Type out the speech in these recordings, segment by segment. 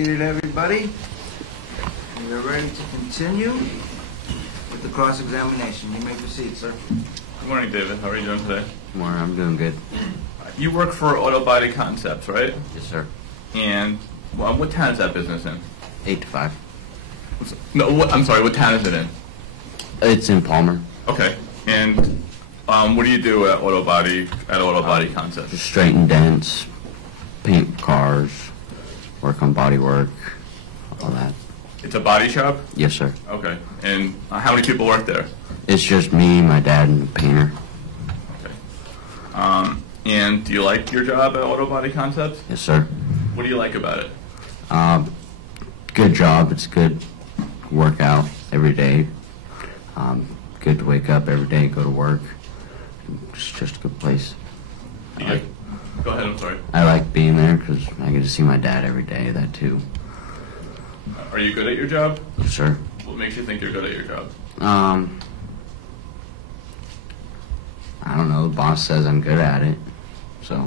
Seated, everybody. We are ready to continue with the cross-examination. You may proceed, sir. Good morning, David. How are you doing today? Good morning. I'm doing good. You work for Auto Body Concepts, right? Yes, sir. And what town is that business in? 8 to 5. No, I'm sorry. What town is it in? It's in Palmer. Okay. And what do you do at Auto Body Concepts? Just straighten dents, paint cars, work on body work, all that. It's a body shop? Yes, sir. Okay. And how many people work there? It's just me, my dad, and the painter. Okay. And do you like your job at Auto Body Concepts? Yes, sir. What do you like about it? Good job. It's good workout every day. Good to wake up every day, go to work. It's just a good place. Go ahead, I'm sorry. I like being there because I get to see my dad every day, that too. Are you good at your job? Yes, sir. What makes you think you're good at your job? I don't know. The boss says I'm good at it, so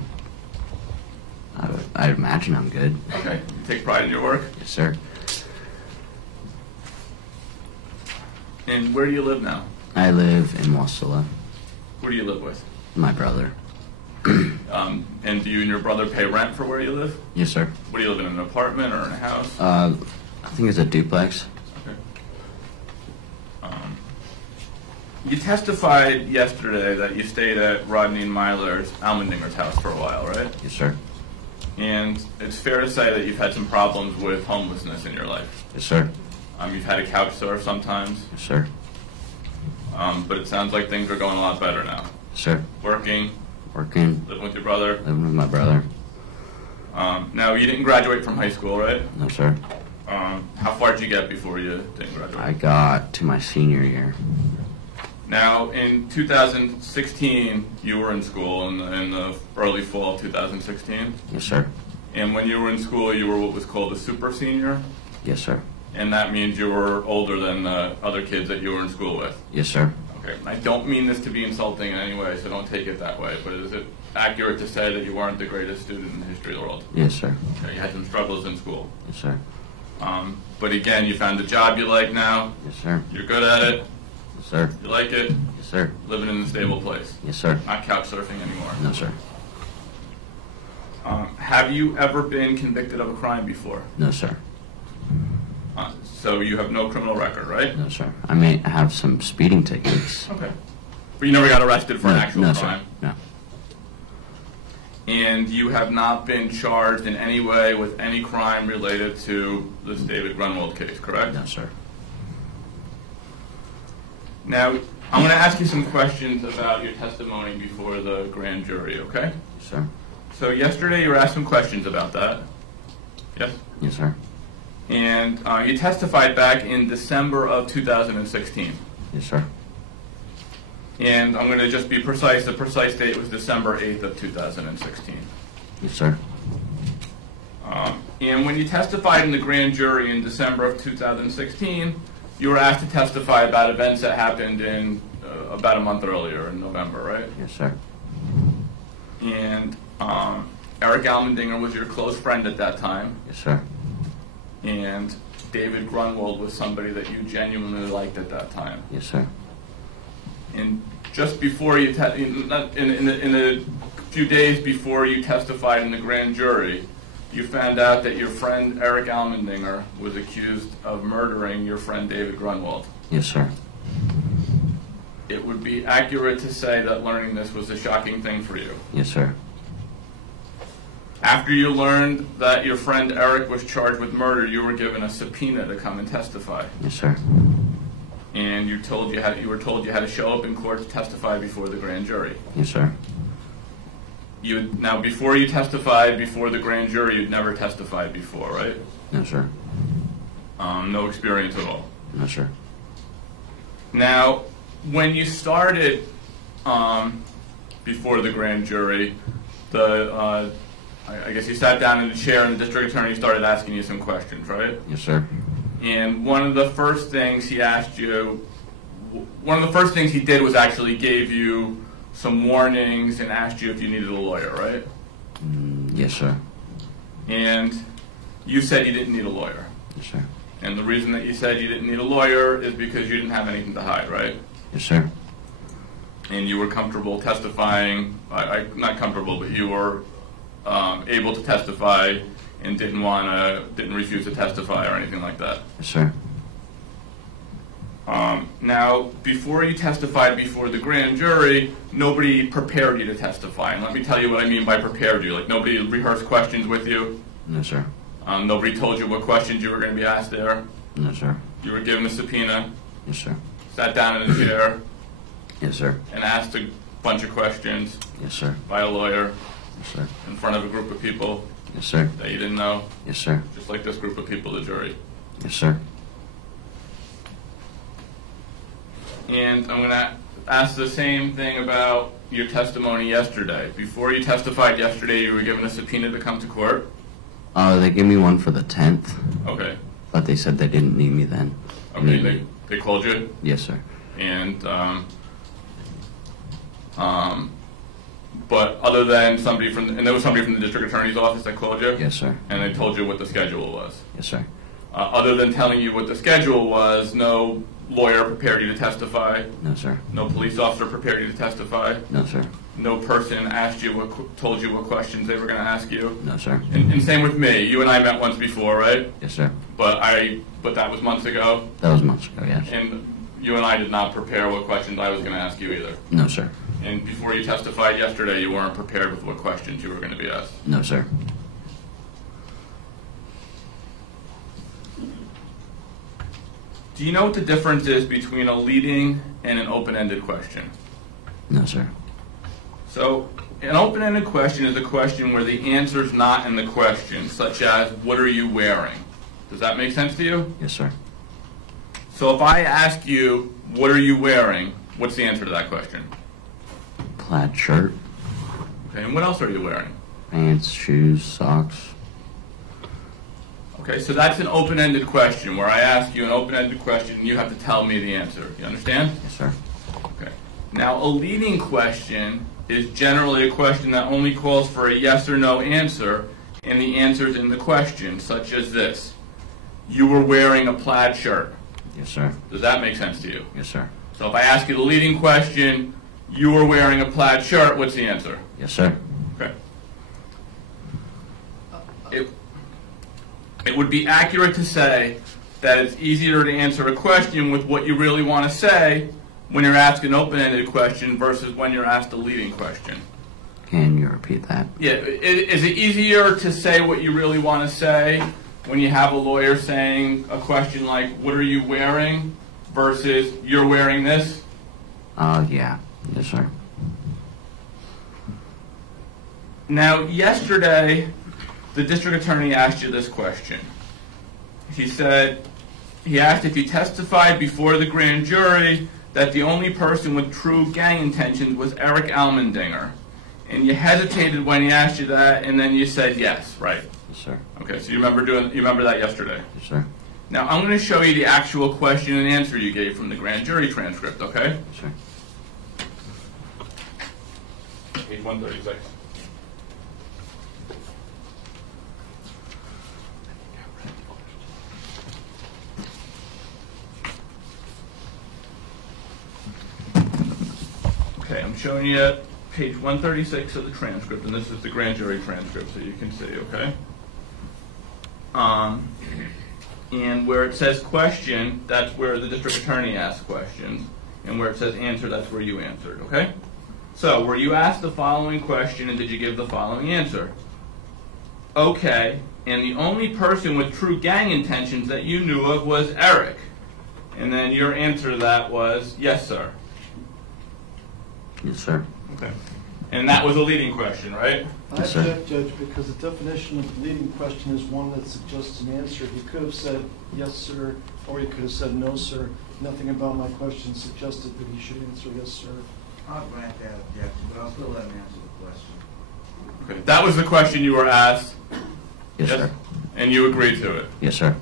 I imagine I'm good. Okay. You take pride in your work? Yes, sir. And where do you live now? I live in Wasilla. Who do you live with? My brother. And do you and your brother pay rent for where you live? Yes, sir. What do you live in, an apartment or in a house? I think it's a duplex. Okay. You testified yesterday that you stayed at Rodney and Almandinger's house for a while, right? Yes, sir. And it's fair to say that you've had some problems with homelessness in your life. Yes, sir. You've had a couch surf sometimes. Yes, sir. But it sounds like things are going a lot better now. Yes, sir. Working, living with your brother. with my brother. Now, you didn't graduate from high school, right? No, sir. How far did you get before you didn't graduate? I got to my senior year. Now, in 2016, you were in school, in the early fall of 2016. Yes, sir. And when you were in school, you were what was called a super senior. Yes, sir. And that means you were older than the other kids that you were in school with. Yes, sir. Okay. I don't mean this to be insulting in any way, so don't take it that way. But is it accurate to say that you weren't the greatest student in the history of the world? Yes, sir. Okay. You had some struggles in school. Yes, sir. But again, you found a job you like now. Yes, sir. You're good at it. Yes, sir. You like it. Yes, sir. Living in a stable place. Yes, sir. Not couch surfing anymore. No, sir. Have you ever been convicted of a crime before? No, sir. So you have no criminal record, right? No, sir. I may have some speeding tickets. Okay. But you never got arrested for an actual no, crime? Sir. No. And you have not been charged in any way with any crime related to this David Grunwald case, correct? No, sir. Now, I'm going to ask you some questions about your testimony before the grand jury, okay? Yes, sir. So yesterday you were asked some questions about that. Yes? Yes, sir. And you testified back in December of 2016. Yes, sir. And I'm going to just be precise. The precise date was December 8th of 2016. Yes, sir. And when you testified in the grand jury in December of 2016, you were asked to testify about events that happened in about a month earlier in November, right? Yes, sir. And Erick Almandinger was your close friend at that time. Yes, sir. And David Grunwald was somebody that you genuinely liked at that time. Yes, sir. And just before you, in the few days before you testified in the grand jury, you found out that your friend Erick Almandinger was accused of murdering your friend David Grunwald. Yes, sir. It would be accurate to say that learning this was a shocking thing for you. Yes, sir. After you learned that your friend Erick was charged with murder, you were given a subpoena to come and testify. Yes, sir. And you were told you had to show up in court to testify before the grand jury. Yes, sir. Now, before you testified before the grand jury, you'd never testified before, right? No, sir. No experience at all. No, sir. Now, when you started before the grand jury, I guess you sat down in the chair and the district attorney started asking you some questions, right? Yes, sir. And one of the first things he asked you, one of the first things he did was actually gave you some warnings and asked you if you needed a lawyer, right? Yes, sir. And you said you didn't need a lawyer. Yes, sir. And the reason that you said you didn't need a lawyer is because you didn't have anything to hide, right? Yes, sir. And you were comfortable testifying, not comfortable, but you were able to testify and didn't refuse to testify or anything like that. Yes, sir. Now, before you testified before the grand jury, nobody prepared you to testify. And let me tell you what I mean by prepared you. Like, nobody rehearsed questions with you. No, sir. Nobody told you what questions you were going to be asked there. No, sir. You were given a subpoena, Yes, sir. sat down in a chair, Yes, sir. and asked a bunch of questions Yes, sir. by a lawyer Yes, sir. in front of a group of people Yes, sir. that you didn't know, Yes, sir. just like this group of people, the jury. Yes, sir. And I'm going to ask the same thing about your testimony yesterday. Before you testified yesterday, you were given a subpoena to come to court. They gave me one for the 10th, Okay. but they said they didn't need me then. Okay, they called you? Yes, sir. And, but other than somebody and there was somebody from the district attorney's office that called you? Yes, sir. And they told you what the schedule was? Yes, sir. Other than telling you what the schedule was, no lawyer prepared you to testify? No, sir. No police officer prepared you to testify? No, sir. No person asked you told you what questions they were going to ask you? No, sir. And same with me. You and I met once before, right? Yes, sir. But that was months ago? That was months ago, yes. And you and I did not prepare what questions I was going to ask you either? No, sir. And before you testified yesterday, you weren't prepared with what questions you were going to be asked? No, sir. Do you know what the difference is between a leading and an open-ended question? No, sir. So, an open-ended question is a question where the answer is not in the question, such as, what are you wearing? Does that make sense to you? Yes, sir. So if I ask you, what are you wearing, what's the answer to that question? Plaid shirt, Okay, and what else are you wearing? pants, shoes, socks. Okay, so that's an open-ended question, where I ask you an open-ended question and you have to tell me the answer. You understand? Yes, sir. Okay. Now, a leading question is generally a question that only calls for a yes or no answer, and the answer's in the question, such as this. You were wearing a plaid shirt. Yes, sir. Does that make sense to you? Yes, sir. So if I ask you the leading question, you were wearing a plaid shirt, what's the answer? Yes, sir. Okay. It would be accurate to say that it's easier to answer a question with what you really want to say when you're asked an open-ended question versus when you're asked a leading question. Can you repeat that? Yeah, is it easier to say what you really want to say when you have a lawyer saying a question like, what are you wearing, versus you're wearing this? Yeah. Yes, sir. Now, yesterday, the district attorney asked you this question. He asked if you testified before the grand jury that the only person with true gang intentions was Erick Almandinger. And you hesitated when he asked you that, and then you said yes, right? Yes, sir. Okay, so you remember that yesterday. Yes, sir. Now, I'm going to show you the actual question and answer you gave from the grand jury transcript, okay? Yes, sir. Page 136. Okay, I'm showing you page 136 of the transcript, and this is the grand jury transcript, so you can see, okay? And where it says question, that's where the district attorney asks questions, and where it says answer, that's where you answered, okay? So, were you asked the following question, and did you give the following answer? Okay, and the only person with true gang intentions that you knew of was Erick. And then your answer to that was, yes, sir. Yes, sir. Okay. And that was a leading question, right? I Yes, sir. object, Judge, because the definition of the leading question is one that suggests an answer. He could have said, yes, sir, or he could have said, no, sir. Nothing about my question suggested that he should answer, yes, sir. I'll grant that objection, but I'll still let him answer the question. Okay. That was the question you were asked. Yes, sir. And you agreed to it. Yes, sir.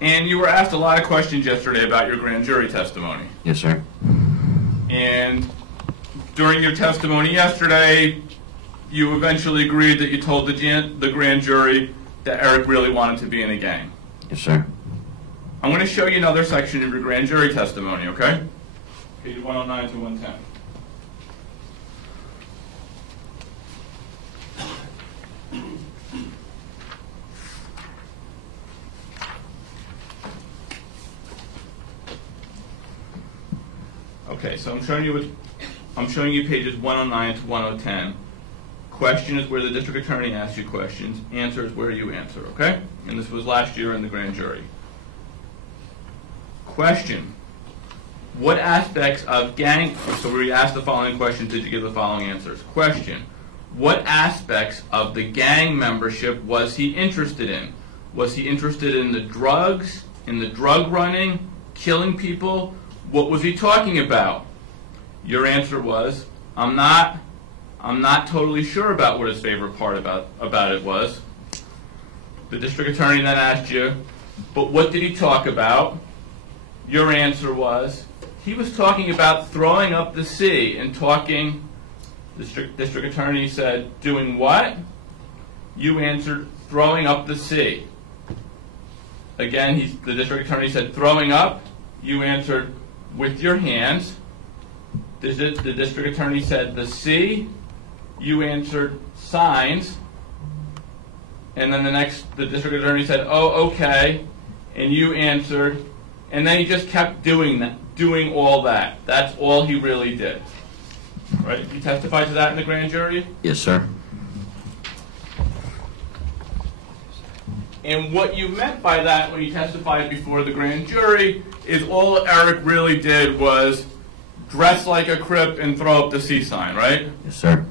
And you were asked a lot of questions yesterday about your grand jury testimony. Yes, sir. And during your testimony yesterday, you eventually agreed that you told the grand jury that Erick really wanted to be in a gang. Yes, sir. I'm going to show you another section of your grand jury testimony, okay? Page 109 to 110. Okay, so I'm showing you pages 109 to 110. Question is where the district attorney asks you questions. Answer is where you answer, okay? And this was last year in the grand jury. Question. What aspects of gang... So we asked the following question, did you give the following answers? Question. What aspects of the gang membership was he interested in? Was he interested in the drugs, in the drug running, killing people? What was he talking about? Your answer was, I'm not totally sure about what his favorite part about it was. The district attorney then asked you, but what did he talk about? Your answer was, he was talking about throwing up the sea and talking, the district attorney said, doing what? You answered, throwing up the sea. Again, the district attorney said, throwing up. You answered, with your hands. The district attorney said, the sea. You answered, signs. And then the district attorney said, oh, okay. And you answered, and then he just kept doing all that. That's all he really did. Right? You testified to that in the grand jury? Yes, sir. And what you meant by that when you testified before the grand jury is all Erick really did was dress like a Crip and throw up the C sign, right? Yes, sir.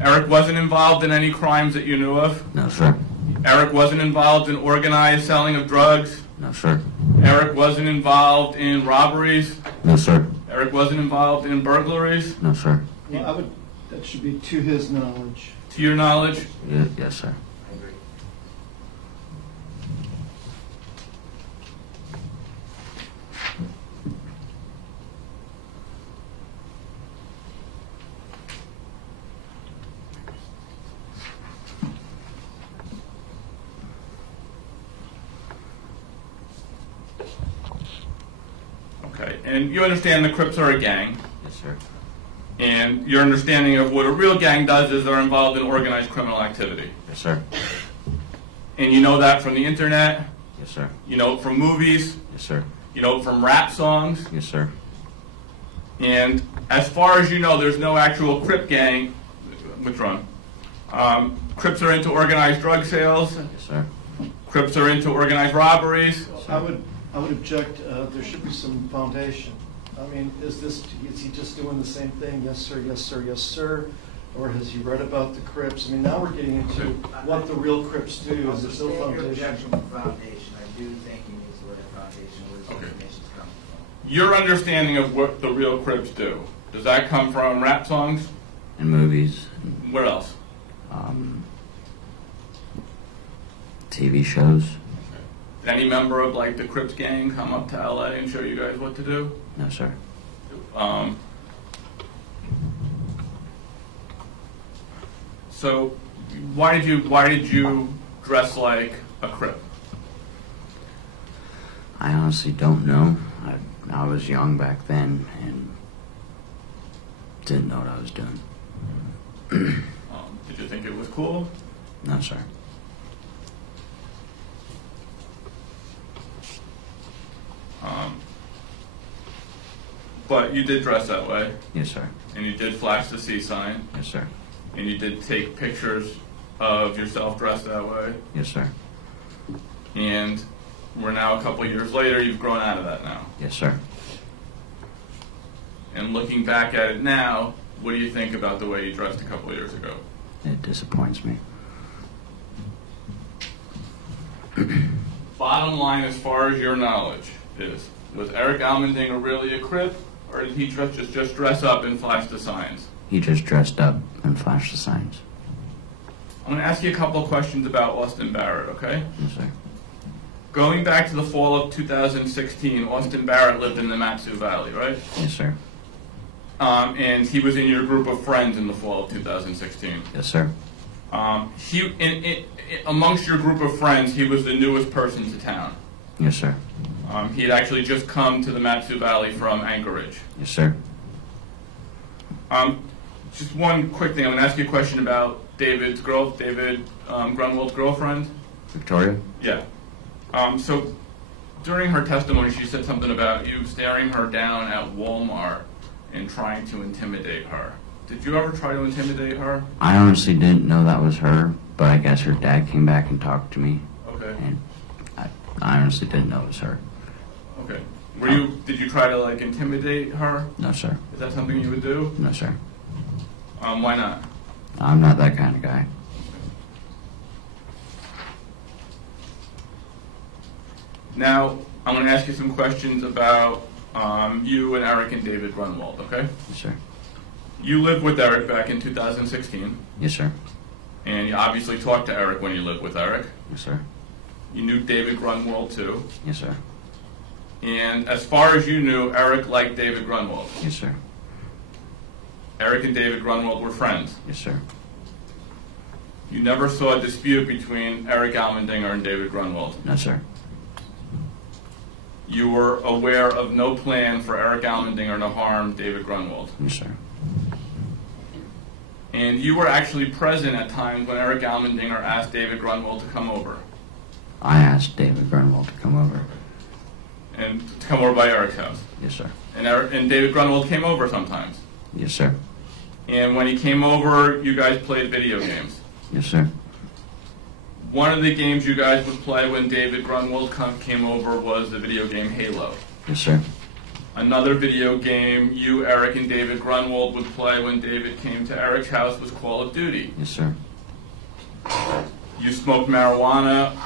Erick wasn't involved in any crimes that you knew of? No, sir. Erick wasn't involved in organized selling of drugs? No, sir. Erick wasn't involved in robberies? No, sir. Erick wasn't involved in burglaries? No, sir. Well, that should be to his knowledge. To your knowledge? Yes, sir. I agree. Okay, and you understand the Crips are a gang, Yes, sir. and your understanding of what a real gang does is they're involved in organized criminal activity. Yes, sir. And you know that from the internet, Yes, sir. you know it from movies, Yes, sir. you know it from rap songs, Yes, sir. and as far as you know, there's no actual Crip gang. Which one? Crips are into organized drug sales. Yes, sir. Crips are into organized robberies. I would object, there should be some foundation. I mean, is he just doing the same thing? Yes, sir, yes, sir, yes, sir? Or has he read about the Crips? I mean, now we're getting into what the real Crips do. Is there still Your foundation? objection to foundation, I do think you need to look at foundation where this information's coming from. Your understanding of what the real Crips do, does that come from rap songs? And movies, Where else? TV shows. Any member of like the Crips gang come up to LA and show you guys what to do? No, sir. So why did you dress like a Crip? I honestly don't know. I was young back then and didn't know what I was doing. Did you think it was cool? No, sir. But you did dress that way, Yes, sir. and you did flash the C sign, Yes, sir. and you did take pictures of yourself dressed that way, Yes, sir. and we're now a couple years later, you've grown out of that now. Yes, sir. And looking back at it now, what do you think about the way you dressed a couple of years ago? It disappoints me. Bottom line, as far as your knowledge, was Erick Almandinger really a Crip, or did he just dress up and flash the signs? He just dressed up and flashed the signs. I'm going to ask you a couple of questions about Austin Barrett, okay? Yes, sir. Going back to the fall of 2016, Austin Barrett lived in the Matsu Valley, right? Yes, sir. and he was in your group of friends in the fall of 2016. Yes, sir. Amongst your group of friends, he was the newest person to town. Yes, sir. He had actually just come to the Matsu Valley from Anchorage. Yes, sir. Just one quick thing. I'm going to ask you a question about David Grunwald's girlfriend. Victoria? Yeah. So during her testimony, she said something about you staring her down at Walmart and trying to intimidate her. Did you ever try to intimidate her? I honestly didn't know that was her, but I guess her dad came back and talked to me. Okay. And I honestly didn't know it was her. Okay. Did you try to like intimidate her? No, sir. Is that something you would do? No, sir. Why not? I'm not that kind of guy. Now, I'm going to ask you some questions about you and Eric and David Grunwald, okay? Yes, sir. You lived with Eric back in 2016, Yes, sir. and you obviously talked to Eric when you lived with Eric. Yes, sir. You knew David Grunwald too, Yes, sir. and as far as you knew, Eric liked David Grunwald. Yes, sir. Eric and David Grunwald were friends. Yes, sir. You never saw a dispute between Erick Almandinger and David Grunwald. No, sir. You were aware of no plan for Erick Almandinger to harm David Grunwald. Yes, sir. And you were actually present at times when Erick Almandinger asked David Grunwald to come over. I asked David Grunwald to come over. And to come over by Eric's house. Yes, sir. And David Grunwald came over sometimes. Yes, sir. And when he came over, you guys played video games. Yes, sir. One of the games you guys would play when David Grunwald came over was the video game Halo. Yes, sir. Another video game you, Eric, and David Grunwald would play when David came to Eric's house was Call of Duty. Yes, sir. You smoked marijuana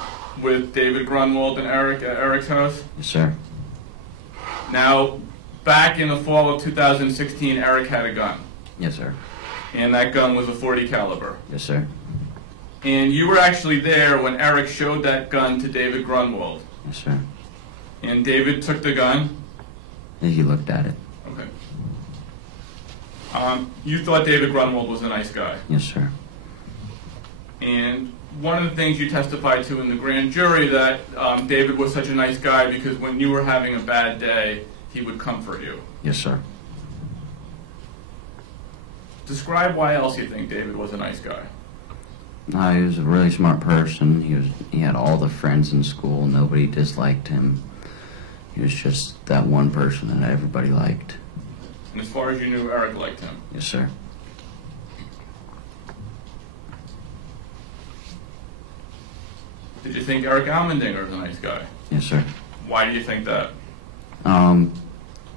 with David Grunwald and Eric at Eric's house. Yes, sir. Now, back in the fall of 2016, Eric had a gun. Yes, sir. And that gun was a .40 caliber. Yes, sir. And you were actually there when Eric showed that gun to David Grunwald. Yes, sir. And David took the gun. And he looked at it. Okay. You thought David Grunwald was a nice guy. Yes, sir. And one of the things you testified to in the grand jury that David was such a nice guy because when you were having a bad day, he would comfort you. Yes, sir. Describe why else you think David was a nice guy. He was a really smart person. He had all the friends in school. Nobody disliked him. He was just that one person that everybody liked. And as far as you knew, Eric liked him. Yes, sir. Did you think Erick Almandinger was a nice guy? Yes, sir. Why do you think that?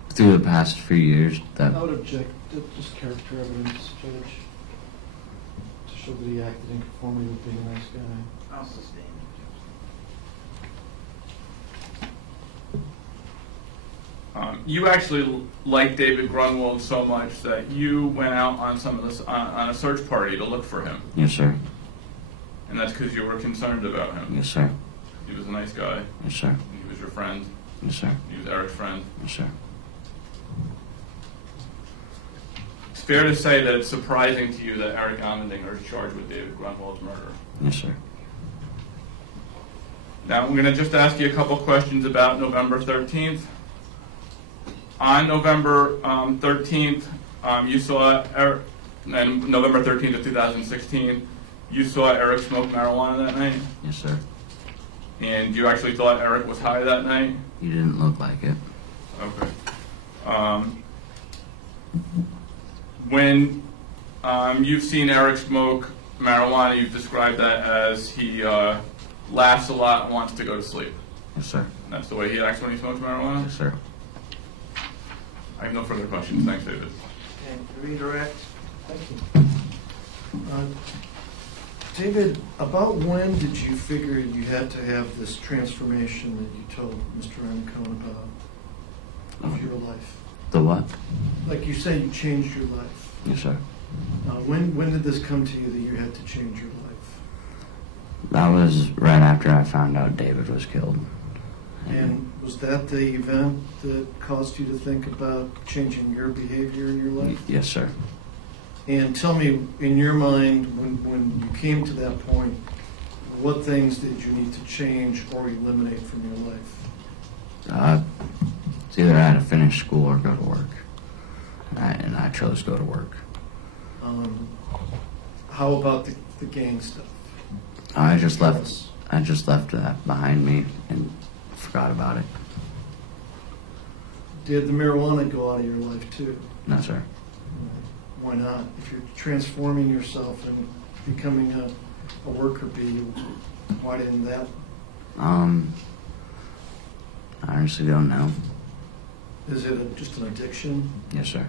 Through the past few years, that I would object to just character evidence, Judge, to show that he acted in conformity with being a nice guy. I'll sustain You actually liked David Grunwald so much that you went out on on a search party to look for him. Yes, sir. And that's because you were concerned about him. Yes, sir. He was a nice guy. Yes, sir. He was your friend. Yes, sir. He was Eric's friend. Yes, sir. It's fair to say that it's surprising to you that Erick Almandinger is charged with David Grunwald's murder. Yes, sir. Now, I'm going to just ask you a couple questions about November 13th. On November 13th, you saw Eric, and November 13th of 2016, you saw Eric smoke marijuana that night? Yes, sir. And you actually thought Eric was high that night? He didn't look like it. Okay. When you've seen Eric smoke marijuana, you've described that as he laughs a lot and wants to go to sleep. Yes, sir. And that's the way he acts when he smokes marijuana? Yes, sir. I have no further questions. Thanks, David. Okay, redirect. Thank you. David, about when did you figure you had to have this transformation that you told Mr. Ancone about of your life? The what? Like you say, you changed your life. Yes, sir. When did this come to you that you had to change your life? That was right after I found out David was killed. And Was that the event that caused you to think about changing your behavior in your life? Yes, sir. And tell me, in your mind, when you came to that point, what things did you need to change or eliminate from your life? It's either I had to finish school or go to work. And I chose to go to work. How about the gang stuff? I just left that behind me and forgot about it. Did the marijuana go out of your life too? No, sir. Why not? If you're transforming yourself and becoming a worker bee, why didn't that? I honestly don't know. Is it just an addiction? Yes, sir.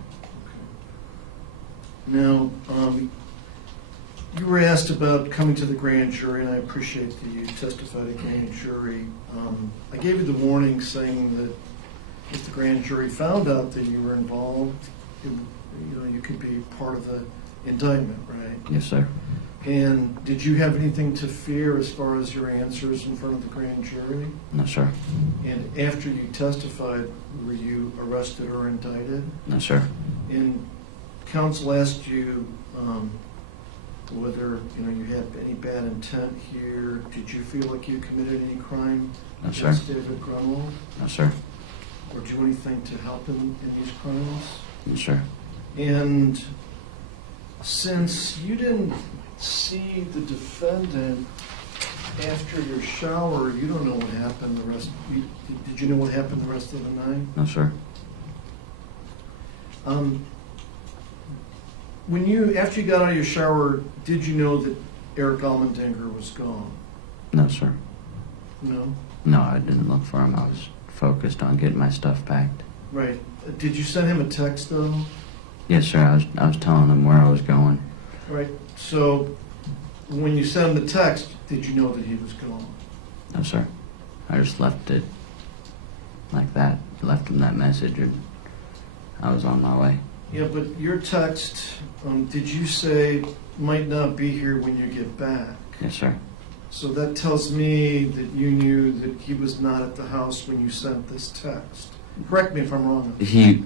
Now, you were asked about coming to the grand jury, and I appreciate that you testified at grand jury. I gave you the warning saying that if the grand jury found out that you were involved, you could be part of the indictment, right? Yes, sir. And did you have anything to fear as far as your answers in front of the grand jury? No, sir. And after you testified, were you arrested or indicted? No, sir. And counsel asked you whether you had any bad intent here. Did you feel like you committed any crime No, sir. against David Grunwald? No, sir. Or do anything to help him in these crimes? No, sir. And since you didn't see the defendant after your shower, you don't know what happened the rest. Did you know what happened the rest of the night? No, sir. After you got out of your shower, did you know that Erick Almandinger was gone? No, sir. No? No, I didn't look for him. I was focused on getting my stuff packed. Right. Did you send him a text, though? Yes, sir. I was telling him where I was going. Right. So, when you sent him the text, did you know that he was gone? No, sir. I just left it like that. Left him that message, and I was on my way. Yeah, but your text, did you say, might not be here when you get back? Yes, sir. So that tells me that you knew that he was not at the house when you sent this text. Correct me if I'm wrong.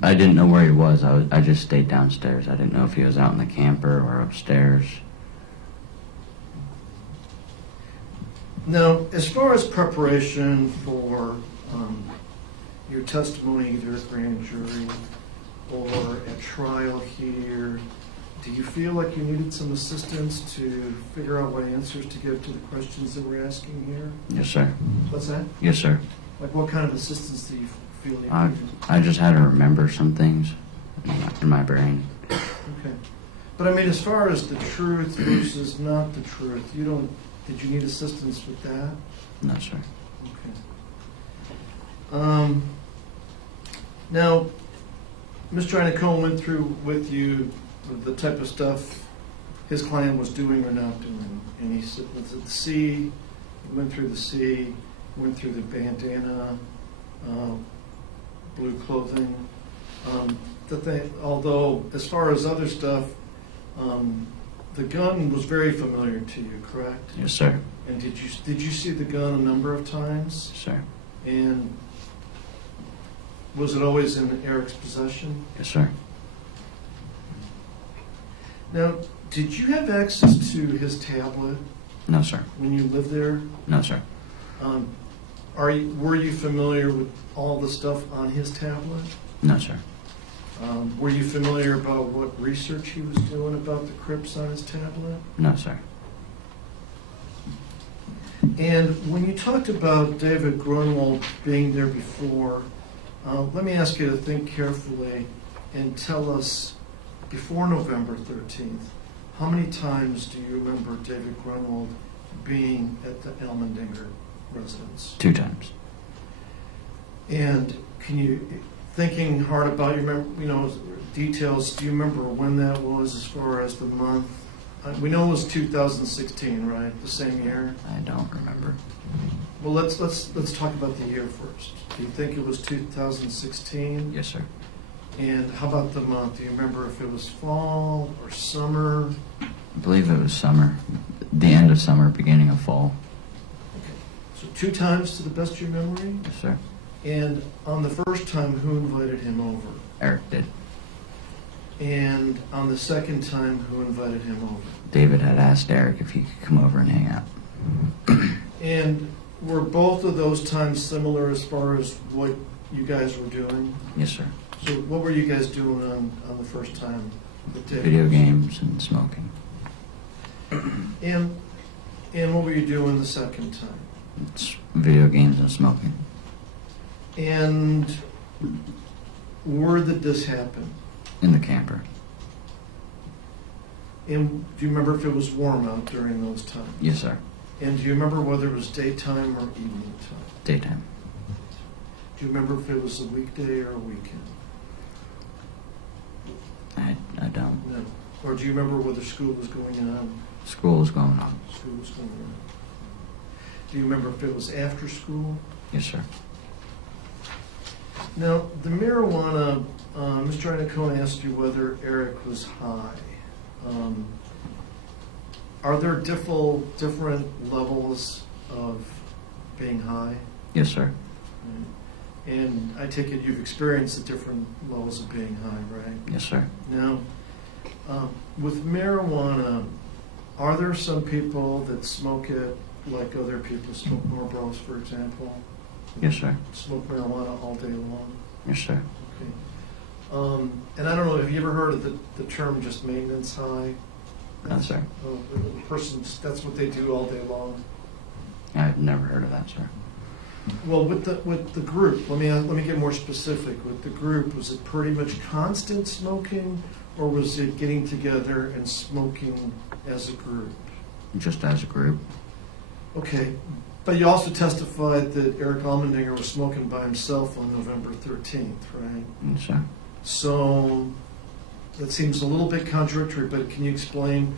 I didn't know where he was. I just stayed downstairs. I didn't know if he was out in the camper or upstairs. Now, as far as preparation for your testimony either at grand jury or at trial here, do you feel like you needed some assistance to figure out what answers to give to the questions that we're asking here? Yes, sir. What's that? Yes, sir. Like what kind of assistance do you feel you needed? I just had to remember some things in my brain. Okay. But I mean, as far as the truth versus not the truth, did you need assistance with that? No, sir. Okay. Now, Mr. Iannacone went through with you the type of stuff his client was doing or not doing. And he said, was it the C? He went through the C, went through the bandana, blue clothing. Although, as far as other stuff, the gun was very familiar to you, correct? Yes, sir. And did you see the gun a number of times? Yes, sir. And was it always in Erick's possession? Yes, sir. Now, did you have access to his tablet No, sir. when you lived there? No, sir. Were you familiar with all the stuff on his tablet? No, sir. Were you familiar about what research he was doing about the Crips on his tablet? No, sir. And when you talked about David Grunwald being there before, let me ask you to think carefully and tell us, before November 13th, how many times do you remember David Grunwald being at the Almandinger residence? 2 times. And thinking hard about details, do you remember when that was as far as the month? We know it was 2016, right? The same year? I don't remember. Well, let's talk about the year first. Do you think it was 2016? Yes, sir. And how about the month? Do you remember if it was fall or summer? I believe it was summer. The end of summer, beginning of fall. Okay. So 2 times to the best of your memory? Yes, sir. And on the first time, who invited him over? Eric did. And on the second time, who invited him over? David had asked Eric if he could come over and hang out. And were both of those times similar as far as what you guys were doing? Yes, sir. So what were you guys doing on the first time? with David? Video games and smoking. And what were you doing the second time? It's video games and smoking. And where did this happen? In the camper. And do you remember if it was warm out during those times? Yes, sir. And do you remember whether it was daytime or evening time? Daytime. Do you remember if it was a weekday or a weekend? I don't. No. Or do you remember whether school was going on? School was going on. School was going on. Do you remember if it was after school? Yes, sir. Now, the marijuana, Mr. Iannacone asked you whether Eric was high. Are there different levels of being high? Yes, sir. And I take it you've experienced the different levels of being high, right? Yes, sir. Now, with marijuana, are there some people that smoke it like other people smoke Marlboros, for example? Yes, sir. Smoke marijuana all day long? Yes, sir. Okay. And I don't know, have you ever heard of the term just maintenance high? No, sir. The person's, that's what they do all day long. I've never heard of that, sir. Well, with the group, let me get more specific. With the group, was it pretty much constant smoking, or was it getting together and smoking as a group? Just as a group. Okay, but you also testified that Erick Almandinger was smoking by himself on November 13th, right? Yes, sir. So that seems a little bit contradictory, but can you explain,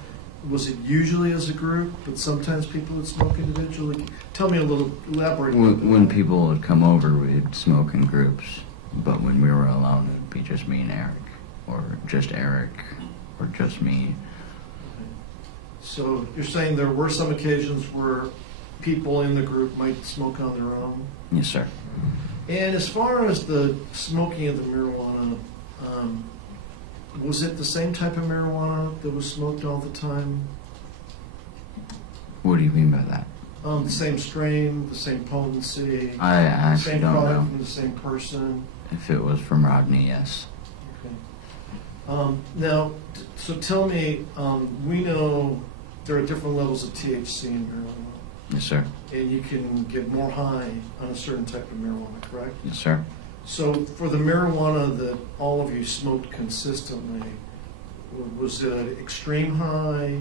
was it usually as a group, but sometimes people would smoke individually? Tell me elaborate a little bit. When people would come over, we'd smoke in groups. But when we were alone, it'd be just me and Eric. Or just Eric. Or just me. So you're saying there were some occasions where people in the group might smoke on their own? Yes, sir. And as far as the smoking of the marijuana, was it the same type of marijuana that was smoked all the time? What do you mean by that? The same strain, the same potency, I actually same don't product know. from the same person? If it was from Rodney, yes. Okay. Now, so tell me, we know there are different levels of THC in marijuana. Yes, sir. And you can get more high on a certain type of marijuana, correct? Yes, sir. So for the marijuana that all of you smoked consistently, was it an extreme high,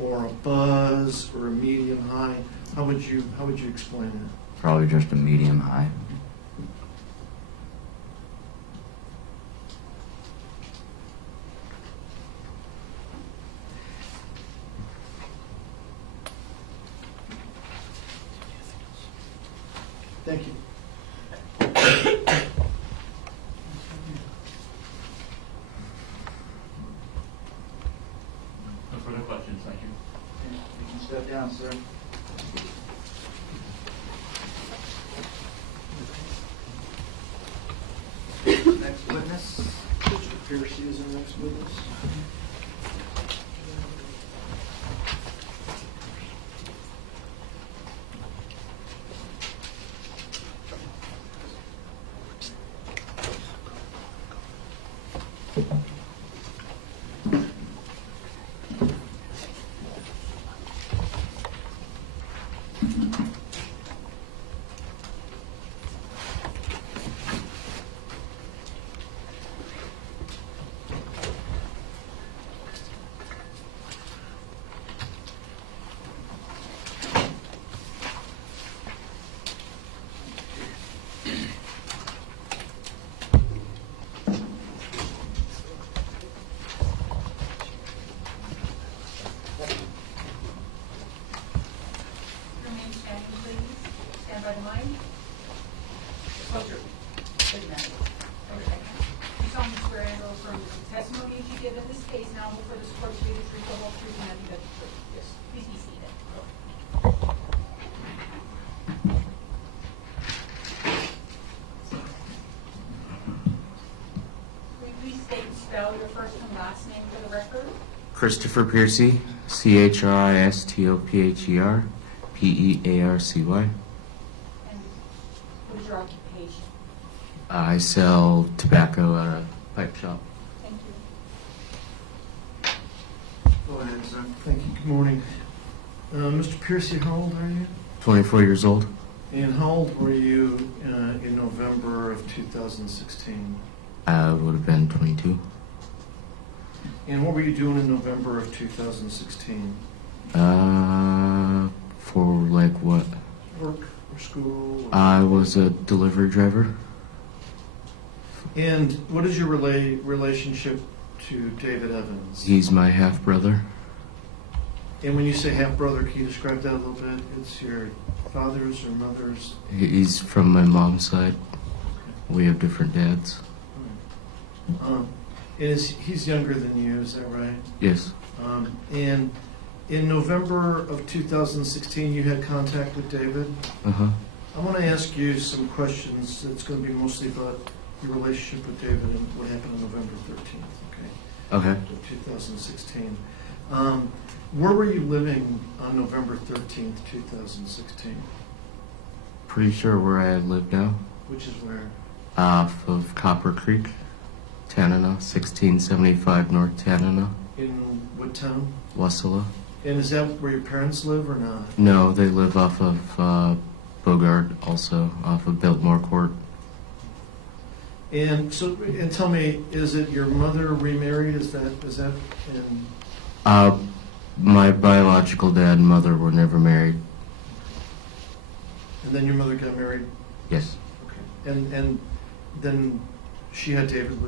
or a buzz, or a medium high? How would you explain it? Probably just a medium high. Thank you. No further questions, thank you. You can step down, sir. Next witness. Mr. Piercy is our next witness. Remain standing, please. Stand by the line. Closer. Doesn't matter. Okay. You solemnly swear and affirm that the testimony you give in this case now before this court to be the truth, the whole truth, and nothing but the truth. Yes. Please be seated. Christopher Piercy, CHRISTOPHER, PEARCY. And what is your occupation? I sell tobacco at a pipe shop. Thank you. Go ahead, sir. Thank you. Good morning. Mr. Piercy, how old are you? 24 years old. And how old were you in November of 2016? I would have been 22. And what were you doing in November of 2016? For like what? Work or school? Or I was a delivery driver. And what is your relationship to David Evans? He's my half brother. And when you say half brother, can you describe that a little bit? It's your father's or mother's? He's from my mom's side. We have different dads. And he's younger than you, is that right? Yes. And in November of 2016, you had contact with David. Uh-huh. I want to ask you some questions. It's going to be mostly about your relationship with David and what happened on November 13th, Okay. of 2016. Where were you living on November 13th, 2016? Pretty sure where I live now. Which is where? Off of Copper Creek, Tanana, 1675 North Tanana, In what town? Wasilla. And is that where your parents live or not? No, they live off of Bogart, also off of Biltmore Court. And tell me, is it your mother remarried? Is that in? My biological dad and mother were never married. And then your mother got married. Yes. Okay. And then she had David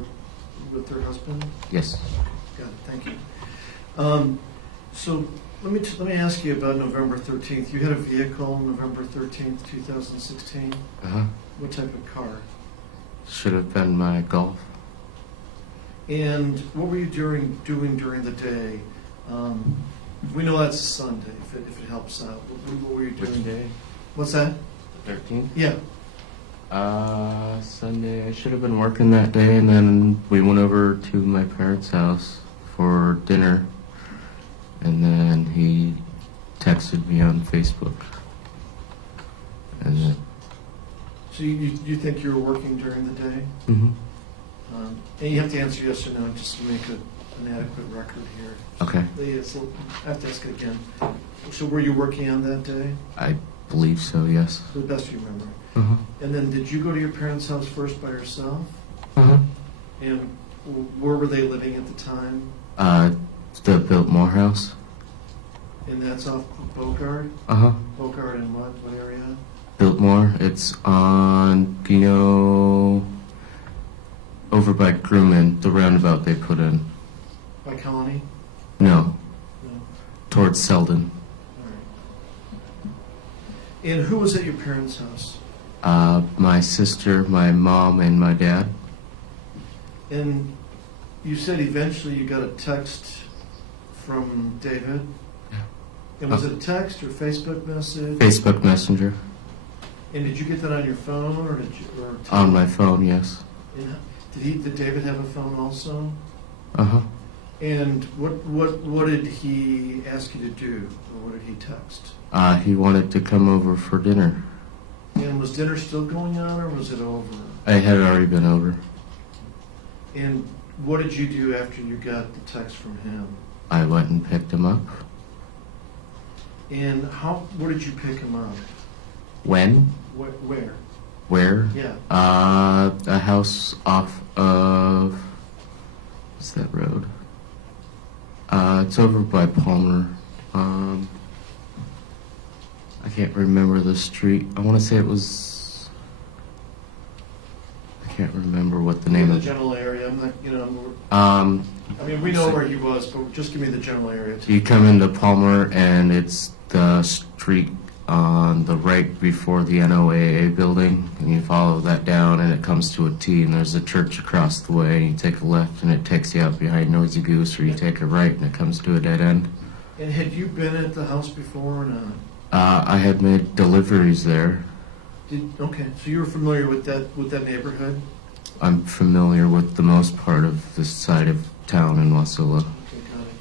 with her husband. Yes. Got it. Thank you. So let me ask you about November 13th. You had a vehicle on November 13th, 2016. Uh-huh. What type of car? Should have been my Golf. And what were you doing during the day? We know that's a Sunday, if it helps out. What were you doing? Which day? What's that? The 13th? Yeah. Sunday. I should have been working that day, and then we went over to my parents' house for dinner, and then he texted me on Facebook. And then, So you think you were working during the day? mm-hmm. And you have to answer yes or no just to make an adequate record here. Okay. Yeah, so I have to ask it again. So were you working on that day? I believe so, yes. To the best you remember. Uh-huh. And then did you go to your parents' house first by yourself? Uh-huh. And where were they living at the time? The Biltmore house. And that's off Bogart? Uh-huh. Bogart in what area? Biltmore. It's on, over by Grumman, the roundabout they put in. By Colony? No, No. towards Selden. All right. And who was at your parents' house? My sister, my mom, and my dad. And you said eventually you got a text from David? Yeah. And was it a text or Facebook message? Facebook Messenger. And did you get that on your phone or On my phone, yes. And did David have a phone also? Uh-huh. And what did he ask you to do, or what did he text? He wanted to come over for dinner. And was dinner still going on, or was it over? I had already been over. And what did you do after you got the text from him? I went and picked him up. And where did you pick him up? When? Where? Where? Yeah. A house off of... What's that road? It's over by Palmer. I can't remember the street. I want to say it was... I can't remember what the name The of... general area. I'm not, I mean, we know where he was, but just give me the general area. You come into Palmer, and it's the street on the right before the NOAA building, and you follow that down, and it comes to a T, and there's a church across the way, and you take a left, and it takes you out behind Noisy Goose, or you take a right, and it comes to a dead end. And had you been at the house before or not? I had made deliveries there. Okay, so you were familiar with that neighborhood? I'm familiar with the most part of this side of town in Wasilla. Okay, got it.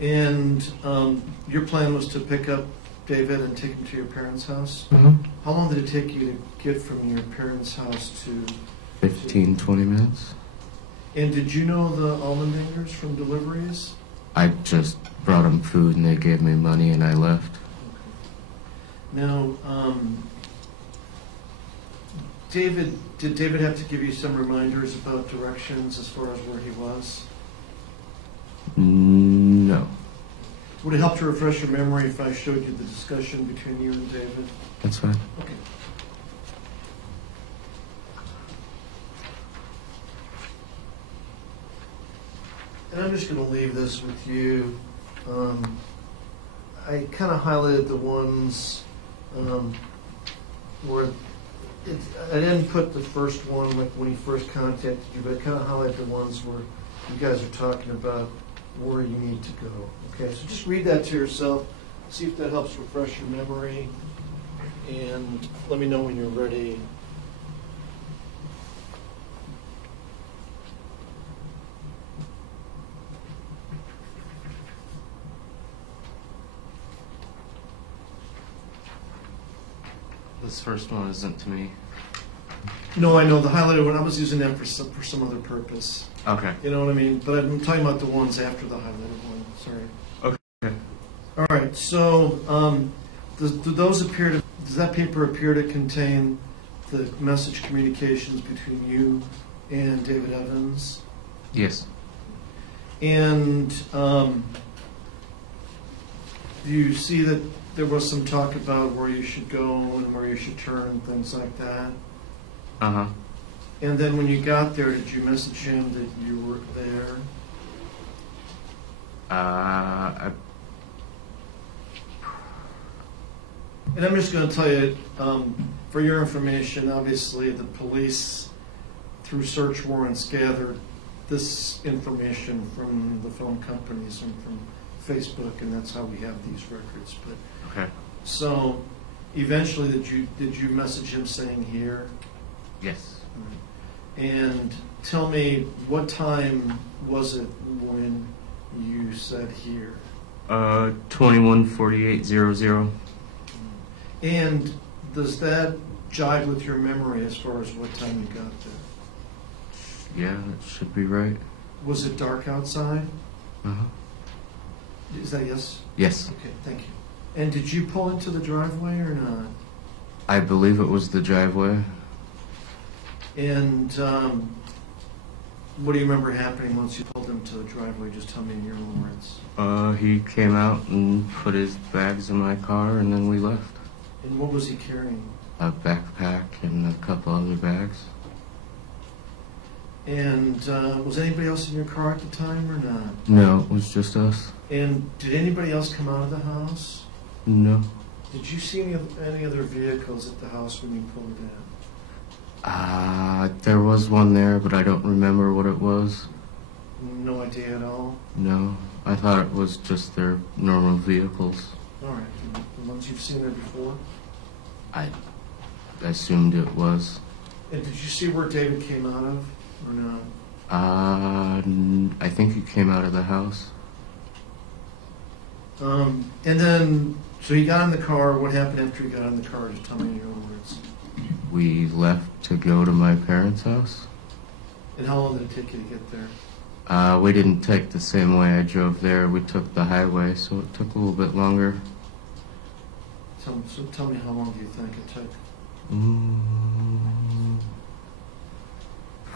And your plan was to pick up David and take him to your parents' house? Mm-hmm. How long did it take you to get from your parents' house to... 15, 20 minutes. And did you know the Almandingers from deliveries? I just brought them food and they gave me money and I left. Now, did David have to give you some reminders about directions as far as where he was? No. Would it help to refresh your memory if I showed you the discussion between you and David? That's fine. Okay. And I'm just going to leave this with you. I kind of highlighted the ones where I didn't put the first one like when he first contacted you, but I kind of highlighted the ones where you guys are talking about where you need to go. Okay, so just read that to yourself, see if that helps refresh your memory, and let me know when you're ready. This first one isn't to me. No, I know the highlighted one. I was using that for some other purpose. Okay. You know what I mean? But I'm talking about the ones after the highlighted one. Sorry. Okay. All right. So, does that paper appear to contain the message communications between you and David Evans? Yes. And do you see that there was some talk about where you should go and where you should turn and things like that? Uh-huh. And then when you got there, did you message him that you were there? And I'm just going to tell you, for your information, obviously the police, through search warrants, gathered this information from the film companies and from Facebook, and that's how we have these records. But Okay. so, eventually, did you message him saying here? Yes. And tell me, what time was it when you said here? 21:48:00. And does that jive with your memory as far as what time you got there? Yeah, that should be right. Was it dark outside? Uh-huh. Is that yes? Yes. Okay, thank you. And did you pull into the driveway or not? I believe it was the driveway. And what do you remember happening once you pulled into the driveway? Just tell me in your own words. He came out and put his bags in my car and then we left. And what was he carrying? A backpack and a couple other bags. And was anybody else in your car at the time or not? No, it was just us. And did anybody else come out of the house? No. Did you see any other vehicles at the house when you pulled in? There was one there, but I don't remember what it was. No idea at all? No, I thought it was just their normal vehicles. All right. The ones you've seen there before? I assumed it was. And did you see where David came out of or not? I think he came out of the house. And then, so he got in the car. What happened after he got in the car? Just tell me in your own words. We left to go to my parents' house. And how long did it take you to get there? We didn't take the same way I drove there. We took the highway, so it took a little bit longer. So tell me, how long do you think it took?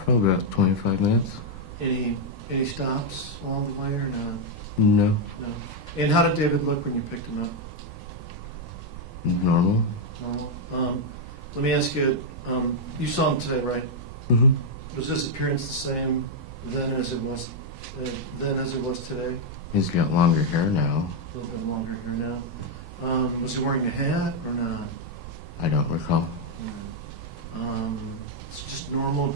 Probably about 25 minutes. Any stops along the way or not? No. No. And how did David look when you picked him up? Normal. Normal. Let me ask you, you saw him today, right? Mm-hmm. Was his appearance the same then as it was today? He's got longer hair now. A little bit longer here now. Was he wearing a hat or not? I don't recall. It's just normal.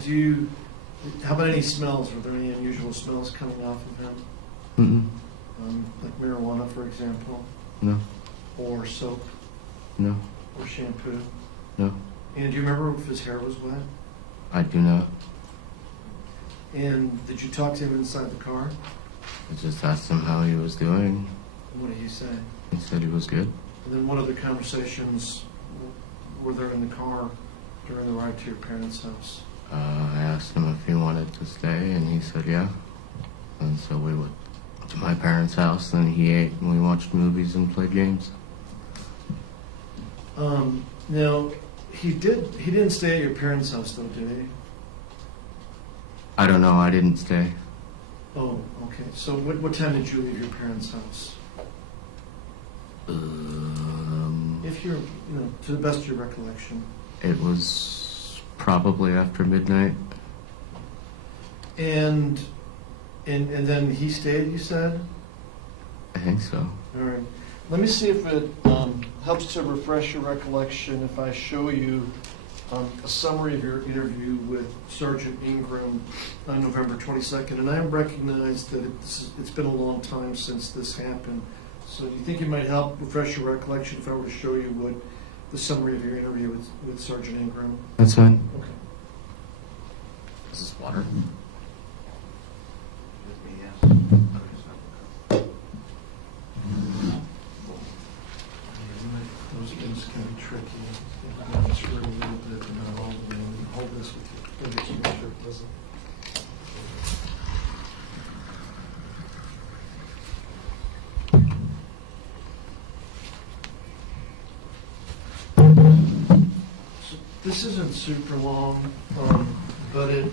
How about any smells? Were there any unusual smells coming off of him? Like marijuana, for example? No. Or soap? No. Or shampoo? No. And do you remember if his hair was wet? I do not. And did you talk to him inside the car? I just asked him how he was doing. What did he say? He said he was good. And then what other conversations were there in the car during the ride to your parents' house? I asked him if he wanted to stay, and he said yeah. And so we went to my parents' house, and he ate, and we watched movies and played games. Now, he didn't stay at your parents' house, though, did he? I don't know, I didn't stay. Oh, okay. So what time did you leave your parents' house? If you're, to the best of your recollection. It was probably after midnight. And then he stayed, you said? I think so. All right. Let me see if it helps to refresh your recollection if I show you a summary of your interview with Sergeant Ingram on November 22nd. And I recognize that it's been a long time since this happened. So do you think it might help refresh your recollection if I were to show you what the summary of your interview with Sergeant Ingram? That's fine. Okay. Is this water? Those things can be tricky. You have to screw a little bit and not all the way. Hold this with you. Just make sure it doesn't. So this isn't super long, but it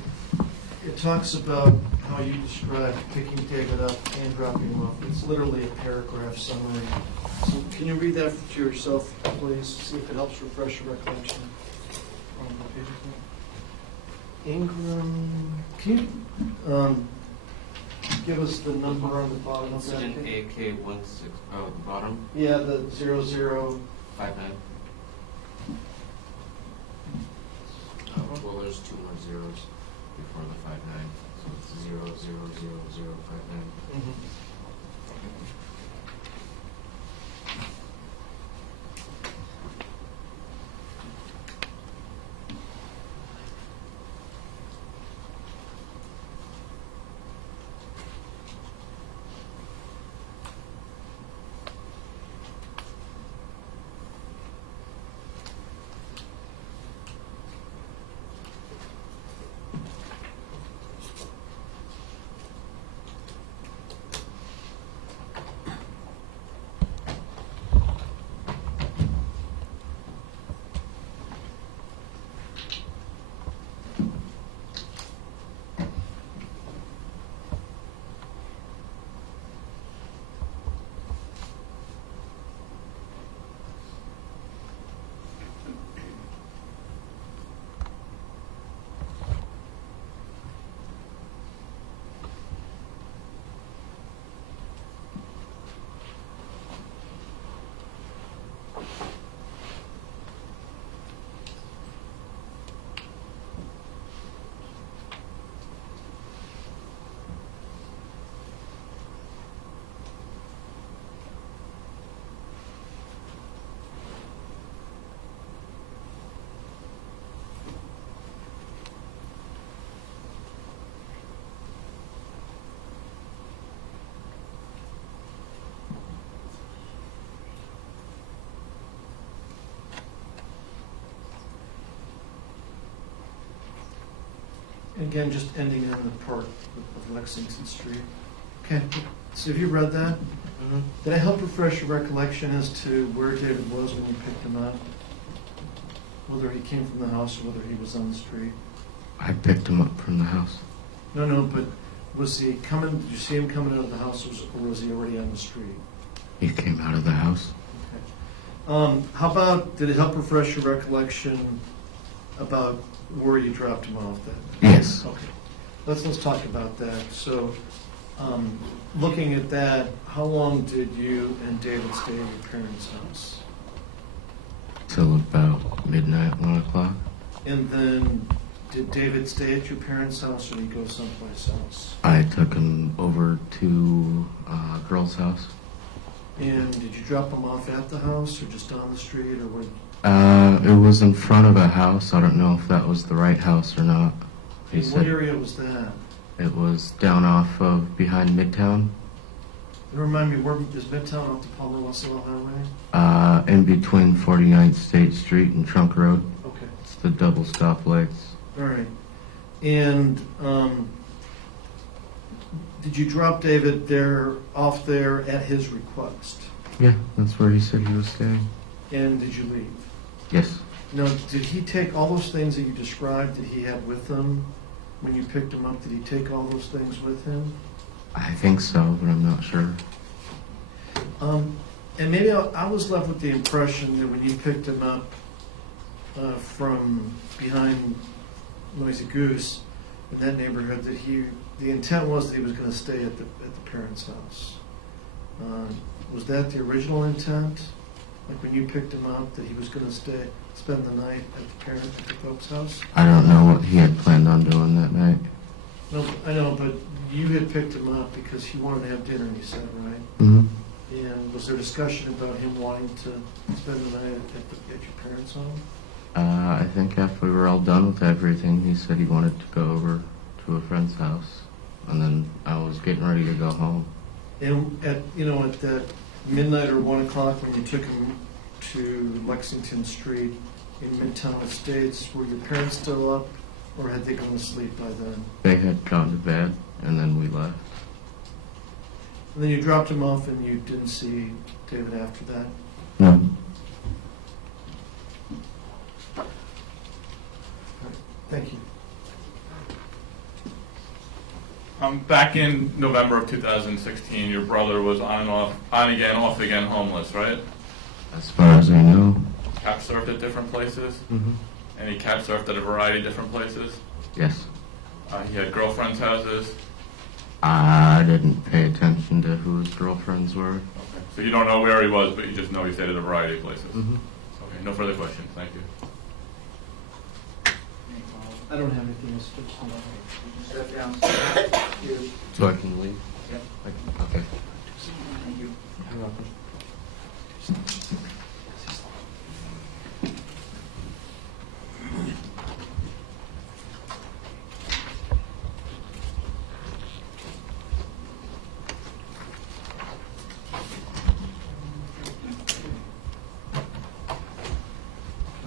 talks about how you describe picking David up and dropping him off. It's literally a paragraph summary. So can you read that to yourself, please? See if it helps refresh your recollection. On the page again. Ingram, can you give us the number on the bottom of that? Incident AK-16, oh, the bottom? Yeah, the 0059. Well, there's two more zeros before the 59, so it's 000059. Mhm. Again, just ending on the part of Lexington Street. Okay, so have you read that? Mm-hmm. Did I help refresh your recollection as to where David was when you picked him up? Whether he came from the house or whether he was on the street? I picked him up from the house. No, but was he coming, did you see him coming out of the house or was he already on the street? He came out of the house. Okay. How about, did it help refresh your recollection about where you dropped him off then? Yes. Okay. Let's talk about that. So, looking at that, how long did you and David stay at your parents' house? Till about midnight, 1 o'clock. And then, did David stay at your parents' house or did he go someplace else? I took him over to a girl's house. And did you drop him off at the house or just down the street or where? It was in front of a house. I don't know if that was the right house or not. In what area was that? It was down off of behind Midtown, And remind me, where is Midtown off the Palmer Russell Highway? in between 49th State Street and Trunk Road. Okay, It's the double stoplights. all right. And did you drop David there, off there at his request? Yeah, that's where he said he was staying. And did you leave? Yes. Now, did he take all those things that you described that he had with him when you picked him up? Did he take all those things with him? I think so, but I'm not sure. And maybe I was left with the impression that when you picked him up from behind Noisy Goose in that neighborhood, that the intent was that he was going to stay at the parents' house. Was that the original intent? Like when you picked him up, that he was going to spend the night at the folks' house? I don't know what he had planned on doing that night. No, I know, but you had picked him up because he wanted to have dinner, you said, right? Mm-hmm. And was there discussion about him wanting to spend the night at your parents' home? I think after we were all done with everything, he said he wanted to go over to a friend's house, and then I was getting ready to go home. And at that midnight or 1 o'clock when you took him to Lexington Street in Midtown Estates, were your parents still up, or had they gone to sleep by then? They had gone to bed, and then we left. And then you dropped him off, and you didn't see David after that? No. Thank you. Back in November of 2016, your brother was on again, off again, homeless, right? As far as I know. Cap surfed at different places, Mm-hmm. and he cap surfed at a variety of different places. Yes. He had girlfriends' houses. I didn't pay attention to who his girlfriends were. Okay. So you don't know where he was, but you just know he stayed at a variety of places. Mm-hmm. Okay, no further questions. Thank you. I don't have anything else to say. Step down. You. So I can leave? Yep. Okay. Thank you. You're welcome.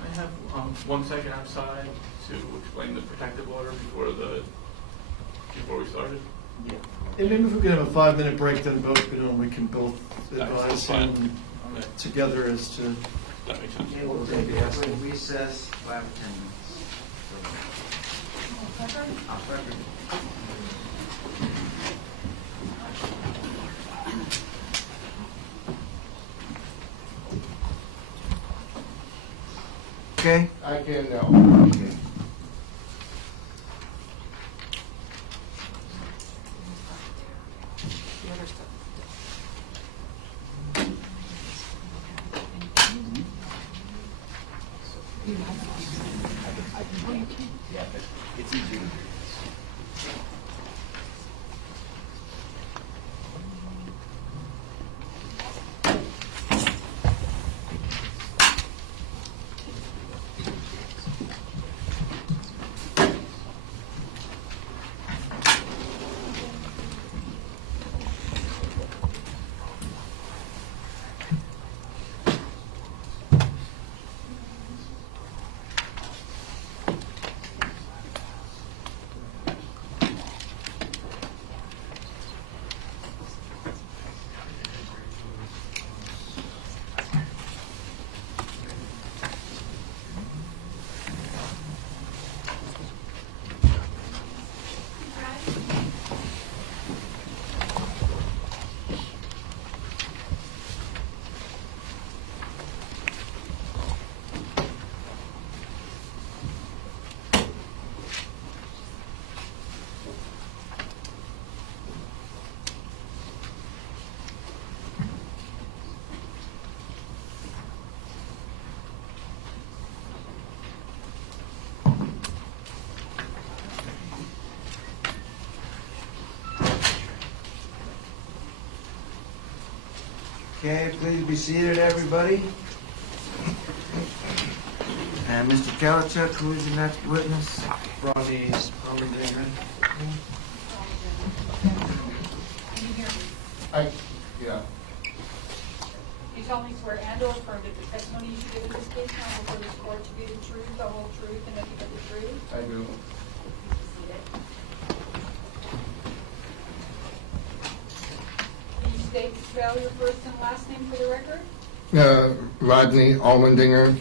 I have 1 second outside to explain the protective order before we started. And maybe if we could have a 5-minute break, then we can both advise fine. him together as to. That makes sense. Okay, we'll take a quick recess, 5 or 10 minutes. I'll start with you. Okay? I can now. Okay. It's easier to do. Okay, please be seated, everybody. And Mr. Kalichuk, who is the next witness? Rodney Almandinger. Yeah. You solemnly swear and or affirm that the testimony you should give in this case now before this court to be the truth, the whole truth, and nothing but the truth? I do. Can you state and spell your first and last name for the record? Rodney Almandinger,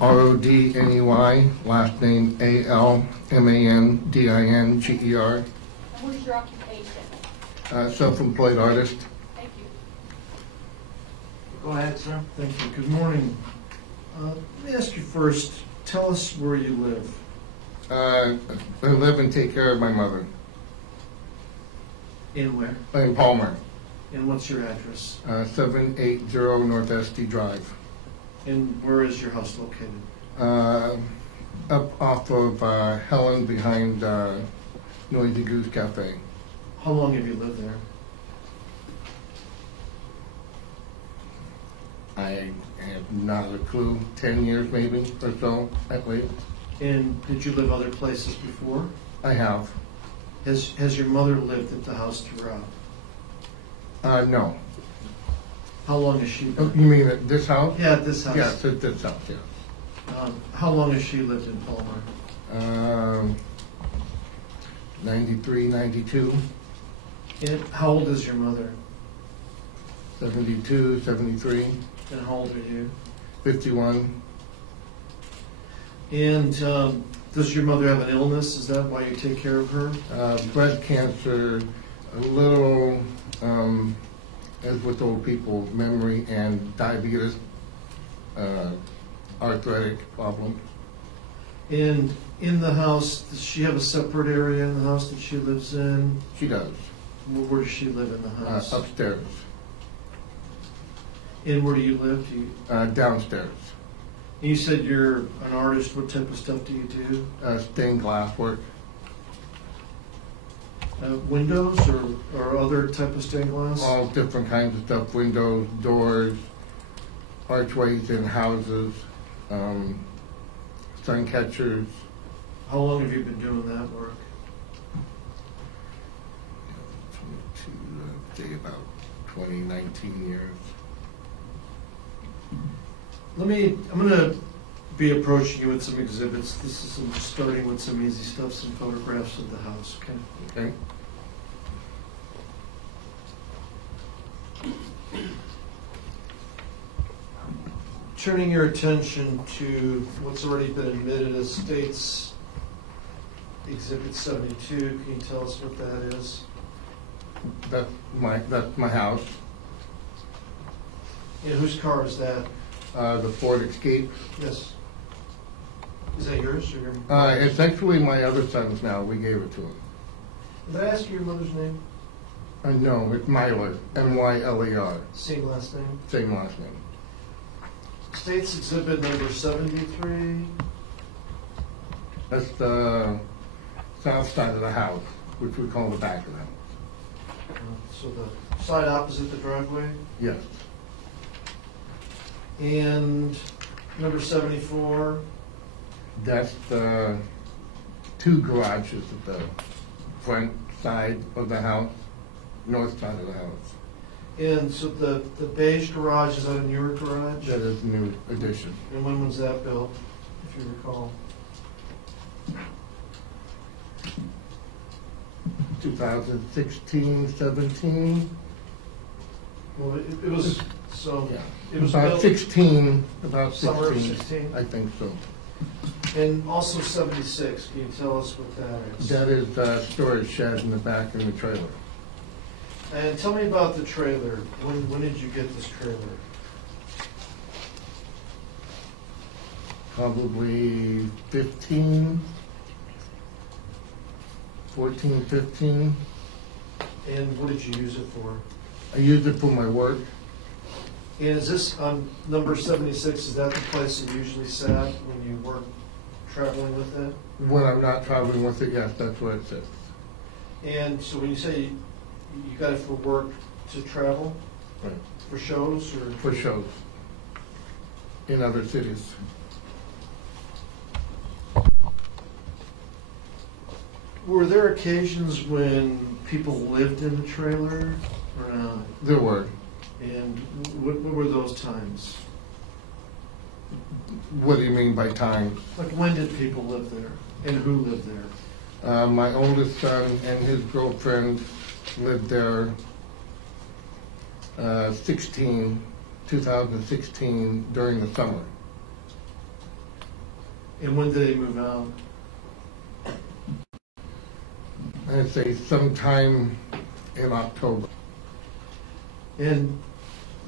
R-O-D-N-E-Y, last name A-L-M-A-N-D-I-N-G-E-R, And what is your occupation? self-employed artist. Thank you. Go ahead, sir. Thank you. Good morning. Let me ask you first, tell us where you live. I live and take care of my mother In where? in Palmer, And what's your address? 780 North Estee Drive, And where is your house located? up off of Helen behind Noisy Goose Cafe. How long have you lived there? I have not a clue, 10 years maybe or so, at least. And did you live other places before? I have. Has your mother lived at the house throughout? No. How long has she Oh, been? you mean at this house? Yeah, at this house. Yes, at this house, yes. How long has she lived in Palmer? 93, 92, And how old is your mother? 72, 73, And how old are you? 51. And does your mother have an illness? Is that why you take care of her? Breast cancer, a little, as with old people, memory and diabetes, arthritic problem. And in the house, does she have a separate area in the house that she lives in? She does, Where does she live in the house? upstairs, And where do you live? downstairs, You said you're an artist. What type of stuff do you do? stained glass work, Windows or other type of stained glass? all different kinds of stuff, windows, doors, archways in houses, sun catchers. How long have you been doing that work? Say about 20, 19 years. I'm going to be approaching you with some exhibits. This is starting with some easy stuff, some photographs of the house, okay? Okay. Turning your attention to what's already been admitted as State's Exhibit 72, can you tell us what that is? That's my house. And whose car is that? The Ford Escape. Yes. Is that yours or your? It's actually my other son's now. We gave it to him. Did I ask you your mother's name? No, it's Myler. M-Y-L-E-R. Same last name? Same last name. State's Exhibit number 73. That's the south side of the house, which we call the back of the house. So the side opposite the driveway. Yes. And number 74. That's the two garages at the front side of the house, north side of the house. And so the beige garage, is that a newer garage? That is a new addition. And when was that built, if you recall? 2016, 17. Well, it was, so, Yeah. it was About built 16, about 16. summer of 16? I think so. And also 76, can you tell us what that is? That is a storage shed in the back of the trailer. And tell me about the trailer. When did you get this trailer? Probably 15, 14, 15. And what did you use it for? I used it for my work. And is this on number 76, is that the place you usually sat when you weren't traveling with it? When I'm not traveling with it, yes, that's what it says. And so when you say you got it for work to travel, Right. for shows or? For shows in other cities. Were there occasions when people lived in the trailer? or not? There were. And what were those times? What do you mean by times? Like, when did people live there, and who lived there? My oldest son and his girlfriend lived there 2016 during the summer. And when did they move out? I'd say sometime in October. And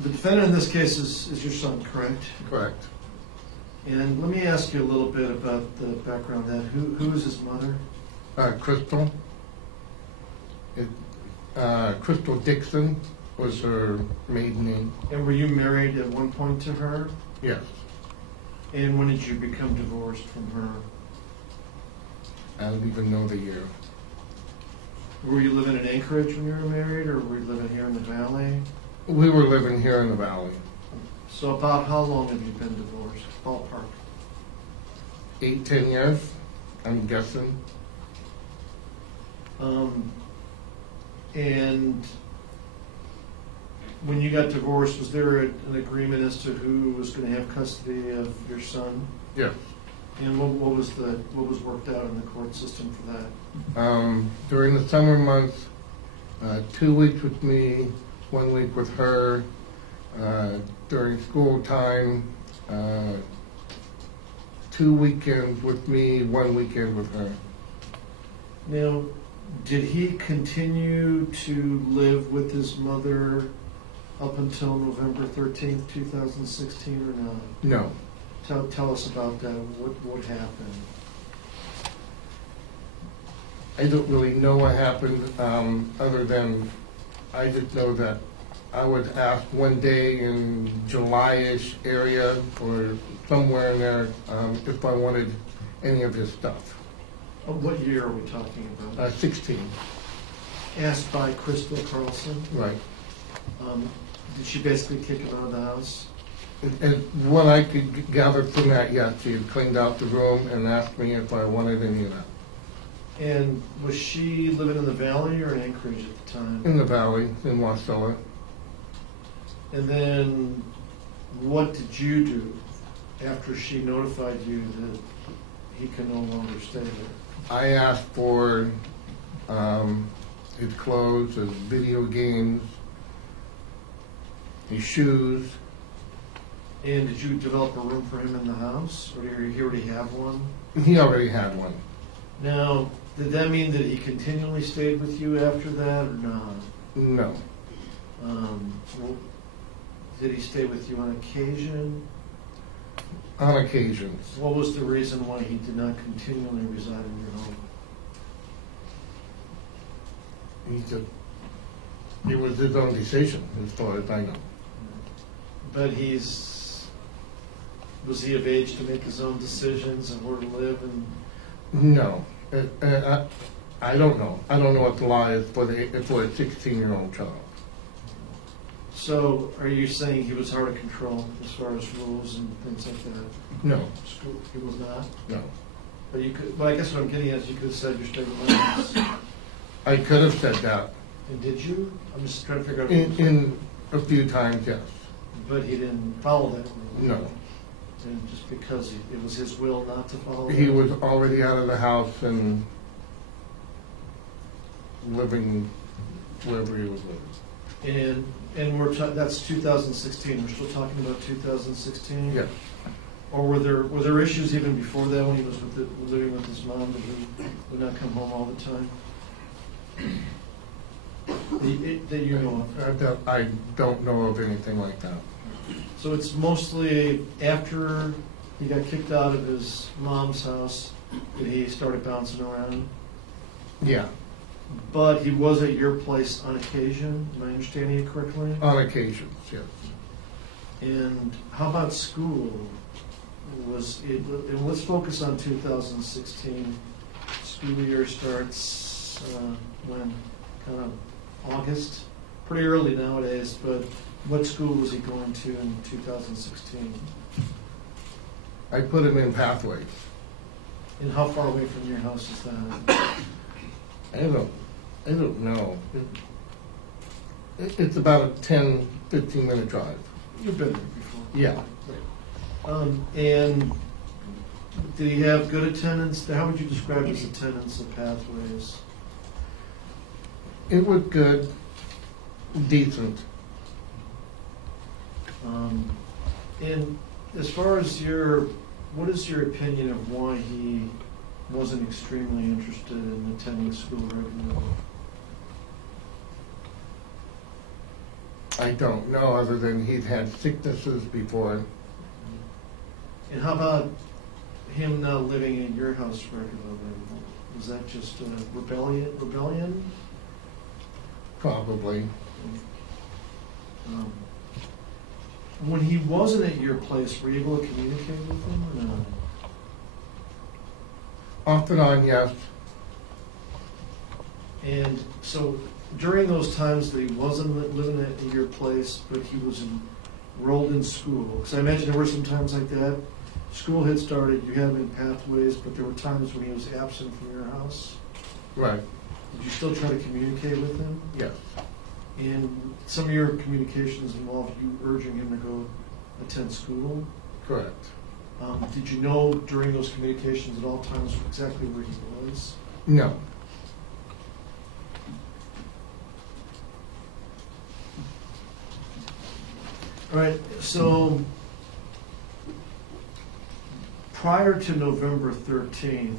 the defendant in this case is your son, correct? Correct. And let me ask you a little bit about the background of that. Who is his mother? Crystal. Crystal Dixon was her maiden name. And were you married at one point to her? Yes. And when did you become divorced from her? I don't even know the year. Were you living in Anchorage when you were married, or were you living here in the Valley? We were living here in the Valley. So about how long have you been divorced? Ballpark. 8-10 years, I'm guessing. And when you got divorced, was there an agreement as to who was going to have custody of your son? Yes. And what was worked out in the court system for that? During the summer months, 2 weeks with me, 1 week with her. During school time, 2 weekends with me, 1 weekend with her. Now, did he continue to live with his mother up until November 13th, 2016, or not? No. Tell us about that. What happened? I don't really know what happened, other than I just know that I was asked one day in July-ish area or somewhere in there if I wanted any of his stuff. What year are we talking about? 16. Asked by Crystal Carlson. Right. Did she basically kick him out of the house? And what I could gather from that, yes, she had cleaned out the room and asked me if I wanted any of that. And was she living in the Valley or in Anchorage at the time? In the Valley, in Wasilla. And then what did you do after she notified you that he can no longer stay there? I asked for his clothes, his video games, his shoes. And did you develop a room for him in the house, or did he already have one? He already had one. Now, did that mean that he continually stayed with you after that, or not? No. Well, did he stay with you on occasion? On occasions. What was the reason why he did not continually reside in your home? It was his own decision, as far as I know. But was he of age to make his own decisions and where to live? And No. I don't know. I don't know what the law is for a 16-year-old child. so, are you saying he was hard to control as far as rules and things like that? No. School, he was not. No. But you could. Well, I guess what I'm getting at is you could have said your state limits. I could have said that And did you? I'm just trying to figure out. in a few times, yes. But he didn't follow that rule. No. And just because it was his will not to follow. He that? was already out of the house and living wherever he was living. And that's 2016. We're still talking about 2016. Yes. Or were there issues even before that when he was living with his mom that he would not come home all the time? That you know of. I don't know of anything like that. So it's mostly after he got kicked out of his mom's house that he started bouncing around. Yeah, But he was at your place on occasion. Am I understanding it correctly? on occasions, yes. And how about school? And let's focus on 2016. School year starts when? Kind of August? Pretty early nowadays, but what school was he going to in 2016? I put him in Pathways. And how far away from your house is that? I don't know. It's about a 10, 15-minute drive. You've been there before. Yeah. And did he have good attendance? How would you describe his attendance of Pathways? It was good, decent. And as far as what is your opinion of why he wasn't extremely interested in attending school regularly? I don't know, other than he'd had sicknesses before. And how about him now living in your house regularly? Was that just a rebellion? Probably. When he wasn't at your place, were you able to communicate with him or not? Off and on, yes. And so during those times that he wasn't living at your place, but he was enrolled in school, because I imagine there were some times like that. School had started, you had him in Pathways, but there were times when he was absent from your house. Right. Did you still try to communicate with him? Yes. And some of your communications involved you urging him to go attend school. Correct. Did you know during those communications at all times exactly where he was? No. All right, so prior to November 13th,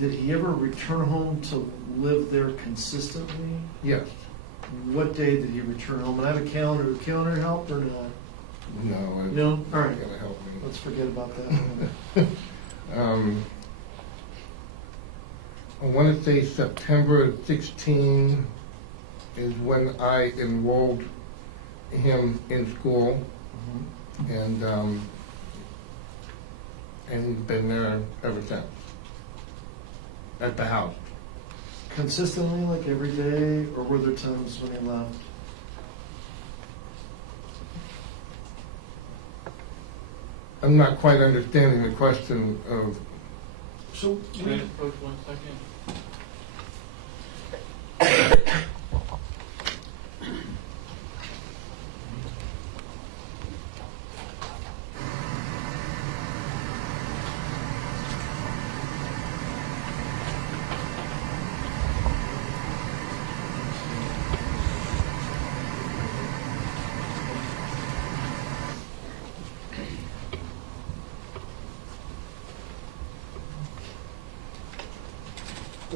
did he ever return home to live there consistently? Yes. What day did he return home? And I have a calendar. Calendar help or not? No. It's No? All not right. going to help me. Let's forget about that. I want to say September 16 is when I enrolled him in school, and he's been there ever since, at the house. Consistently, like every day, or were there times when he left? I'm not quite understanding the question of. So, Can I approach 1 second?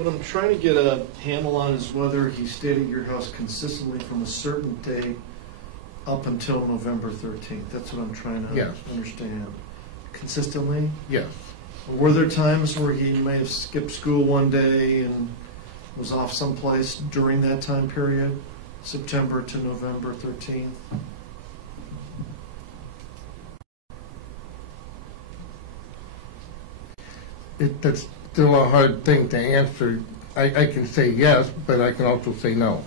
what I'm trying to get a handle on is whether he stayed at your house consistently from a certain date up until November 13th. That's what I'm trying to Yes. understand. Consistently? Yes. Were there times where he may have skipped school one day and was off someplace during that time period, September to November 13th? That's still a hard thing to answer. I can say yes, but I can also say no.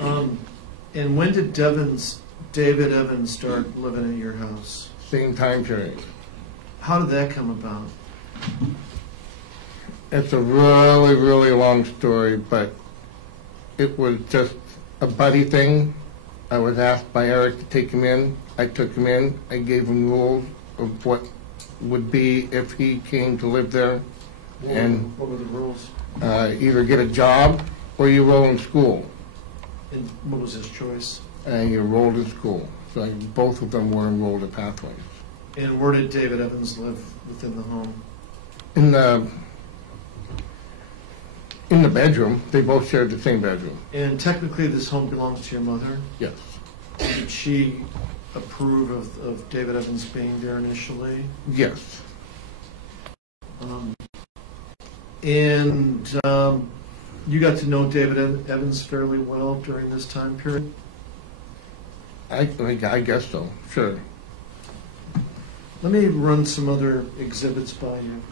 And when did David Evans start living at your house? Same time period. How did that come about? It's a really, really long story, but it was just a buddy thing. I was asked by Eric to take him in. I took him in. I gave him rules of what would be if he came to live there. And what were the rules? either get a job or you roll in school. And what was his choice? And you enrolled in school. So both of them were enrolled at Pathways. And where did David Evans live within the home? In the bedroom. They both shared the same bedroom. And technically this home belongs to your mother. Yes. Did she approve of David Evans being there initially? Yes. And you got to know David Evans fairly well during this time period? I guess so. Sure. Let me run some other exhibits by you.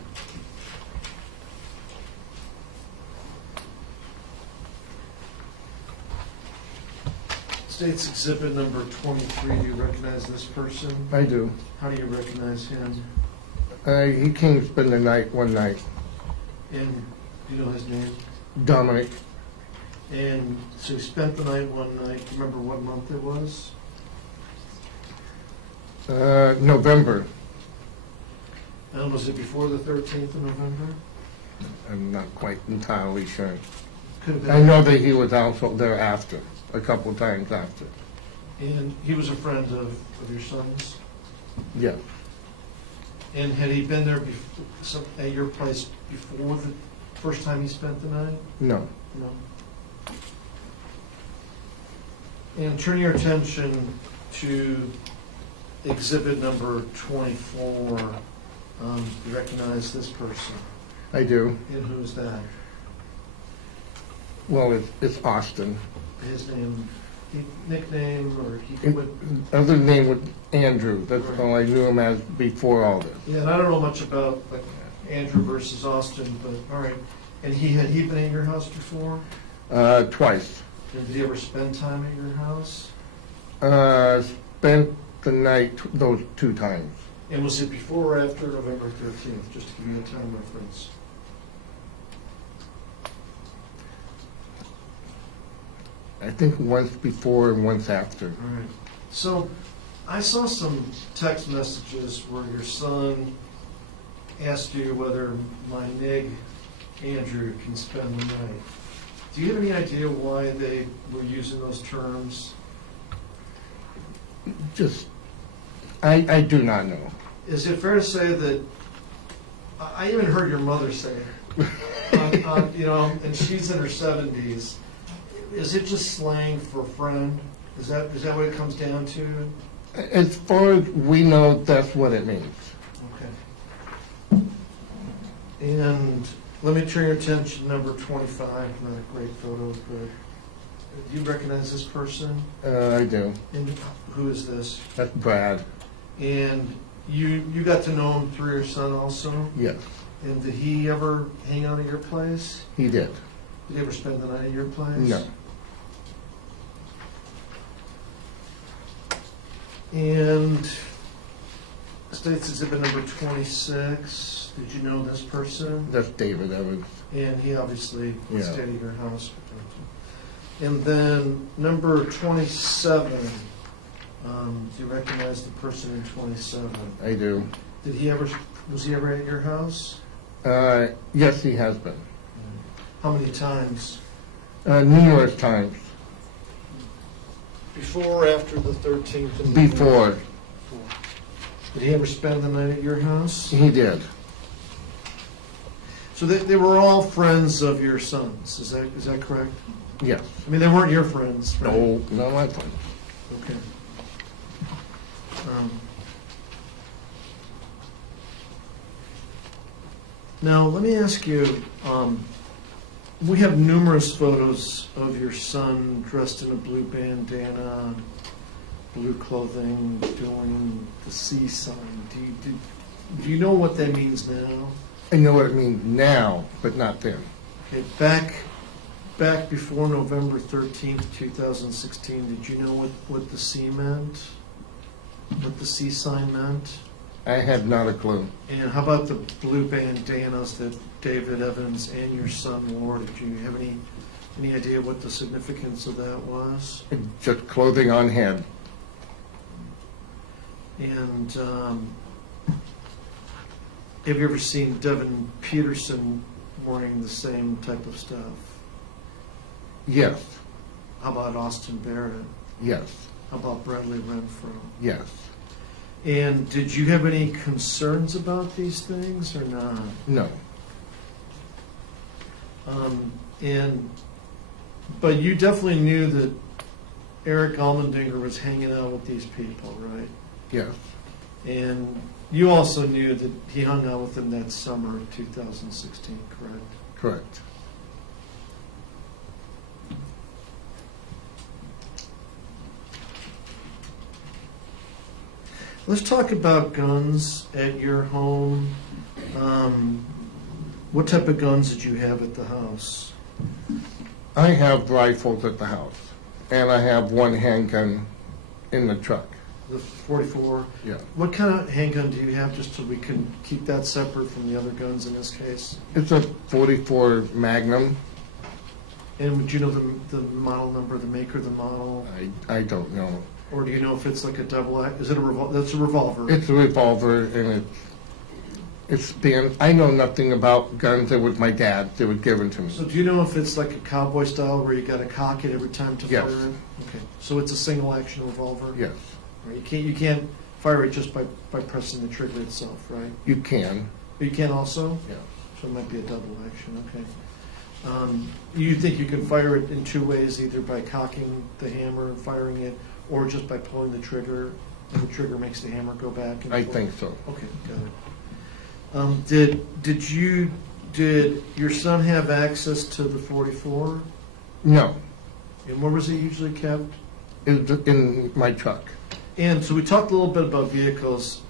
State's exhibit number 23. Do you recognize this person? I do. How do you recognize him? He came to spend the night one night. And do you know his name? Dominic. And so you spent the night one night. Do you remember what month it was? November. And was it before the 13th of November? I'm not quite entirely sure. Could have been. I know that he was also there after, a couple times after. And he was a friend of your son's? Yeah. And had he been there at your place before the first time he spent the night? No. No. And turn your attention to exhibit number 24. You recognize this person? I do. And who's that? Well, it's Austin. His name, nickname, or he would... Other name was Andrew. That's all I knew him as before all this. Yeah, and I don't know much about like Andrew versus Austin, but all right. And had he been at your house before? Twice. And did he ever spend time at your house? Spent the night those 2 times. And was it before or after November 13th, just to give you a time reference? I think once before and once after. All right. So I saw some text messages where your son asked you whether my nig, Andrew, can spend the night. Do you have any idea why they were using those terms? Just, I do not know. Is it fair to say that, I even heard your mother say it, you know, and she's in her 70s. Is it just slang for friend? Is that what it comes down to? As far as we know, that's what it means. Okay. And let me turn your attention to number 25. Not a great photo, but do you recognize this person? I do. And who is this? That's Brad. And you got to know him through your son also? Yes, And did he ever hang out at your place? he did. Did he ever spend the night at your place? No. And States Exhibit number 26. Did you know this person? That's David Evans. And he obviously Yeah. stayed at your house. And then number 27. Do you recognize the person in 27? I do. Was he ever at your house? Yes, he has been. How many times? Numerous times. Before or after the 13th? And Before. Did he ever spend the night at your house? He did. So they were all friends of your son's, is that correct? Yes. I mean, they weren't your friends, right? No, my friend. Okay. Now, let me ask you, we have numerous photos of your son dressed in a blue bandana, blue clothing, doing the C sign. Do you know what that means now? I know what it means now, but not then. Okay, back before November 13th, 2016, did you know what the C meant? What the C sign meant? I had not a clue. And how about the blue bandanas that David Evans and your son wore? Did you have any idea what the significance of that was? Just clothing on head. And have you ever seen Devin Peterson wearing the same type of stuff? Yes. How about Austin Barrett? Yes. How about Bradley Renfro? Yes. And did you have any concerns about these things or not? No. But you definitely knew that Erick Almandinger was hanging out with these people, right? Yes. And you also knew that he hung out with them that summer of 2016, correct? Correct. Let's talk about guns at your home. What type of guns did you have at the house? I have rifles at the house, and I have one handgun in the truck. The 44? Yeah. What kind of handgun do you have, just so we can keep that separate from the other guns in this case? It's a 44 Magnum. And would you know the model number, the maker, the model? I don't know. Or do you know if it's like a double act? Is it a revolver? That's a revolver. It's a revolver, and it's been. I know nothing about guns. It was my dad that was given to me. So do you know if it's like a cowboy style where you got to cock it every time to Yes. fire it? Okay. So it's a single action revolver. Yes, Right. You can't fire it just by pressing the trigger itself, right? you can. But you can also. Yeah. So it might be a double action. Okay. You think you can fire it in two ways, either by cocking the hammer and firing it, or just by pulling the trigger, and the trigger makes the hammer go back and I forth? think so. Okay, got it. Did your son have access to the 44? No, And where was it usually kept? it was in my truck. And so we talked a little bit about vehicles.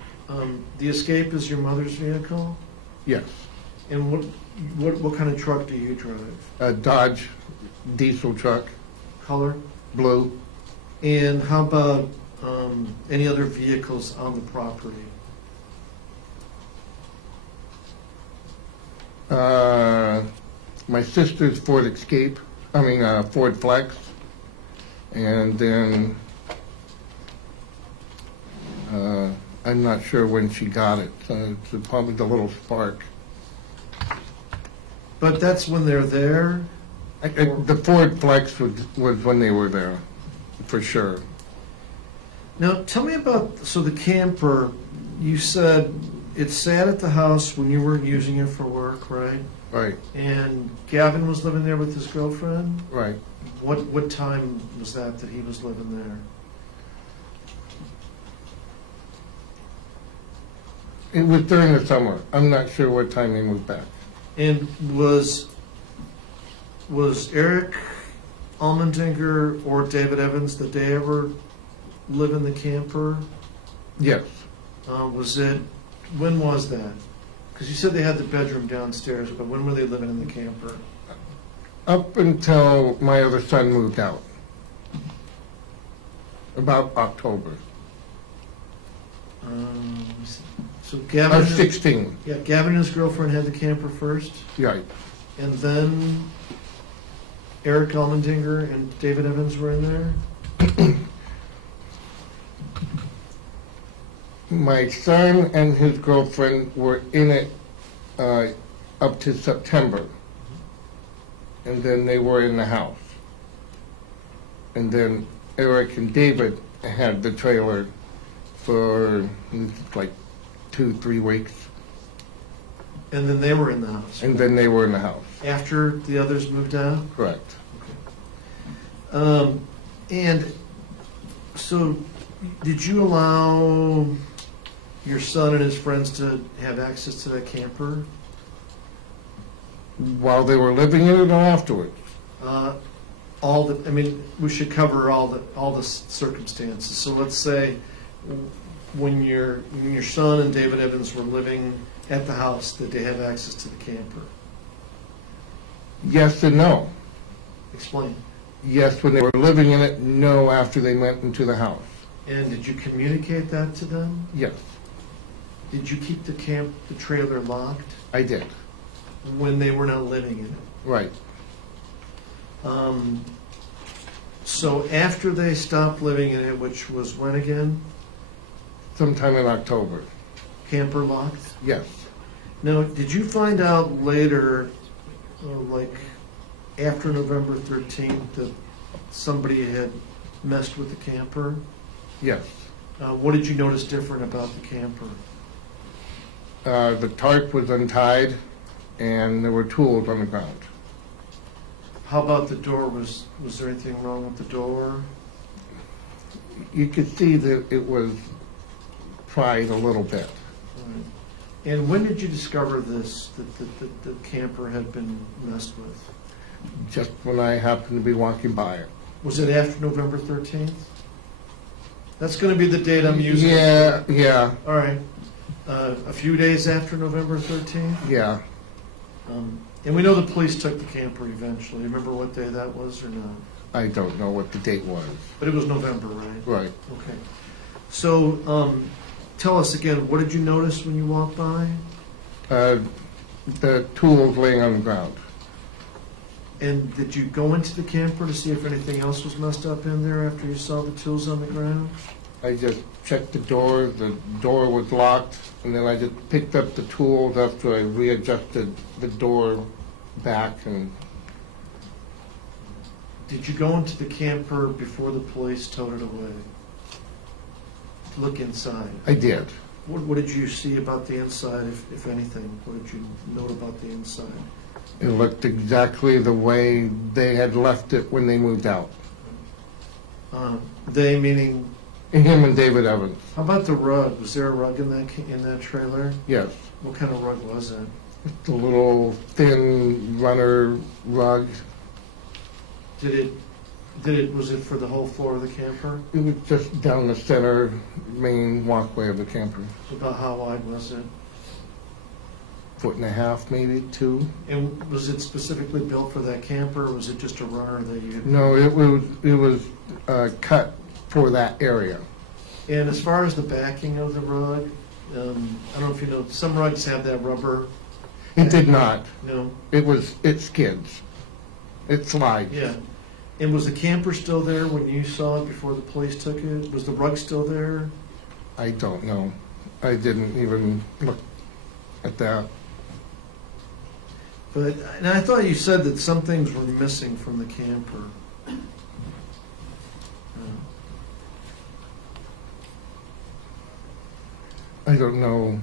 The Escape is your mother's vehicle? Yes, And what kind of truck do you drive? a Dodge diesel truck, Color? blue. And how about any other vehicles on the property? My sister's Ford Escape. Ford Flex, and then I'm not sure when she got it. It's probably the little Spark. But that's when they're there? The Ford Flex was when they were there, for sure. Now, tell me about, so the camper, you said it sat at the house when you weren't using it for work, right? Right, And Gavin was living there with his girlfriend? right. What time was that he was living there? It was during the summer. I'm not sure what time they moved back. And was Erick Almandinger or David Evans, did they ever live in the camper? Yes, When was that? Because you said they had the bedroom downstairs, but when were they living in the camper? up until my other son moved out, about October. So I Gavin, was 16, yeah, Gavin and his girlfriend had the camper first, right. and then Erick Almandinger and David Evans were in there? My son and his girlfriend were in it up to September, and then they were in the house. And then Eric and David had the trailer for like 2-3 weeks, And then they were in the house? and then they were in the house. After the others moved out? Correct. And so, did you allow your son and his friends to have access to that camper? While they were living in it or afterwards? We should cover all the circumstances. So let's say when your son and David Evans were living at the house, did they have access to the camper? Yes and no. Explain. Yes, when they were living in it, no, after they went into the house. And did you communicate that to them? Yes, Did you keep the trailer locked I did. when they were not living in it? Right. So after they stopped living in it, which was when again? Sometime in October. Camper locked? Yes. Now, did you find out later, like after November 13th, that somebody had messed with the camper? Yes. What did you notice different about the camper? The tarp was untied, and there were tools on the ground. How about the door? Was there anything wrong with the door? You could see that it was pried a little bit. Right. And when did you discover this, that the camper had been messed with? Just when I happened to be walking by it. Was it after November 13th? That's going to be the date I'm using. Yeah, All right. A few days after November 13th? yeah. And we know the police took the camper eventually. Remember what day that was or not? I don't know what the date was. But it was November, right? Right. Okay. So tell us again, what did you notice when you walked by? The tools laying on the ground. And did you go into the camper to see if anything else was messed up in there after you saw the tools on the ground? I just checked the door was locked, and then I just picked up the tools after I readjusted the door back, and Did you go into the camper before the police towed it away? Look inside. I did. What did you see about the inside, if anything? What did you note about the inside? It looked exactly the way they had left it when they moved out. They meaning, Him and David Evans. how about the rug? Was there a rug in that trailer? Yes. What kind of rug was it? The little thin runner rug. Was it for the whole floor of the camper? It was just down the center main walkway of the camper. About how wide was it? 1.5 feet, maybe 2. And was it specifically built for that camper, or was it just a runner that you? No, it was cut for that area. And as far as the backing of the rug, I don't know if you know, some rugs have that rubber. It did not. No. It skids. It slides. Yeah. And was the camper still there when you saw it before the police took it? Was the rug still there? I don't know. I didn't even look at that. But, and I thought you said that some things were missing from the camper. I don't know.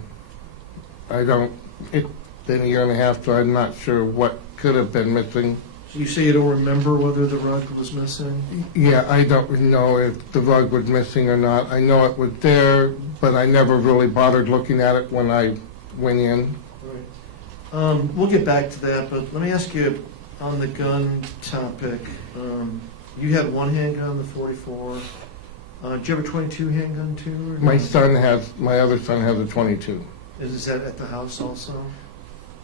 It's been a year and a half, so I'm not sure what could have been missing. So you say you don't remember whether the rug was missing? Yeah, I don't know if the rug was missing or not. I know it was there, but I never really bothered looking at it when I went in. Right. We'll get back to that, but let me ask you on the gun topic. You had one handgun, the .44. Do you have a .22 handgun too? Or My no? other son has a .22. Is that at the house also?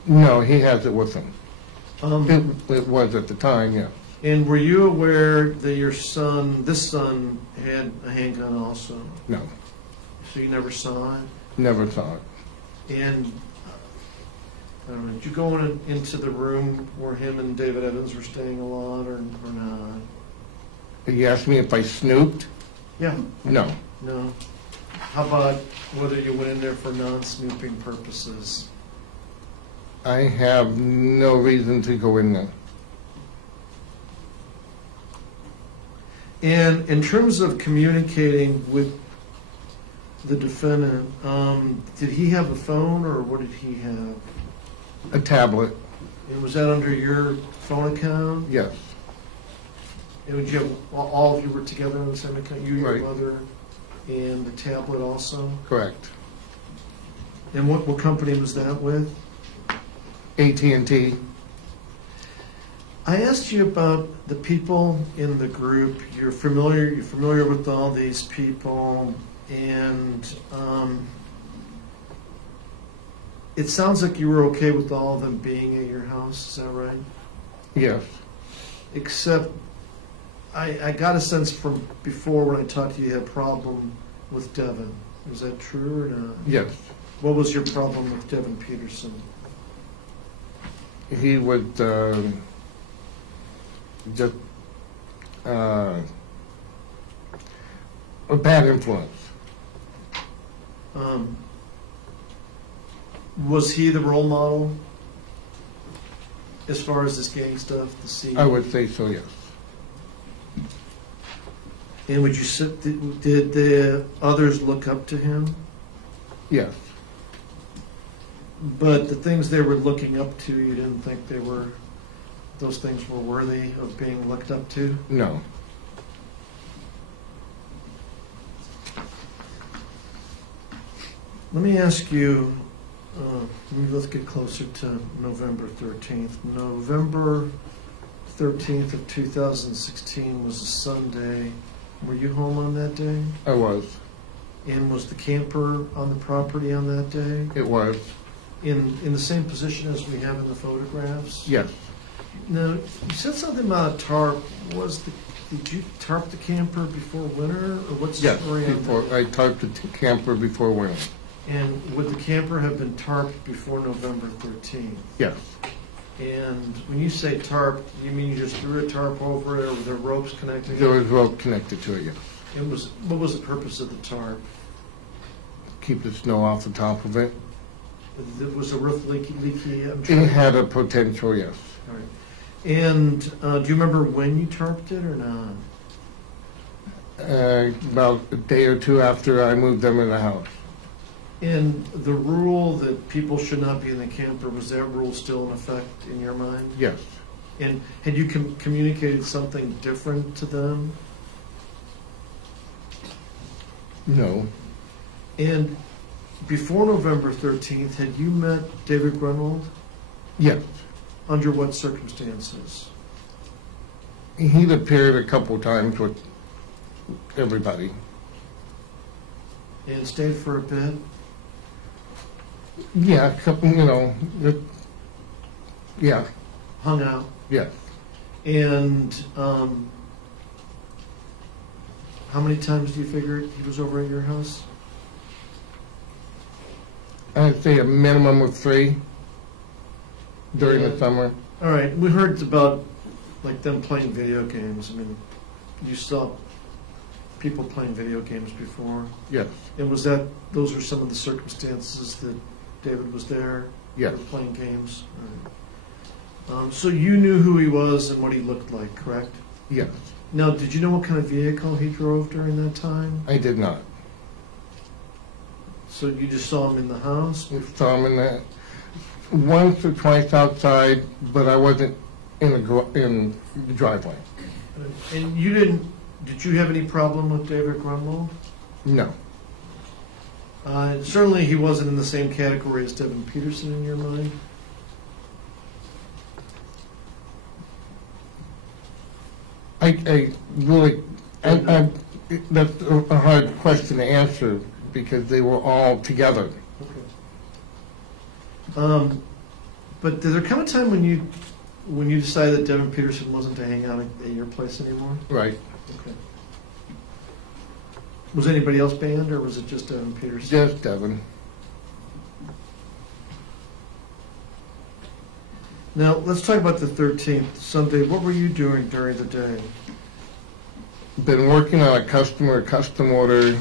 No, he has it with him. Um, It was at the time, yeah. And were you aware that this son, had a handgun also? No, So you never saw it? never saw it. And I don't know, did you go into the room where him and David Evans were staying a lot, or not? You asked me if I snooped? Yeah. No. No. How about whether you went in there for non-snooping purposes? I have no reason to go in there. And in terms of communicating with the defendant, did he have a phone, or what did he have? A tablet, And was that under your phone account? yes. And would you have, all of you were together on the same account? You, your Right. mother, and the tablet also? Correct. And what company was that with? AT&T. I asked you about the people in the group. You're familiar with all these people, and it sounds like you were okay with all of them being at your house. Is that right? Yes. Except, I got a sense from before when I talked to you, you had a problem with Devin. Is that true or not? Yes. What was your problem with Devin Peterson? He would just a bad influence. Was he the role model as far as this gang stuff? The scene? I would say so, yes. And would you sit? Did the others look up to him? Yes. But the things they were looking up to, you didn't think those things were worthy of being looked up to? No. Let me ask you, let's get closer to November 13th. November 13th of 2016 was a Sunday. Were you home on that day? I was. And was the camper on the property on that day? It was. In the same position as we have in the photographs? Yes. Now, you said something about a tarp. Did you tarp the camper before winter, or what's the Yes. story on Before that? I tarped the camper before winter. And would the camper have been tarped before November 13th? Yes. And when you say tarp, you mean you just threw a tarp over it, or were there ropes connecting There it? was rope connected to it, yes. What was the purpose of the tarp? Keep the snow off the top of it. Was the roof leaky? It had a potential, yes. All right. And do you remember when you tarped it or not? About a day or two after I moved them in the house. And the rule that people should not be in the camper, was that rule still in effect in your mind? Yes. And had you communicated something different to them? No. And before November 13th, had you met David Grunwald? Yes. Under what circumstances? He'd appeared a couple times with everybody. And stayed for a bit? Yeah, a couple, yeah, Hung out? yes. And how many times do you figure he was over at your house? I'd say a minimum of 3 during the Yeah. summer. All right, we heard about like them playing video games. I mean, you saw people playing video games before. Yes, And those were some of the circumstances that David was there? yes, They were playing games? All right. So you knew who he was and what he looked like, correct? yes. Now, did you know what kind of vehicle he drove during that time? I did not. So you just saw him in the house? Saw him in the, once or twice outside, but I wasn't in the driveway. And did you have any problem with David Grunwald? No, Certainly he wasn't in the same category as Devin Peterson in your mind? I really, that's a hard question to answer because they were all together. Okay. But did there come a time when you decided that Devin Peterson wasn't to hang out at your place anymore? Right. Okay. Was anybody else banned, or was it just Devin Peterson? Just Devin. Now, let's talk about the 13th, Sunday. What were you doing during the day? Been working on a custom order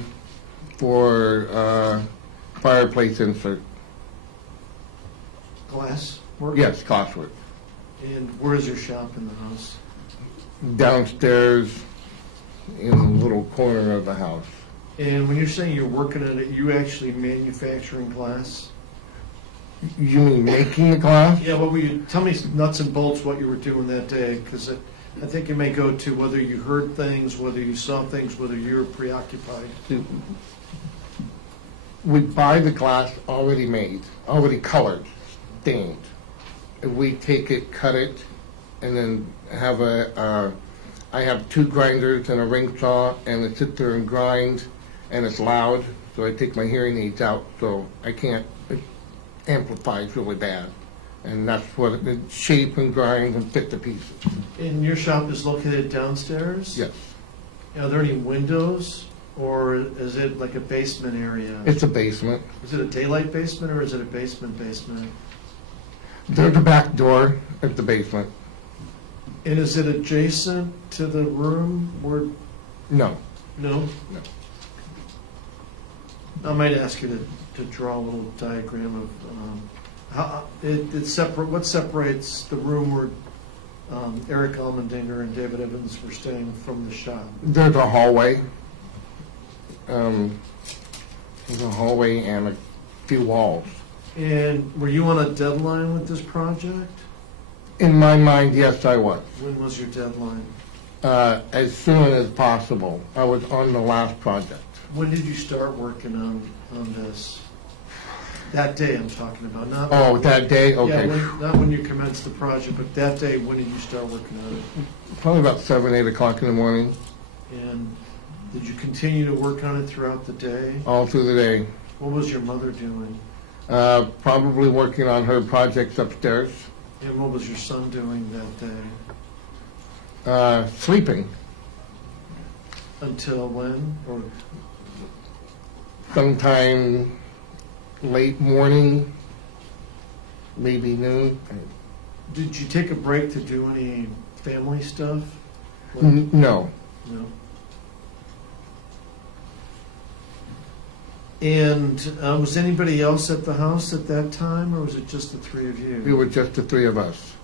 for fireplace insert. Glass work? Yes, glasswork. And where is your shop in the house? Downstairs in the little corner of the house. And when you're saying you're working at it, you actually manufacturing glass? You mean making the glass? Yeah, what were you, tell me nuts and bolts what you were doing that day, because I think it may go to whether you heard things, whether you saw things, whether you were preoccupied. We buy the glass already made, already colored, stained. We take it, cut it, and then have I have 2 grinders and a ring saw, and I sit there and grind, and it's loud, so I take my hearing aids out, so I can't, it amplifies really bad. And that's what it shape and grind and fit the pieces. And your shop is located downstairs? Yes, Are there any windows, or is it like a basement area? it's a basement. Is it a daylight basement, or is it a basement? There's a back door at the basement. And is it adjacent to the room where, No, no? no. I might ask you to draw a little diagram of, what separates the room where Erick Almandinger and David Evans were staying from the shop? There's a hallway. There's a hallway and a few walls. And were you on a deadline with this project? In my mind, yes, I was. When was your deadline? As soon as possible. I was on the last project. When did you start working on this? That day I'm talking about, not. Oh, that day? Okay. Yeah, not when you commenced the project, but that day, when did you start working on it? Probably about 7, 8 o'clock in the morning, And did you continue to work on it throughout the day? all through the day. What was your mother doing? Probably working on her projects upstairs. And what was your son doing that day? Sleeping. Until when? Or Sometime late morning, maybe noon. Did you take a break to do any family stuff? No. No. And was anybody else at the house at that time, or was it just the three of you? We were just the three of us.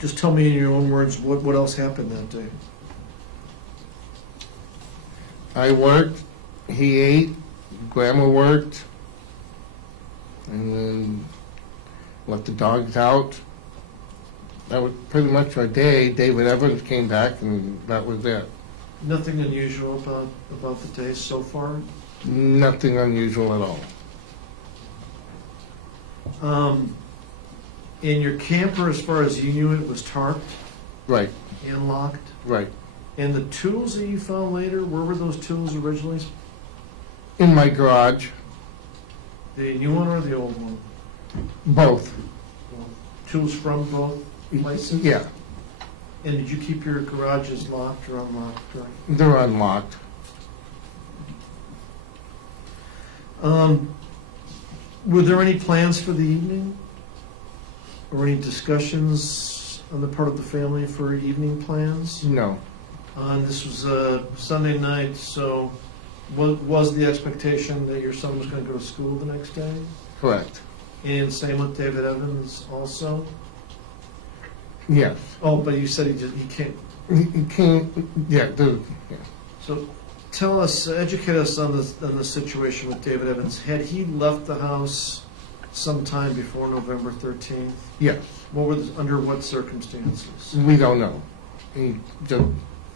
Just tell me in your own words what else happened that day. I worked, he ate, Grandma worked, and then let the dogs out. That was pretty much our day. David Evans came back, and that was it. Nothing unusual about the day so far? Nothing unusual at all. In your camper, as far as you knew, it was tarped Right, and locked? right. And the tools that you found later, where were those tools originally? In my garage, The new one or the old one? both. Tools from both places? Yeah, And did you keep your garages locked or unlocked? they're unlocked. Were there any plans for the evening? Or any discussions on the part of the family for evening plans? No, This was a Sunday night, so was the expectation that your son was going to go to school the next day? correct. And same with David Evans also? Yes. Oh, but you said he can't. He came, yeah, So tell us, educate us on the situation with David Evans. Had he left the house sometime before November 13th? yes. Under what circumstances? We don't know. He just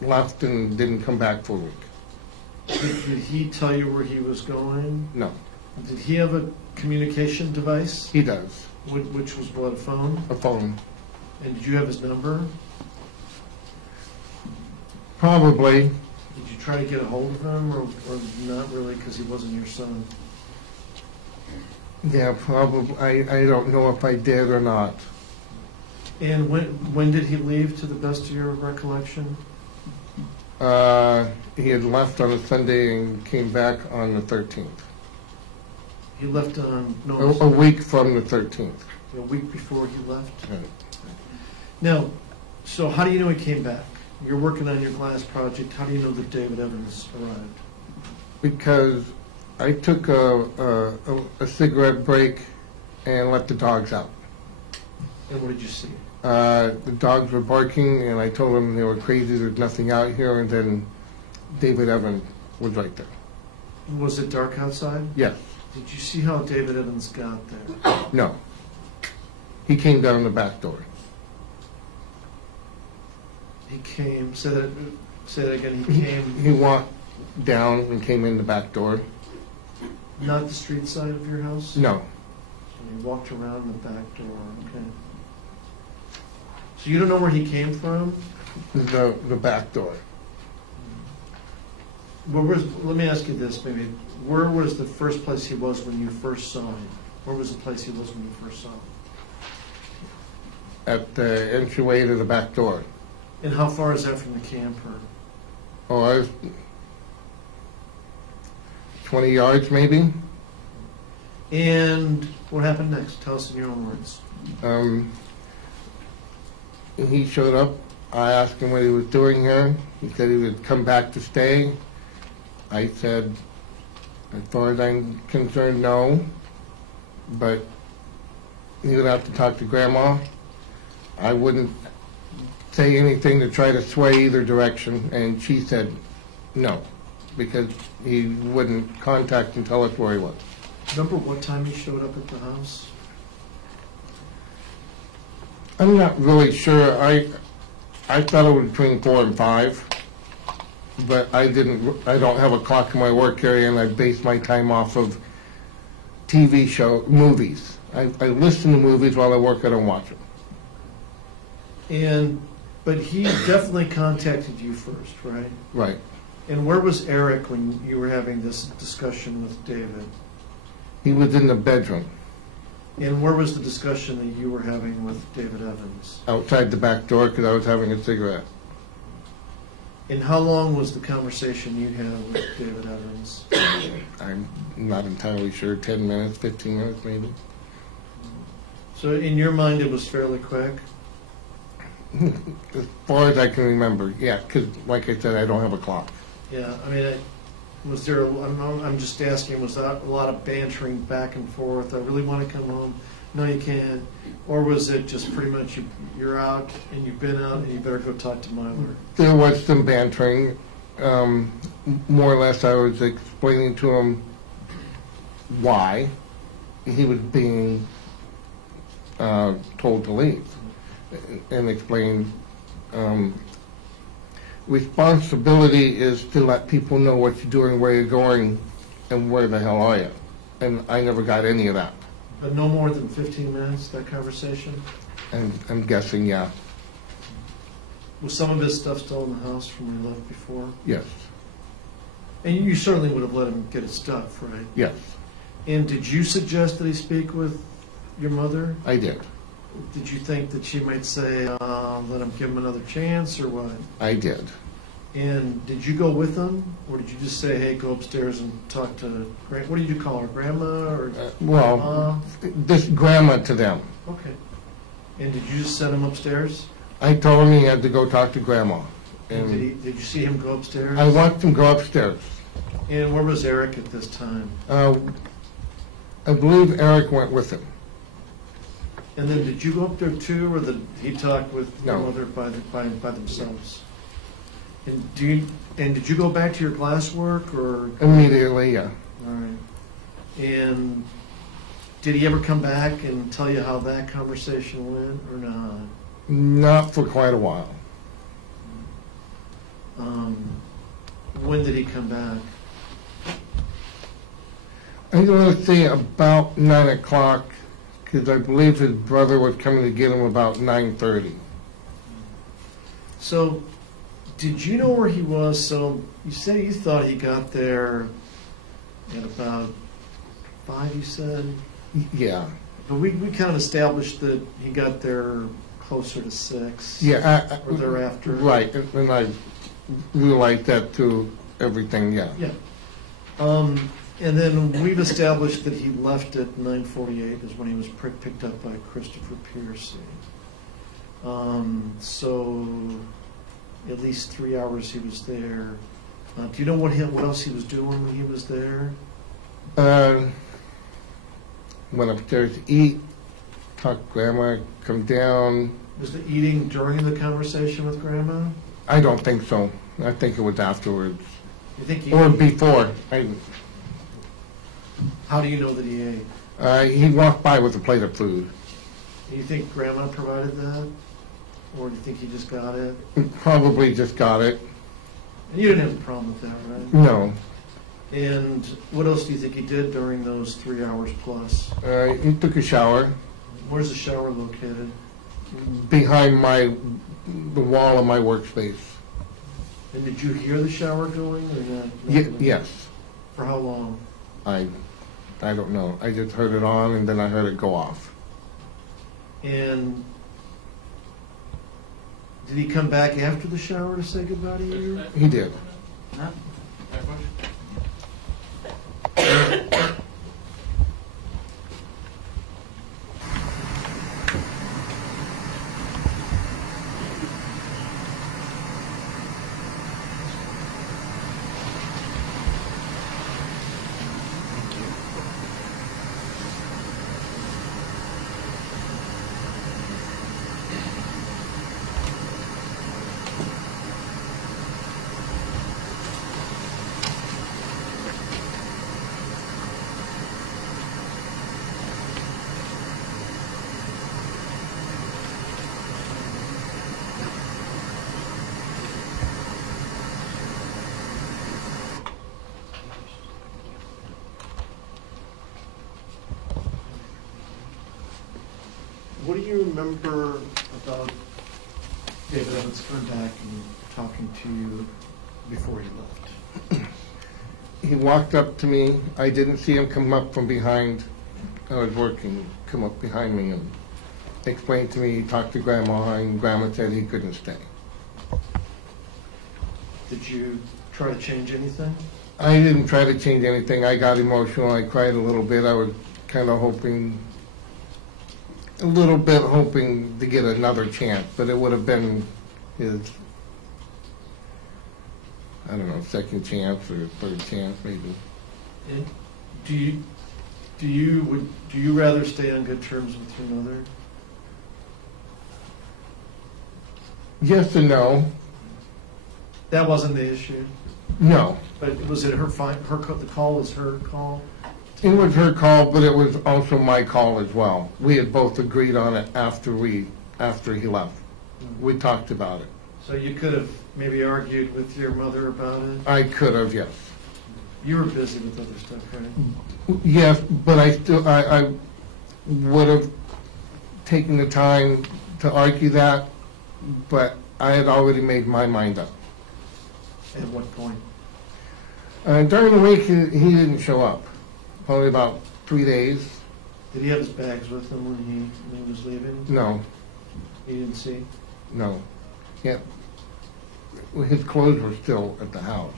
left and didn't come back for a week. Did he tell you where he was going? No, Did he have a communication device? he does. Which was what, a phone? A phone. And did you have his number? Probably. Did you try to get a hold of him, or not really, because he wasn't your son? Yeah, probably. I don't know if I did or not. And when did he leave, to the best of your recollection? He had left on a Sunday and came back on the 13th. He left on, A week from the 13th. a week before he left? Right. Now, so how do you know he came back? You're working on your glass project. How do you know that David Evans arrived? Because I took a cigarette break and let the dogs out. And what did you see? The dogs were barking, and I told them they were crazy, there's nothing out here, and then David Evans was right there. Was it dark outside? Yes. Did you see how David Evans got there? No. He came down the back door. He came, say that again, he came, He walked down and came in the back door. not the street side of your house? No. And he walked around the back door, okay. So you don't know where he came from? The back door. Let me ask you this, maybe. Where was the first place he was when you first saw him? Where was the place he was when you first saw him? At the entryway to the back door. And how far is that from the camper? Oh, I was 20 yards maybe. And what happened next? Tell us in your own words. He showed up. I asked him what he was doing here. He said he would come back to stay. I said, as far as I'm concerned, no. But he would have to talk to Grandma. I wouldn't say anything to try to sway either direction, and she said no, because he wouldn't contact and tell us where he was. Remember what time he showed up at the house? I'm not really sure. I thought it was between 4 and 5, but I don't have a clock in my work area, and I base my time off of movies. I listen to movies while I work. I don't watch them. But he definitely contacted you first, right? Right. And where was Eric when you were having this discussion with David? He was in the bedroom, And where was the discussion that you were having with David Evans? outside the back door, because I was having a cigarette. And how long was the conversation you had with David Evans? I'm not entirely sure. 10 minutes, 15 minutes, maybe. So in your mind, it was fairly quick? As far as I can remember, yeah, because like I said, I don't have a clock. Yeah, I mean, was there, I'm just asking, was that a lot of bantering back and forth? I really want to come home. No, you can't. Or was it just pretty much you're out and you've been out and you better go talk to Myler? There was some bantering. More or less, I was explaining to him why he was being told to leave, and explain responsibility is to let people know what you're doing, where you're going, and where the hell are you. And I never got any of that. But no more than 15 minutes, that conversation? And I'm guessing, yeah. Was some of his stuff still in the house from when he left before? Yes. And you certainly would have let him get his stuff, right? Yes, And did you suggest that he speak with your mother? I did. Did you think that she might say, let him give him another chance, or what? I did. And did you go with him, or did you just say, hey, go upstairs and talk to, what did you call her, Grandma, or? Well, this grandma to them. Okay. And did you just send him upstairs? I told him he had to go talk to Grandma. And And did you see him go upstairs? I watched him go upstairs. And where was Eric at this time? I believe Eric went with him. And then did you go up there too, or did he talk with your No. mother by themselves? And did you go back to your classwork, or? Immediately, yeah. All right. And did he ever come back and tell you how that conversation went, or not? Not for quite a while. When did he come back? I'm going to say about 9 o'clock, because I believe his brother was coming to get him about 9:30. So, did you know where he was? So, you say you thought he got there at about 5, you said? Yeah. But we kind of established that he got there closer to 6. Yeah. Or thereafter. Right, and I realized that to everything, yeah. Yeah. And then we've established that he left at 9:48 is when he was picked up by Christopher Piercy. So at least 3 hours he was there. Do you know what else he was doing when he was there? Went upstairs to eat, talked to Grandma, come down. Was the eating during the conversation with Grandma? I don't think so. I think it was afterwards. You think he Or before. How do you know that he ate? He walked by with a plate of food. Do you think Grandma provided that? Or do you think he just got it? Probably just got it. And you didn't have a problem with that, right? No. And what else do you think he did during those 3 hours plus? He took a shower Where's the shower located? behind the wall of my workspace. And did you hear the shower going or not? Yes. For how long? I don't know. I just heard it on and then I heard it go off. And did he come back after the shower to say goodbye to you? He did. Huh? What do you remember about David Evans coming back and talking to you before he left? He walked up to me. I didn't see him come up from behind. I was working, come up behind me and explained to me, he talked to Grandma, and Grandma said he couldn't stay. Did you try to change anything? I didn't try to change anything. I got emotional. I cried a little bit. I was kind of hoping a little bit hoping to get another chance, but it would have been his, I don't know, second chance or third chance maybe. And do you rather stay on good terms with your mother? Yes and no. That wasn't the issue, No. but was it the call was her call? It was her call, but it was also my call as well. We had both agreed on it after he left. We talked about it. So you could have maybe argued with your mother about it? I could have, yes. You were busy with other stuff, right? Yes, but I would have taken the time to argue that, but I had already made my mind up. At what point? During the week, he didn't show up. Probably about 3 days. Did he have his bags with him when he was leaving? No, You didn't see? no. Yeah, his clothes were still at the house.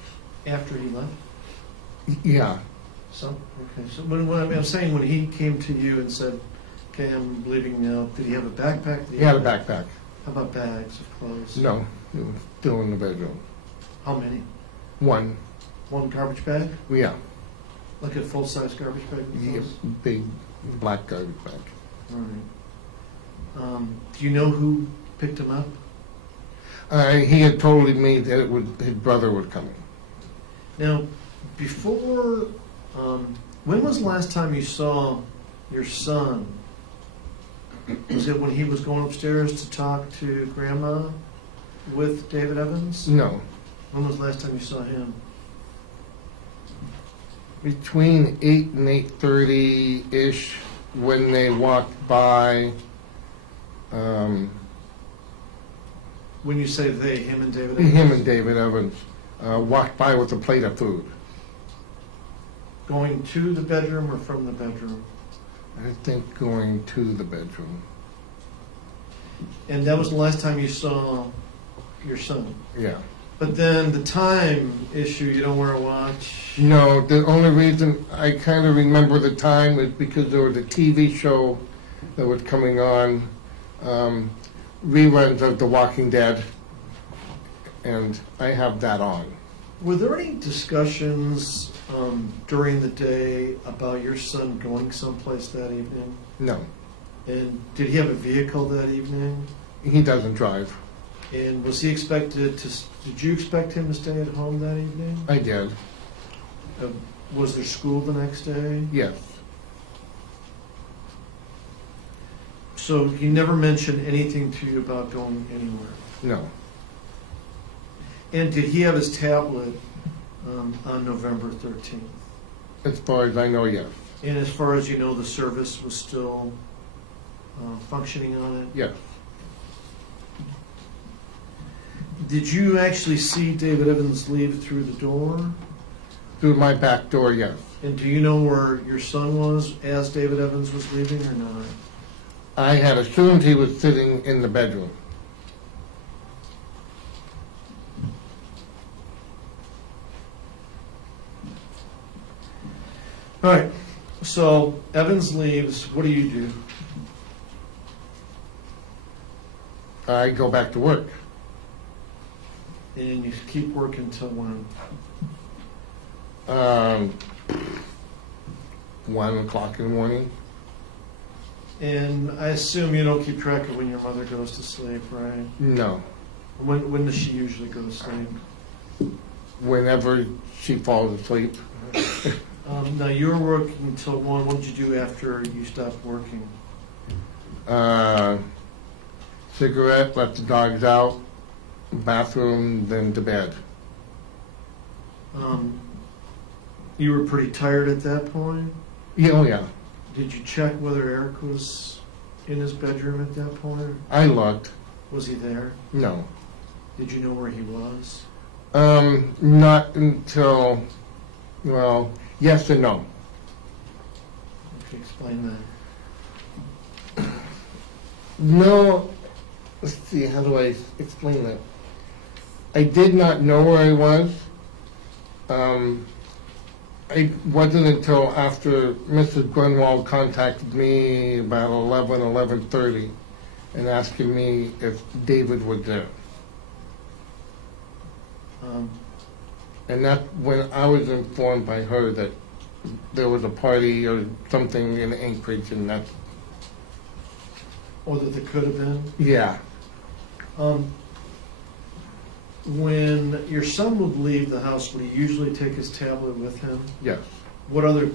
After he left? Yeah. So, okay. So I'm saying when he came to you and said, okay, I'm leaving now, did he have a backpack? He had a backpack. How about bags of clothes? No, it was still in the bedroom. How many? One. One garbage bag? Yeah. Like a full-size garbage bag with Yeah, clothes? big black garbage bag. All right. Do you know who picked him up? He had told me that his brother was coming. Now, before, when was the last time you saw your son? Was it when he was going upstairs to talk to Grandma with David Evans? No. When was the last time you saw him? Between 8 and 8:30-ish, when they walked by, When you say they, him and David Evans? him and David Evans walked by with a plate of food. Going to the bedroom or from the bedroom? I think going to the bedroom. And that was the last time you saw your son? Yeah. But then the time issue, you don't wear a watch? No, the only reason I kind of remember the time is because there was a TV show that was coming on, reruns of The Walking Dead, and I have that on. Were there any discussions during the day about your son going someplace that evening? No, And did he have a vehicle that evening? he doesn't drive. And was he expected to, did you expect him to stay at home that evening? I did, Was there school the next day? yes. So he never mentioned anything to you about going anywhere? No, And did he have his tablet on November 13th? as far as I know, yes. And as far as you know, the service was still functioning on it? Yes. Did you actually see David Evans leave through the door? Through my back door, yes. And do you know where your son was as David Evans was leaving or not? I had assumed he was sitting in the bedroom. All right, so Evans leaves, what do you do? I go back to work. And you keep working till when? 1 o'clock in the morning. And I assume you don't keep track of when your mother goes to sleep, right? No. When does she usually go to sleep? Whenever she falls asleep. Now you were working until 1. What did you do after you stopped working? Cigarette, let the dogs out, bathroom, then to bed. You were pretty tired at that point? Yeah, oh yeah. Did you check whether Eric was in his bedroom at that point? I looked. Was he there? No. Did you know where he was? Not until, well, yes and no. Okay, explain that. No, let's see, how do I explain that? I did not know where I was. It wasn't until after Mrs. Grunwald contacted me about 11:30, and asking me if David was there. And that's when I was informed by her that there was a party or something in Anchorage, and that's, Or that there could have been? yeah. When your son would leave the house, would he usually take his tablet with him? Yes. What other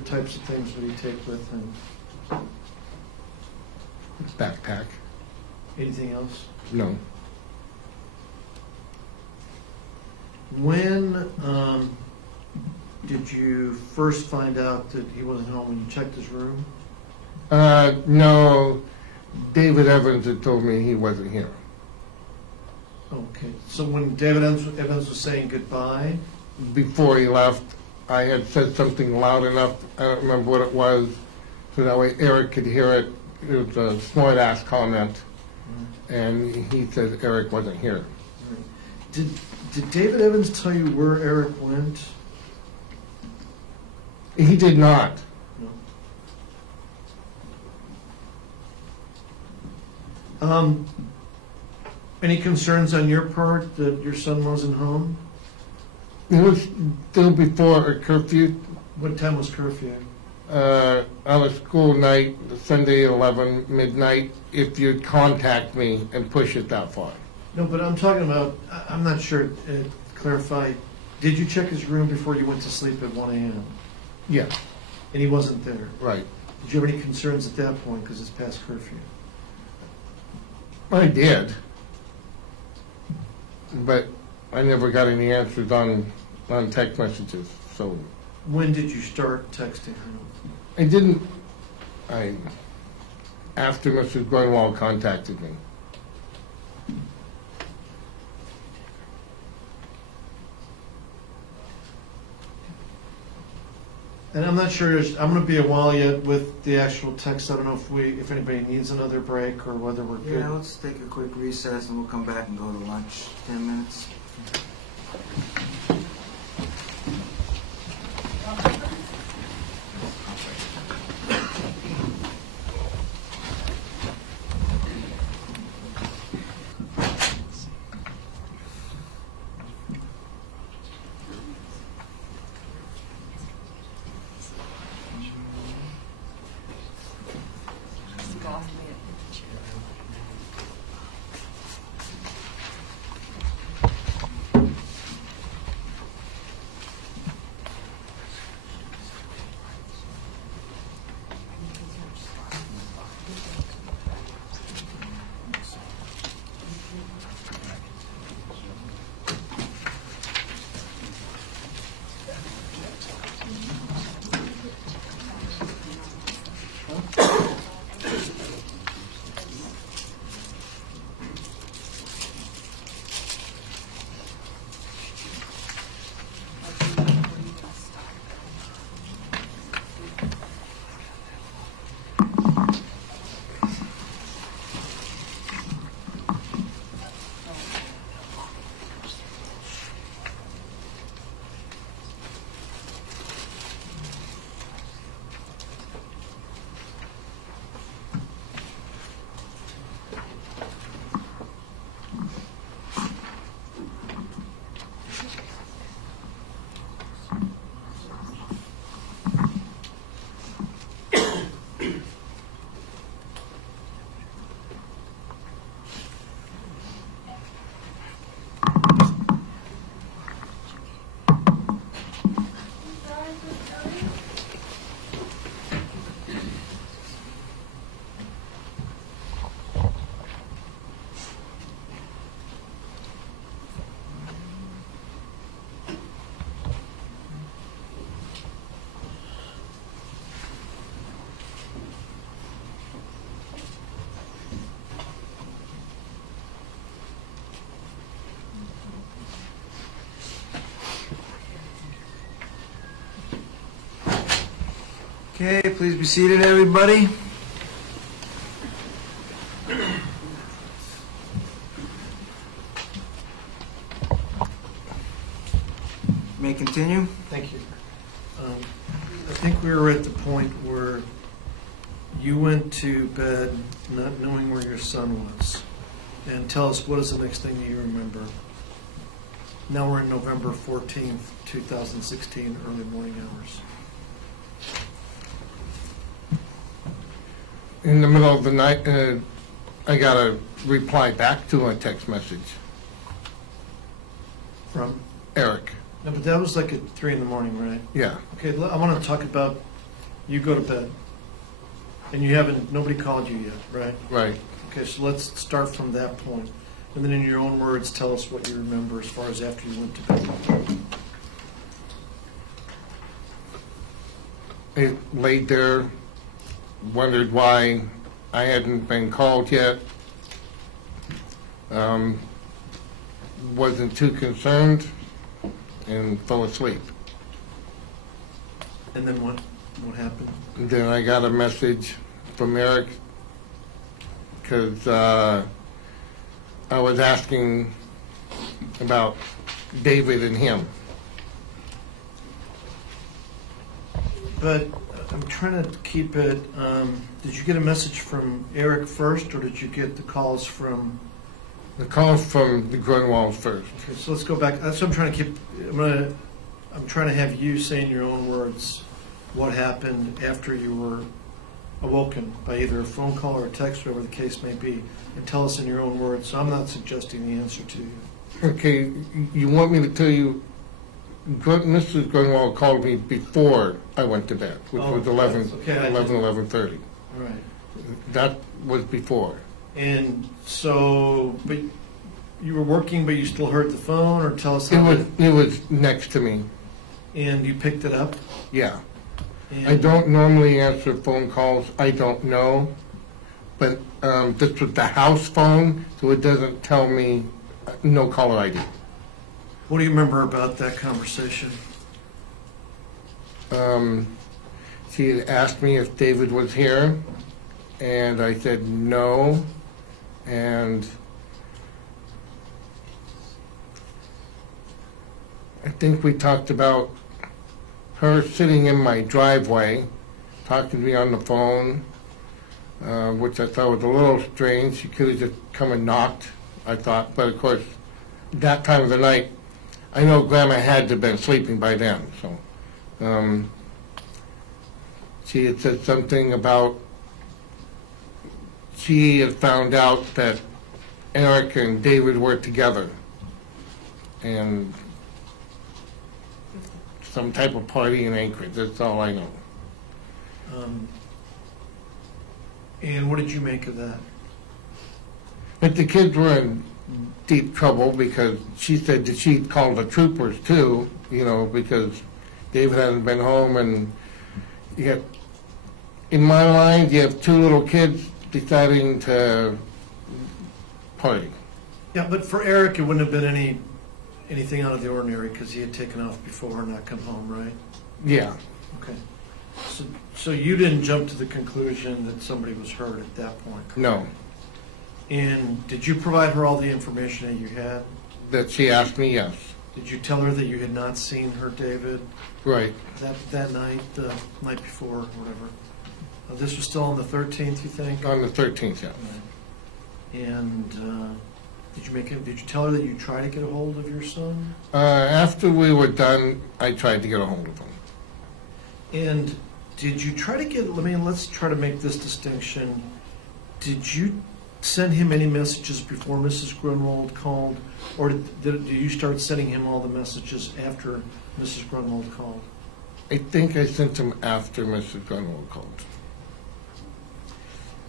types of things would he take with him? Backpack. Anything else? No. When did you first find out that he wasn't home? When you checked his room? No. David Evans had told me he wasn't here. Okay. So when David Evans was saying goodbye? Before he left, I had said something loud enough, I don't remember what it was, so that way Eric could hear it. It was a smart-ass comment, and he said Eric wasn't here. Did David Evans tell you where Eric went? He did not. No. Any concerns on your part that your son wasn't home? It was still before a curfew. What time was curfew? On a school night, Sunday 11 midnight, if you'd contact me and push it that far. No, but I'm talking about, I'm not sure, clarify, did you check his room before you went to sleep at 1 a.m.? Yeah, And he wasn't there? right. Did you have any concerns at that point because it's past curfew? I did. But I never got any answers on text messages, so When did you start texting him? I didn't. After Mrs. Grunwald contacted me. And I'm not sure, I'm going to be a while yet with the actual text. I don't know if anybody needs another break or whether we're good. Yeah, let's take a quick recess and we'll come back and go to lunch. 10 minutes. Okay, please be seated, everybody. May continue. Thank you. I think we were at the point where you went to bed not knowing where your son was. And tell us, what is the next thing that you remember? Now we're in November 14th, 2016, early morning hours. In the middle of the night, I got a reply back to a text message From? Eric. No, but that was like at 3 in the morning, right? Yeah. Okay, I want to talk about, you go to bed, and you haven't, nobody called you yet, right? Right. Okay, so let's start from that point. And then in your own words, tell us what you remember as far as after you went to bed. I laid there, wondered why I hadn't been called yet. Wasn't too concerned and fell asleep. And then what happened? And then I got a message from Eric because I was asking about David and him. But I'm trying to keep it, did you get a message from Eric first, or did you get the calls from? The call from the Grunwald first. Okay, so let's go back. That's what I'm trying to keep. I'm trying to have you say in your own words what happened after you were awoken by either a phone call or a text, whatever the case may be, and tell us in your own words. So I'm not suggesting the answer to you. Okay, you want me to tell you? Mrs. Grunwald called me before I went to bed, which was 11:30. All right. That was before. And so, but you were working, but you still heard the phone, or tell us how It was next to me. and you picked it up? Yeah. And I don't normally answer phone calls. I don't know. But this was the house phone, so it doesn't tell me no caller ID. What do you remember about that conversation? She had asked me if David was here, and I said no. And I think we talked about her sitting in my driveway, talking to me on the phone, which I thought was a little strange. She could have just come and knocked, I thought. But of course, that time of the night, I know Grandma had to have been sleeping by then. So she had said something about she had found out that Eric and David were together, and some type of party in Anchorage. That's all I know. And what did you make of that? But the kids were in deep trouble because she said that she called the troopers too, because David hadn't been home, and in my mind, you have two little kids deciding to party. Yeah, but for Eric, it wouldn't have been anything out of the ordinary because he had taken off before and not come home, right? Yeah. Okay. So you didn't jump to the conclusion that somebody was hurt at that point? Correct? No. And did you provide her all the information that you had? That she asked me, yes. Did you tell her that you had not seen her, David? Right. That night, the night before, whatever. This was still on the 13th, you think? On the 13th, yeah. Right. And did you tell her that you tried to get a hold of your son? After we were done, I tried to get a hold of him. And did you try to let's try to make this distinction. Did you send him any messages before Mrs. Grunwald called, or did you start sending him all the messages after Mrs. Grunwald called? I think I sent him after Mrs. Grunwald called.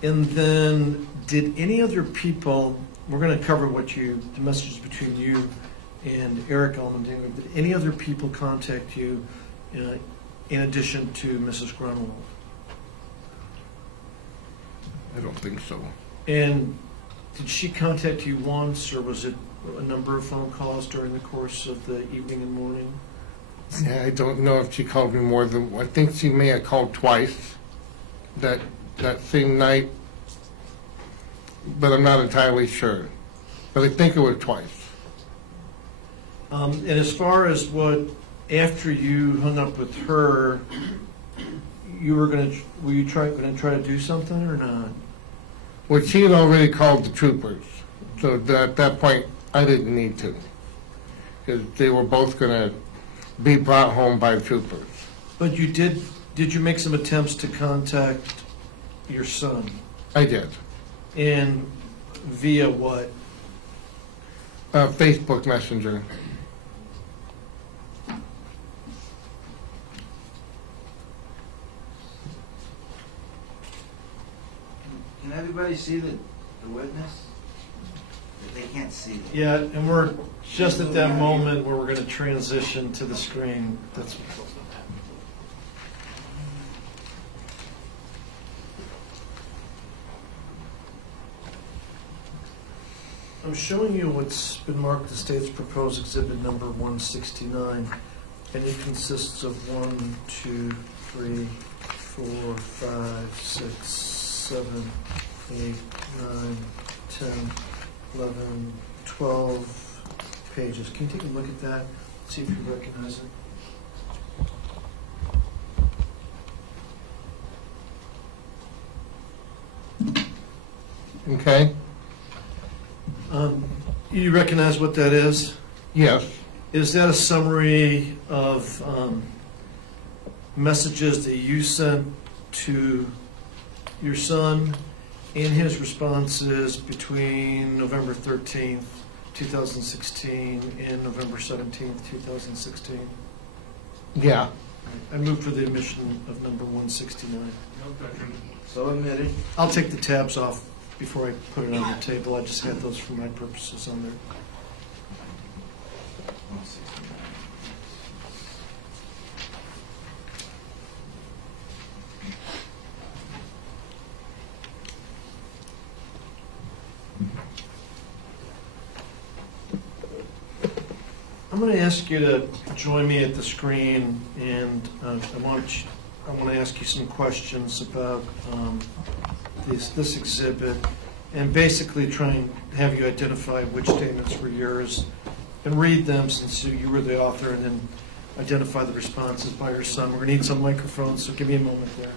And then did any other people, we're going to cover the messages between you and Erick Almandinger, did any other people contact you in addition to Mrs. Grunwald? I don't think so. And did she contact you once, or was it a number of phone calls during the course of the evening and morning? Yeah, I don't know if she called me more than, I think she may have called twice that same night, but I'm not entirely sure. But I think it was twice. And as far as what after you hung up with her, were you going to try to do something or not? Well, she had already called the troopers, so at that point, I didn't need to, because they were both going to be brought home by troopers. But did you make some attempts to contact your son? I did. And via what? Facebook Messenger. Can everybody see the witness? They can't see it. Yeah, and we're just at that moment where we're going to transition to the screen. I'm showing you what's been marked the state's proposed exhibit number 169, and it consists of 1, 2, 3, 4, 5, 6, 7, 8, 9, 10, 11, 12 pages. Can you take a look at that? See if you recognize it. Okay? You recognize what that is? Yes. Is that a summary of messages that you sent to your son and his responses between November 13th, 2016 and November 17th, 2016? Yeah. I move for the admission of number 169. So admitted. I'll take the tabs off before I put it on the table. I just had those for my purposes on there. I'm going to ask you to join me at the screen, and I want to ask you some questions about this exhibit, and basically try and have you identify which statements were yours, and read them since you were the author, and then identify the responses by your son. We're going to need some microphones, so give me a moment there.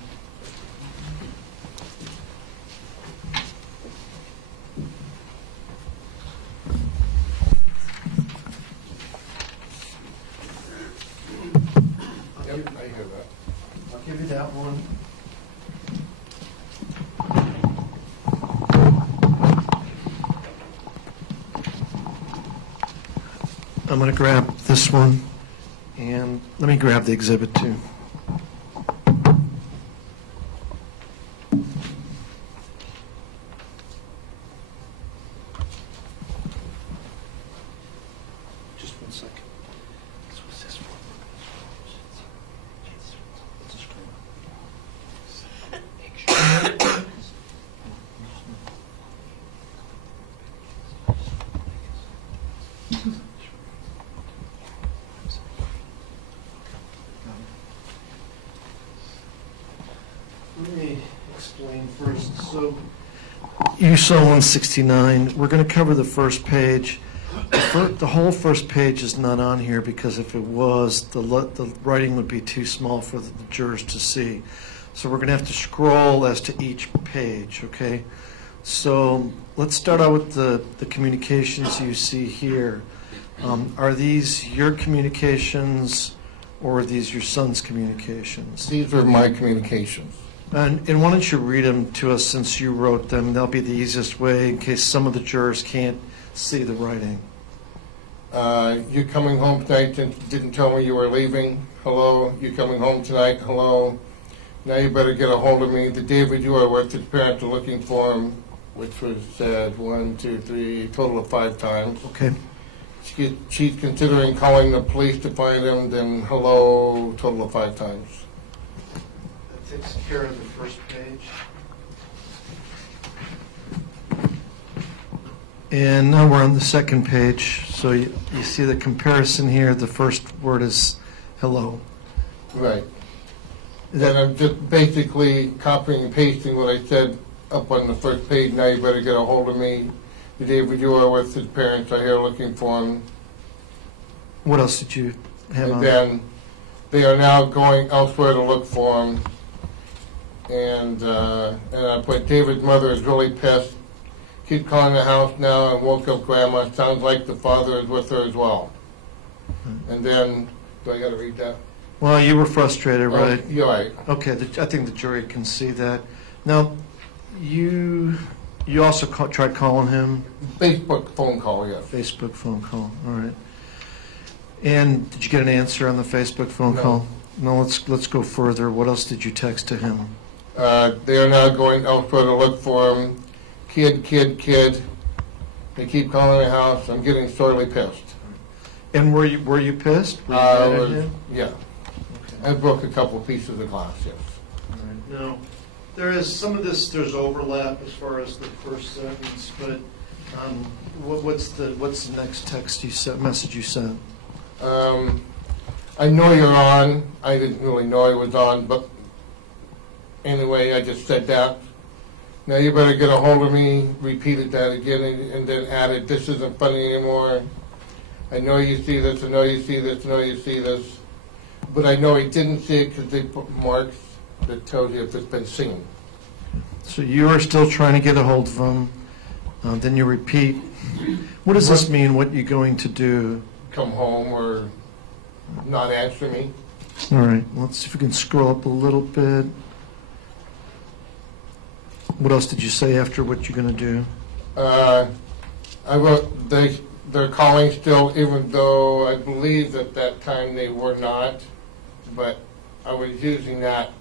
I hear that. I'll give you that one. I'm going to grab this one, and let me grab the exhibit too. Just 1 second. So what's this one? Let me explain first. So you saw 169. We're going to cover the first page. The whole first page is not on here because if it was, the writing would be too small for the jurors to see. So we're going to have to scroll as to each page, okay? So let's start out with the communications you see here. Are these your communications or are these your son's communications? These are my communications. And why don't you read them to us since you wrote them? That'll be the easiest way in case some of the jurors can't see the writing. You coming home tonight and didn't tell me you were leaving? Hello. You coming home tonight? Hello. Now you better get a hold of me. The David you are with, his parents are looking for him, which was said 1, 2, 3, total of 5 times. Okay. She's considering calling the police to find him, then hello, total of 5 times. That takes care of the first page. And now we're on the second page. So you see the comparison here. The first word is hello. Right. Then I'm just basically copying and pasting what I said up on the first page. Now you better get a hold of me. The David you are with, his parents are here looking for him. What else did you And on. then they are now going elsewhere to look for him. And I put, David's mother is really pissed. Keep calling the house now and woke up Grandma. Sounds like the father is with her as well. And then, do I got to read that? Well, you were frustrated, right? You're right. Okay, I think the jury can see that. Now, you also tried calling him? Facebook phone call, yes. Facebook phone call, all right. And did you get an answer on the Facebook phone No. call? No, let's go further. What else did you text to him? They are now going elsewhere to look for him. Kid. They keep calling the house. I'm getting sorely pissed. And were you pissed? Were you mad at him? Yeah. Okay. I broke a couple pieces of glass, yes. All right. No, there is some of this. There's overlap as far as the first sentence, but What's the next text you sent? Message you sent? I know you're on. I didn't really know I was on, but anyway, I just said that. Now you better get a hold of me. Repeated that again and then added, this isn't funny anymore. I know you see this, I know you see this, I know you see this. But I know he didn't see it because they put marks that tells you if it's been seen. So you are still trying to get a hold of him. Then you repeat. What does this mean? What you're going to do? Come home or not answer me. All right. Let's see if we can scroll up a little bit. What else did you say after what you're going to do? I wrote, they're calling still, even though I believe at that time they were not. But I was using that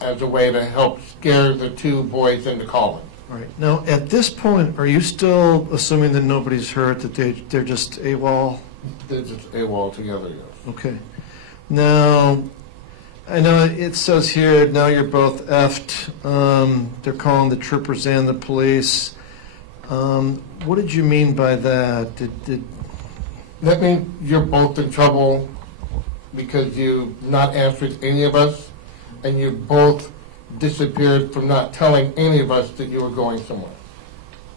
as a way to help scare the two boys into calling. All right. Now, at this point, are you still assuming that nobody's hurt, that they're just AWOL? They're just AWOL together, yes. Okay. Now, I know it says here, now you're both effed. They're calling the troopers and the police. What did you mean by that? That means you're both in trouble because you not answered any of us, and you both disappeared from not telling any of us that you were going somewhere.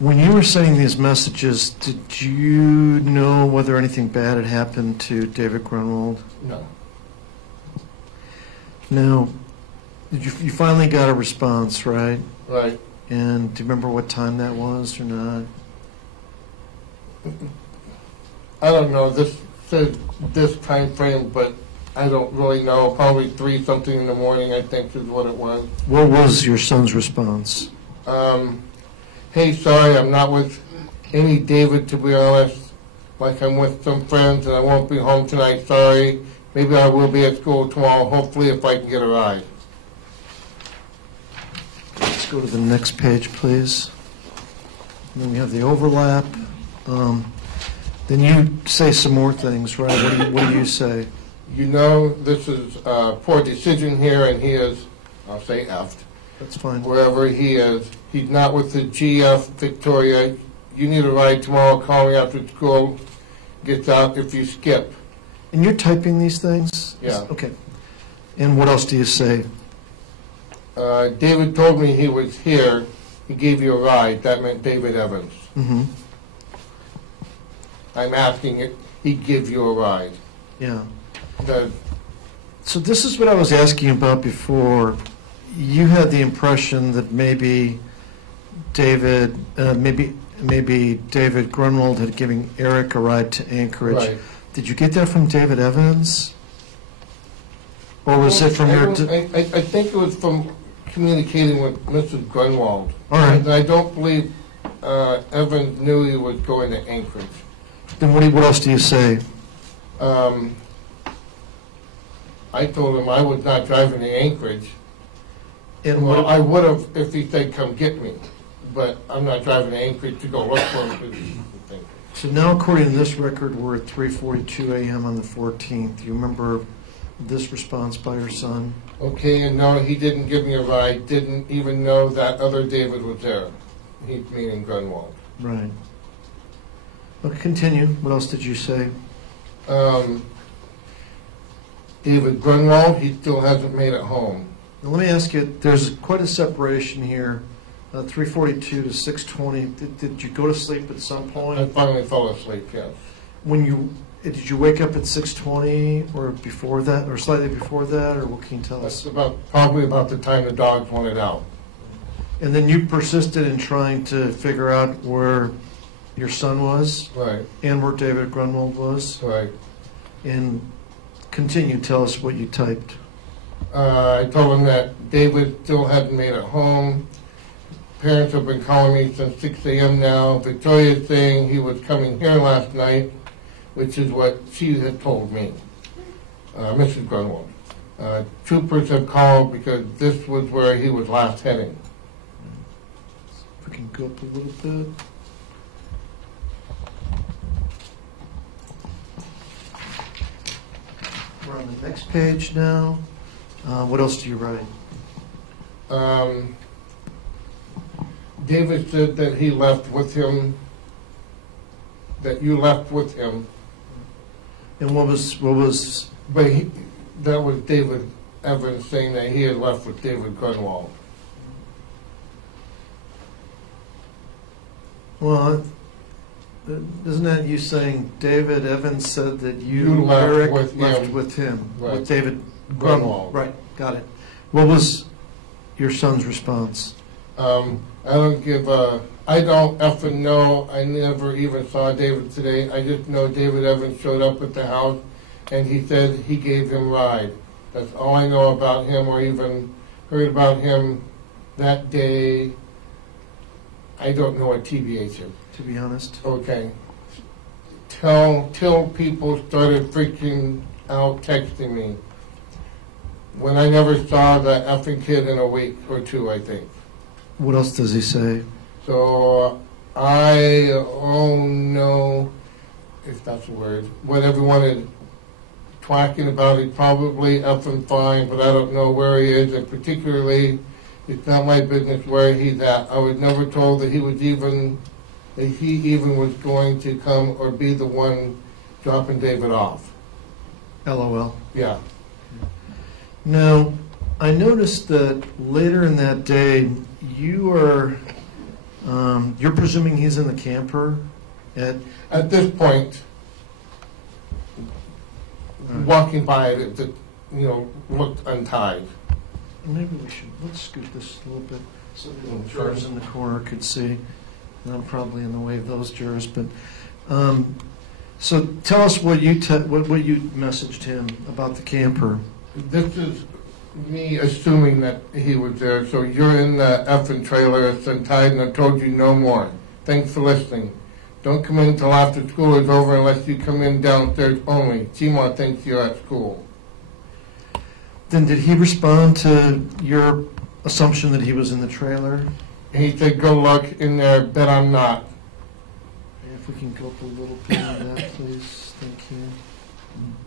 When you were sending these messages, did you know whether anything bad had happened to David Grunwald? No. Now, you finally got a response, right? Right. And do you remember what time that was or not? I don't know. This said this time frame, but I don't really know. Probably 3-something in the morning, I think, is what it was. What was your son's response? Hey, sorry, I'm not with any David, to be honest. Like, I'm with some friends, and I won't be home tonight. Sorry. Maybe I will be at school tomorrow, hopefully, if I can get a ride. Let's go to the next page, please. And then we have the overlap. Then you say some more things, right? What do you say? You know, this is a poor decision here, and he is, I'll say effed. That's fine. Wherever he is. He's not with the GF Victoria. You need a ride tomorrow. Call me after school. Gets out if you skip. And you're typing these things? Yeah. Okay. And what else do you say? David told me he was here. He gave you a ride. That meant David Evans. Mm-hmm. I'm asking if he give you a ride. Yeah. The, So this is what I was asking about before. You had the impression that maybe David, maybe David Grunwald had given Eric a ride to Anchorage. Right. Did you get that from David Evans? Or was it from your... I think it was from communicating with Mrs. Grunwald. All right. And I don't believe Evans knew he was going to Anchorage. Then what else do you say? I told him I was not driving to Anchorage. And Well, what, I would have if he said, come get me. But I'm not driving to Anchorage to go look for him. so now according to this record, we're at 3:42 a.m. on the 14th. Do you remember this response by your son? Okay, and no, he didn't give me a ride. Didn't even know that other David was there. He meaning Grunwald. Right. Okay, continue. What else did you say? David Grunwald, he still hasn't made it home. Now, let me ask you, there's quite a separation here, 3:42 to 6:20. Did you go to sleep at some I point? finally fell asleep, yes. When you did you wake up at 6:20 or before that, or slightly before that, or what can you tell That's us? probably about the time the dogs wanted out. And then you persisted in trying to figure out where your son was Right, and where David Grunwald was, right. and continue, tell us what you typed. I told him that David still hadn't made it home. Parents have been calling me since 6 a.m. now. Victoria's saying he was coming here last night, which is what she had told me, Mrs. Grunwald. Troopers have called because this was where he was last heading. If we can go up a little bit. We're on the next page now. What else do you write? David said that he left with him, that you left with him, And what was but that was David Evans saying that he had left with David Grunwald. well, isn't that you saying David Evans said that You you, left Eric, with left him. with him, Right. with David Grunwald. Right, got it. What was your son's response? I don't give a, I don't effing know. I never even saw David today. I just know David Evans showed up at the house and he said he gave him a ride. That's all I know about him, or even heard about him that day. I don't know what TBH is. To be honest, Okay. Till people started freaking out, texting me. When I never saw the effing kid in a week or two, I think. what else does he say? So I don't know if that's a word. What everyone is talking about, he's probably effing fine, but I don't know where he is, and particularly, it's not my business where he's at. I was never told that he even was going to come or be the one dropping David off. LOL. Yeah. Now, I noticed that later in that day, you're presuming he's in the camper At this point, walking by it, looked untied. Maybe let's scoot this a little bit so the jurors in the corner could see. And I'm probably in the way of those jurors, but, so tell us what you messaged him about the camper. This is me assuming that he was there. So you're in the effing trailer, it's untied, and I told you no more. Thanks for listening. Don't come in until after school is over unless you come in downstairs only. Timon thinks you're at school. Then did he respond to your assumption that he was in the trailer? He said, go look in there, bet I'm not. If we can go up a little bit on that, please. Thank you.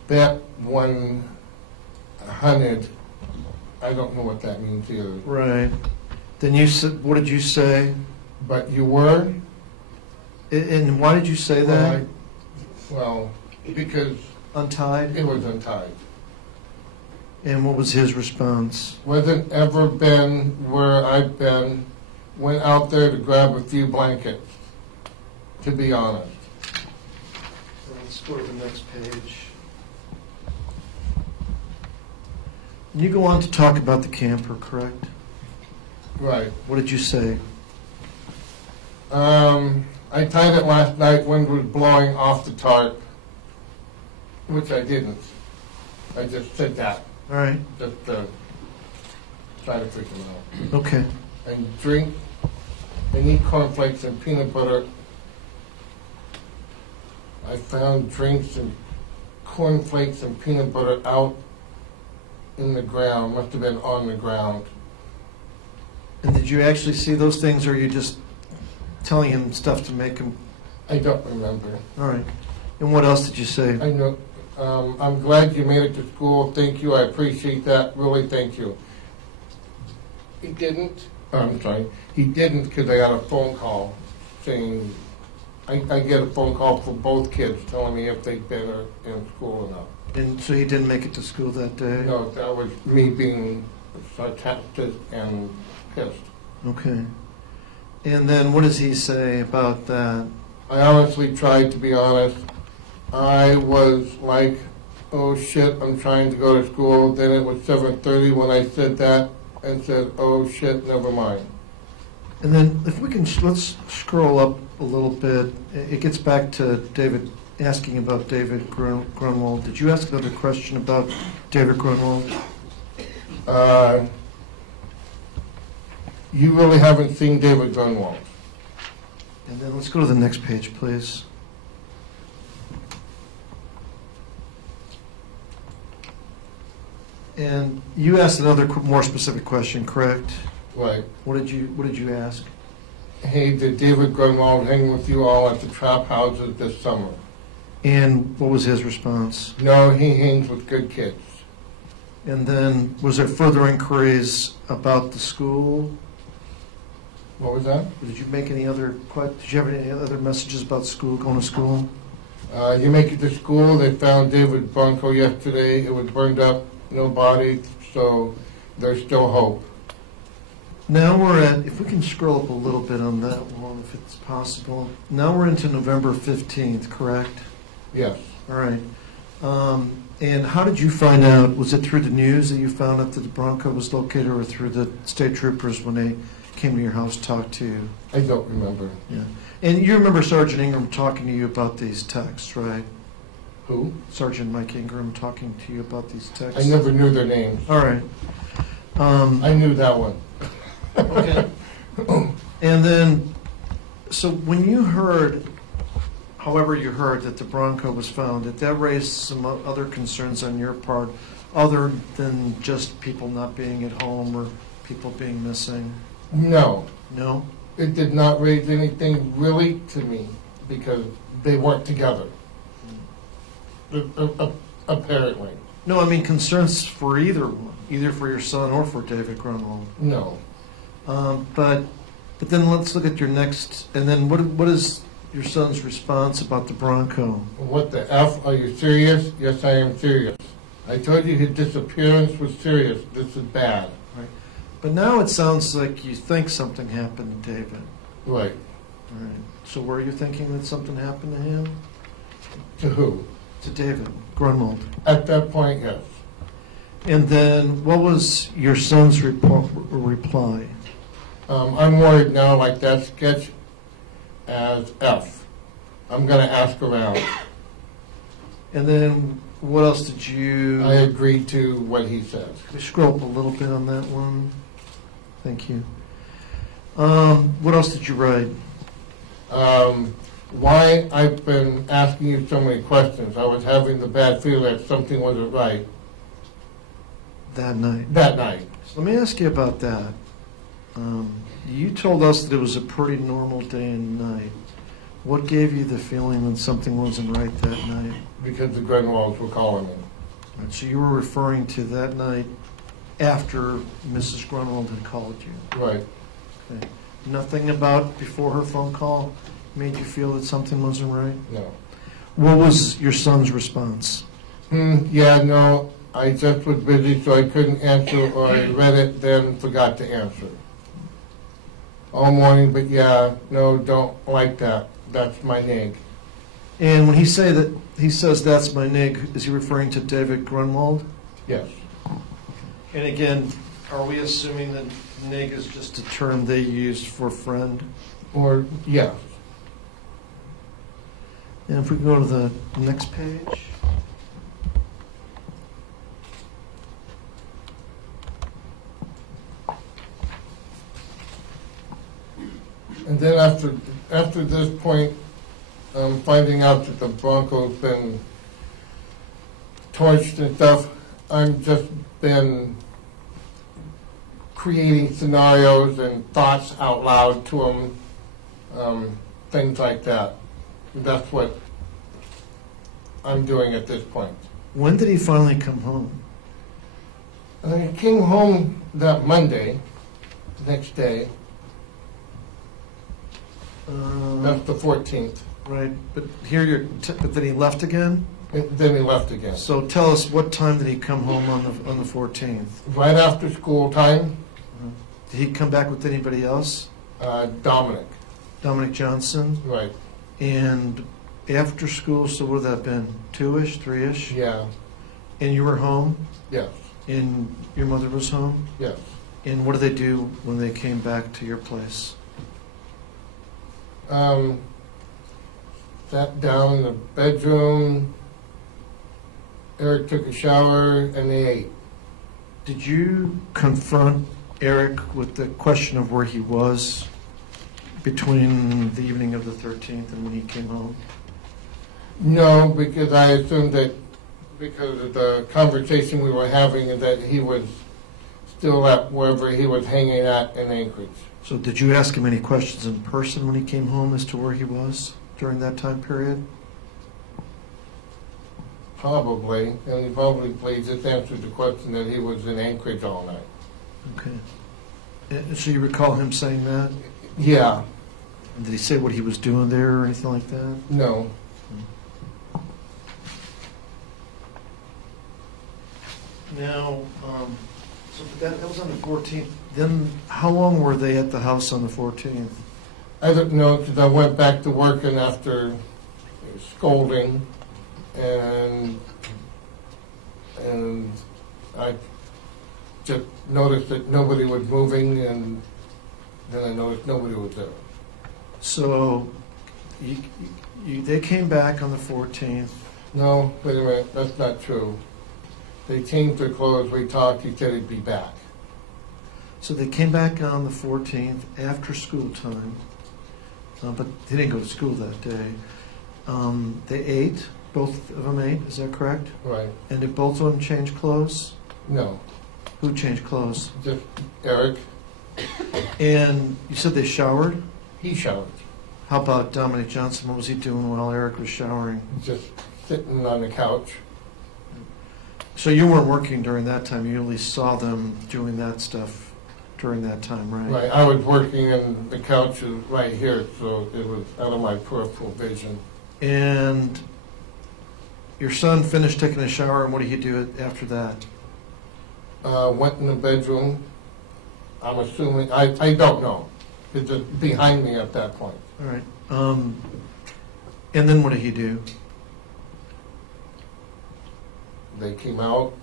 Bet 100. I don't know what that means either. Right. Then you said, what did you say? But you were? And why did you say that? Well, because Untied? it was untied. And what was his response? Wasn't ever been where I've been. Went out there to grab a few blankets, to be honest. Let's go to the next page. You go on to talk about the camper, correct? Right. What did you say? I tied it last night. Wind was blowing off the tarp, which I didn't. I just said that. All right. Just to try to freak him out. Okay. And drink and eat cornflakes and peanut butter. I found drinks and cornflakes and peanut butter out in the ground. Must have been on the ground. And did you actually see those things, or are you just telling him stuff to make him? I don't remember. All right. And what else did you say? I know. I'm glad you made it to school. Thank you. I appreciate that. Really, thank you. He didn't. I'm sorry. He didn't because I got a phone call saying, I get a phone call from both kids telling me if they'd been in school or not. And so he didn't make it to school that day? No, that was me being sarcastic and pissed. Okay. And then what does he say about that? I honestly tried to be honest. I was like, oh shit, I'm trying to go to school. Then it was 7:30 when I said that and said, oh shit, never mind. And then if we can, let's scroll up a little bit. It gets back to David, asking about David Grunwald. Did you ask another question about David Grunwald? You really haven't seen David Grunwald. And then let's go to the next page, please. And you asked another more specific question, correct? Right. What did you ask? Hey, did David Grunwald hang with you all at the trap houses this summer? And what was his response? No, he hangs with good kids. And then was there further inquiries about the school? What was that? Did you make any other? Did you have any other messages about school, going to school? You make it to school. They found David Bronco yesterday. It was burned up, no body, so there's still hope. Now we're at, if we can scroll up a little bit on that one, if it's possible. Now we're into November 15th, correct? Yes. All right. And how did you find out? Was it through the news that you found out that the Bronco was located, or through the state troopers when they came to your house to talk to you? I don't remember. Yeah. And you remember Sergeant Ingram talking to you about these texts, right? Who? Sergeant Mike Ingram talking to you about these texts? I never knew their names. All right. I knew that one. Okay. And then, so when you heard, however you heard that the Bronco was found, did that raise some other concerns on your part, other than just people not being at home or people being missing? No. No? It did not raise anything really to me because they weren't together. Apparently. No, I mean concerns for either one, either for your son or for David Grunwald. No. But then let's look at your next, and then what is your son's response about the Bronco? What the F? Are you serious? Yes, I am serious. I told you his disappearance was serious. This is bad. Right. But now it sounds like you think something happened to David. Right. All right. So were you thinking that something happened to him? To who? To David Grunwald. At that point, yes. And then what was your son's reply? I'm worried now, like that sketch as F. I'm going to ask around. And then what else did you... I agree to what he says. Can we scroll up a little bit on that one? Thank you. What else did you write? Why I've been asking you so many questions. I was having the bad feeling that something wasn't right That night. that night. So let me ask you about that. You told us that it was a pretty normal day and night. What gave you the feeling that something wasn't right that night? Because the Grunwalds were calling me. Right, so you were referring to that night after Mrs. Grunwald had called you. Right. Okay. Nothing about before her phone call made you feel that something wasn't right? No. What was your son's response? Yeah, no. I just was busy, so I couldn't answer, or I read it, then forgot to answer. All morning, but yeah, no, don't like that. That's my nig. And when he says that's my nig, is he referring to David Grunwald? Yes. And again, are we assuming that nig is just a term they used for friend? Or, yeah. And if we can go to the next page. And then after this point, finding out that the Bronco's been torched and stuff, I've just been creating scenarios and thoughts out loud to them, things like that. That's what I'm doing at this point. When did he finally come home? He came home that Monday, the next day. That's the 14th. Right, but here but then he left again? And then he left again. So tell us, what time did he come home on the 14th? Right after school time, Did he come back with anybody else? Dominic. Dominic Johnson? Right. And after school, so what would that have been? 2-ish, 3-ish? Yeah, And you were home? yes, And your mother was home? yes. And what did they do when they came back to your place? Sat down in the bedroom. Eric took a shower and they ate. Did you confront Eric with the question of where he was between the evening of the 13th and when he came home? No, because I assumed that because of the conversation we were having, that he was still at wherever he was hanging at in Anchorage. So did you ask him any questions in person when he came home as to where he was during that time period? Probably, and he probably just answered the question that he was in Anchorage all night. Okay. And so you recall him saying that? Yeah, And did he say what he was doing there or anything like that? no. Now, so that was on the 14th. Then how long were they at the house on the 14th? I don't know, because I went back to working after scolding, and I just noticed that nobody was moving, and then I noticed nobody was there. So they came back on the 14th. No, wait a minute, that's not true. They changed their clothes, we talked, he said he'd be back. So they came back on the 14th after school time, but they didn't go to school that day. They ate, both of them ate, is that correct? Right. And did both of them change clothes? No, Who changed clothes? just Eric, And you said they showered? he showered, How about Dominic Johnson? What was he doing while Eric was showering? just sitting on the couch. So you weren't working during that time, you only saw them doing that stuff during that time, right? Right, I was working and the couch is right here, so it was out of my peripheral vision. And your son finished taking a shower, and what did he do after that? Went in the bedroom, I'm assuming, I don't know, it's just behind me at that point. All right. And then what did he do? They came out,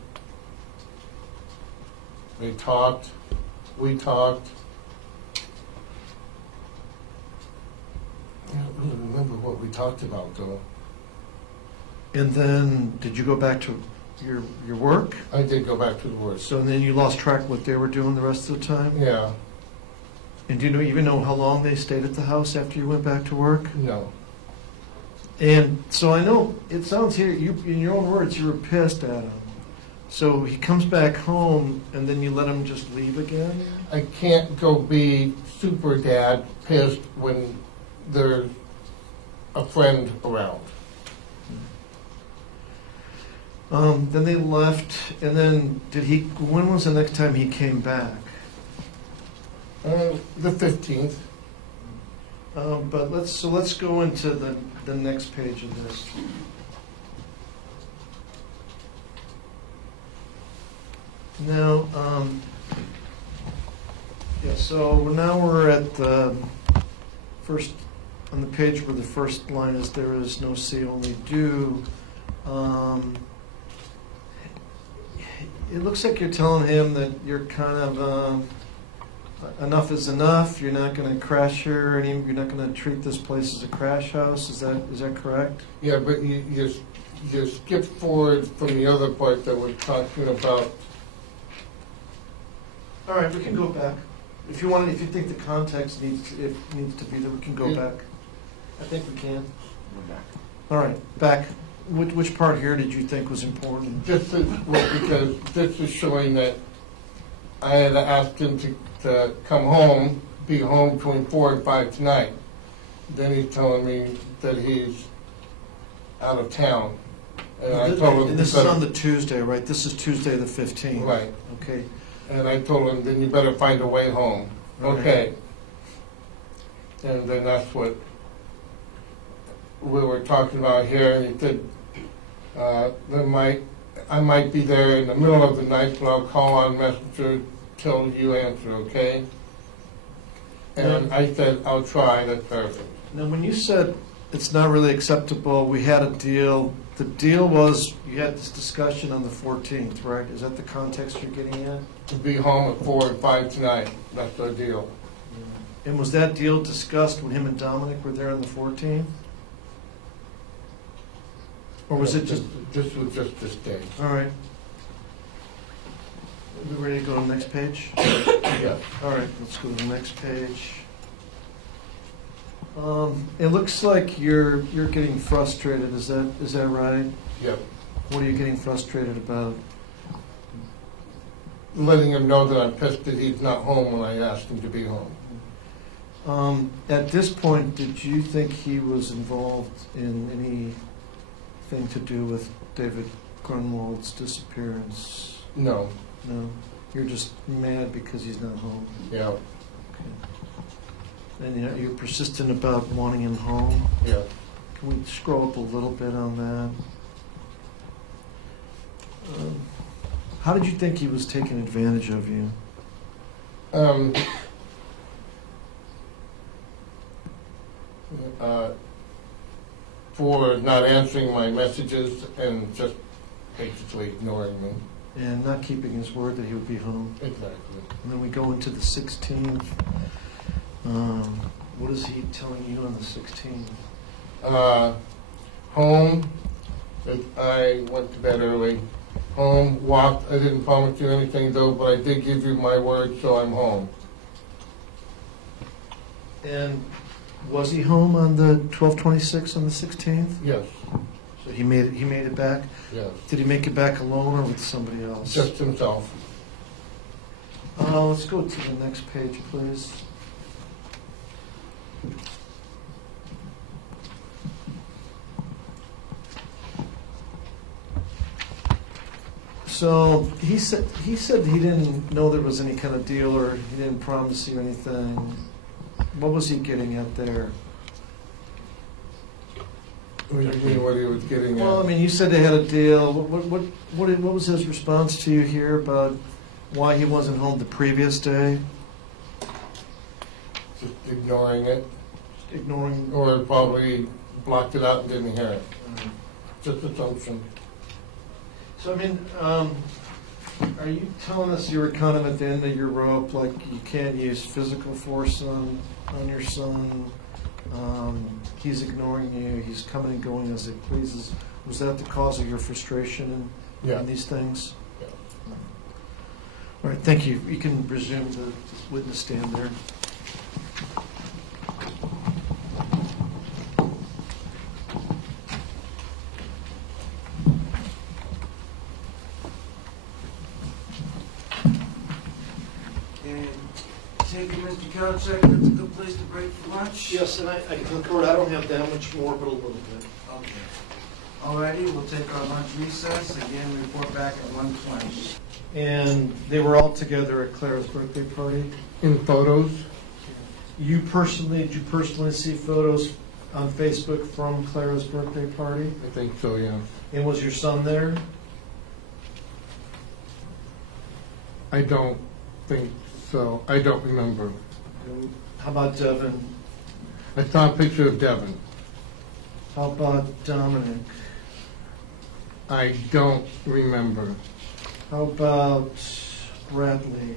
they talked, we talked. I don't really remember what we talked about, though. And then did you go back to your work? I did go back to the work. So then you lost track of what they were doing the rest of the time? Yeah, And do you even know how long they stayed at the house after you went back to work? no. And so I know, it sounds here, you, in your own words, you were pissed at him. So he comes back home, and then you let him just leave again? I can't go be super dad pissed when there's a friend around. Then they left, and then when was the next time he came back? The 15th. But let's go into the next page of this. Now, yeah, so now we're at the first, on the page where the first line is, there is no see, only do. It looks like you're telling him that you're kind of, enough is enough, you're not going to crash here, you're not going to treat this place as a crash house, is that correct? Yeah, but you skipped forward from the other part that we're talking about. All right, we can go back. If you want, if you think the context needs to be there, we can go back. I think we can. We're back. All right, back. Which part here did you think was important? This is, well, because this is showing that I had asked him to come home, be home between 4 and 5 tonight. Then he's telling me that he's out of town. And I told him, And this is on the Tuesday, right? This is Tuesday the 15th. right. Okay. And I told him, then you better find a way home. Right. Okay. And then that's what we were talking about here. And he said, I might be there in the middle of the night, but I'll call on Messenger till you answer, okay? And I said, I'll try, that's perfect. Now, when you said it's not really acceptable. We had a deal. The deal was, you had this discussion on the 14th, right? Is that the context you're getting at? To be home at 4 and 5 tonight. That's our deal. And was that deal discussed when him and Dominic were there on the 14th? Or was it just... This was just this day. All right. We ready to go to the next page? Yeah. All right, let's go to the next page. It looks like you're getting frustrated. Is that right? Yep. What are you getting frustrated about? Letting him know that I'm pissed that he's not home when I asked him to be home. At this point, did you think he was involved in anything to do with David Grunwald's disappearance? No. No? You're just mad because he's not home? Yeah. Okay. And you're persistent about wanting him home? Yeah. Can we scroll up a little bit on that? How did you think he was taking advantage of you? For not answering my messages and just basically ignoring me. And not keeping his word that he would be home? Exactly. And then we go into the 16th. What is he telling you on the 16th? Home. I went to bed early. Home, walked. I didn't promise you anything though, but I did give you my word, so I'm home. And was he home on the 12/26 on the 16th? Yes. So he made it back? Yes. Did he make it back alone or with somebody else? Just himself. Let's go to the next page, please. So he said he didn't know there was any kind of deal, or he didn't promise you anything. What was he getting at there? What do you mean what he was getting at? Well, I mean, you said they had a deal. What was his response to you here about why he wasn't home the previous day? Just ignoring it. Just ignoring. Or probably blocked it out and didn't hear it. Just assumption. So, I mean, are you telling us you were kind of at the end of your rope, like you can't use physical force on your son? He's ignoring you. He's coming and going as he pleases. Was that the cause of your frustration in these things? Yeah. All right, thank you. You can resume the witness stand there. Thank you, Mr. Kovacs. That's a good place to break for lunch. Yes, and I concur. I don't have that much more, but a little bit. Okay. Alrighty, we'll take our lunch recess. Again, report back at 1:20. And they were all together at Clara's birthday party? In photos? Did you personally see photos on Facebook from Clara's birthday party? I think so, yeah. And was your son there? I don't think so. I don't remember. How about Devin? I saw a picture of Devin. How about Dominic? I don't remember. How about Bradley?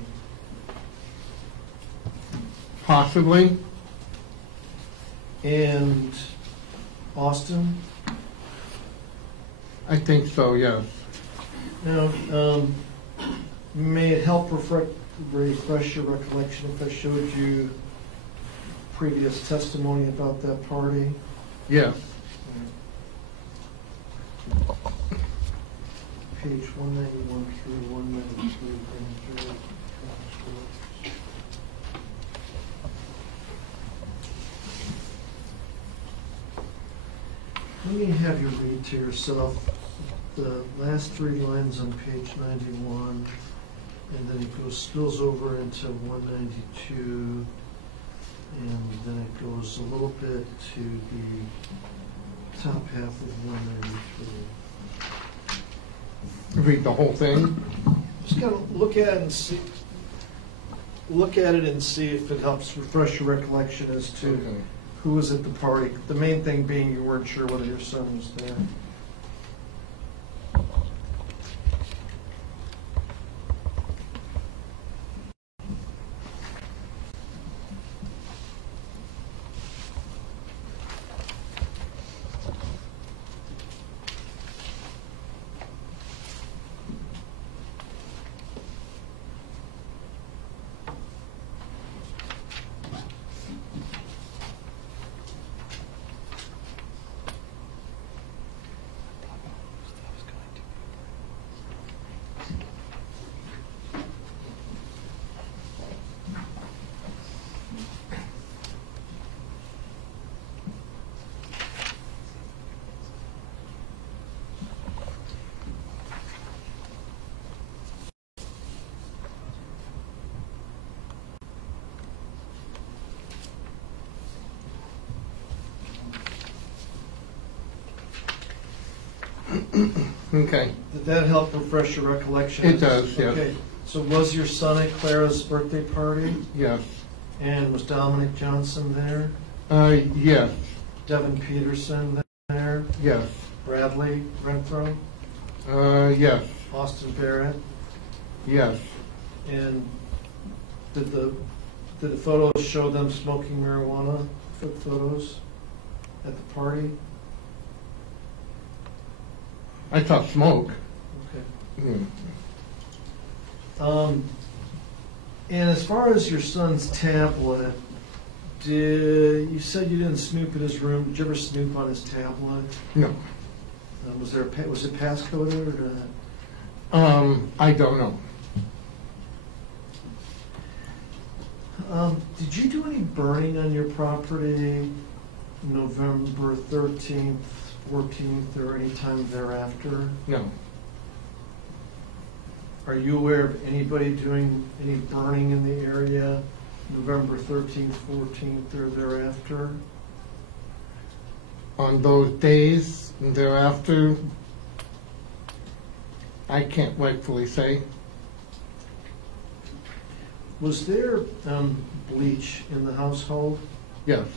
Possibly. And Austin? I think so, yes. Now, may it help refresh your recollection if I showed you previous testimony about that party? Yes. Page 191 through 193. Let me have you read to yourself the last 3 lines on page 91, and then it spills over into 192, and then it goes a little bit to the top half of 193. Read the whole thing? Just kind of look at it and see. Look at it and see if it helps refresh your recollection as to who was at the party? The main thing being you weren't sure whether your son was there. Okay. Did that help refresh your recollection? It does, yes. Okay, so was your son at Clara's birthday party? Yes. And was Dominic Johnson there? Yes. Devin Peterson there? Yes. Bradley Renfro? Yes. Austin Barrett? Yes. And did the photos show them smoking marijuana, photos at the party? I saw smoke. Okay. Hmm. And as far as your son's tablet, you said you didn't snoop in his room. Did you ever snoop on his tablet? No. Was it passcoded or not? I don't know. Did you do any burning on your property November 13th, 14th, or any time thereafter? No. Are you aware of anybody doing any burning in the area November 13th, 14th, or thereafter? On those days and thereafter, I can't rightfully say. Was there bleach in the household? Yes.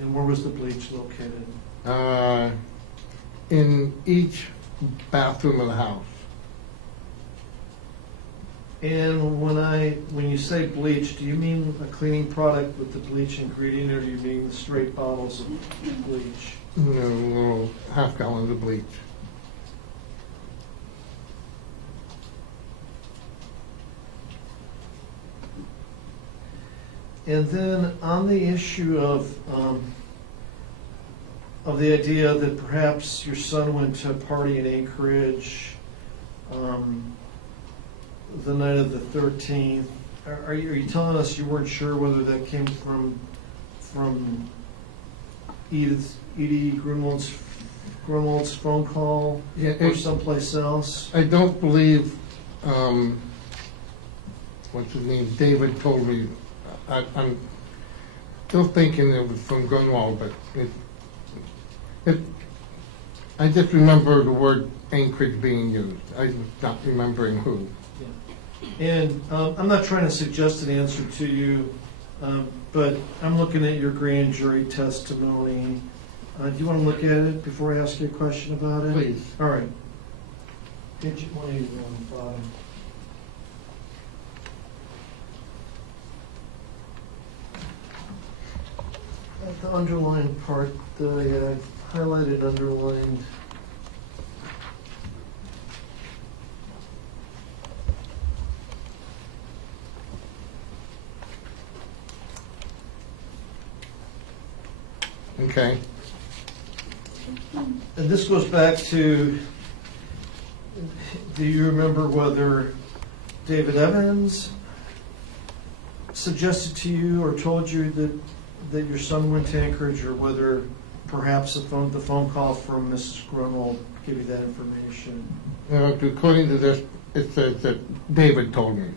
And where was the bleach located? In each bathroom of the house. And when you say bleach, do you mean a cleaning product with the bleach ingredient, or do you mean the straight bottles of bleach? Little half gallons of bleach. And then on the issue of the idea that perhaps your son went to a party in Anchorage the night of the 13th, are you telling us you weren't sure whether that came from Edie Grunwald's phone call, Yeah, or someplace else? I don't believe, what's his name, David told me. I'm still thinking it was from Grunwald, but I just remember the word Anchorage being used. I'm not remembering who. And I'm not trying to suggest an answer to you, but I'm looking at your grand jury testimony. Do you want to look at it before I ask you a question about it? Please. All right. Page 181. The underlined part that I highlighted, underlined. Okay. And this goes back to, do you remember whether David Evans suggested to you or told you that your son went to Anchorage, or whether perhaps the phone call from Mrs. Grunwald gave you that information? According to this, it says that David told me.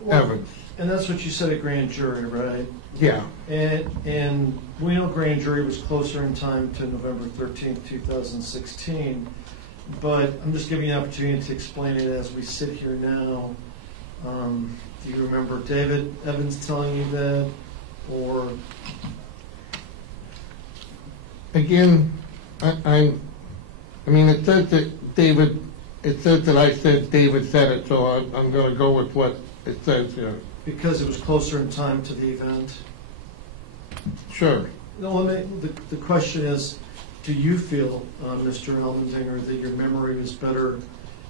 Well, Evans. And that's what you said at grand jury, right? Yeah. And we know grand jury was closer in time to November 13th, 2016, but I'm just giving you an opportunity to explain it as we sit here now. Do you remember David Evans telling you that, or? Again, I mean, it says that David, it says that I said David said it, so I'm going to go with what it says here. Because it was closer in time to the event? Sure. No, the question is, do you feel, Mr. Almandinger, that your memory was better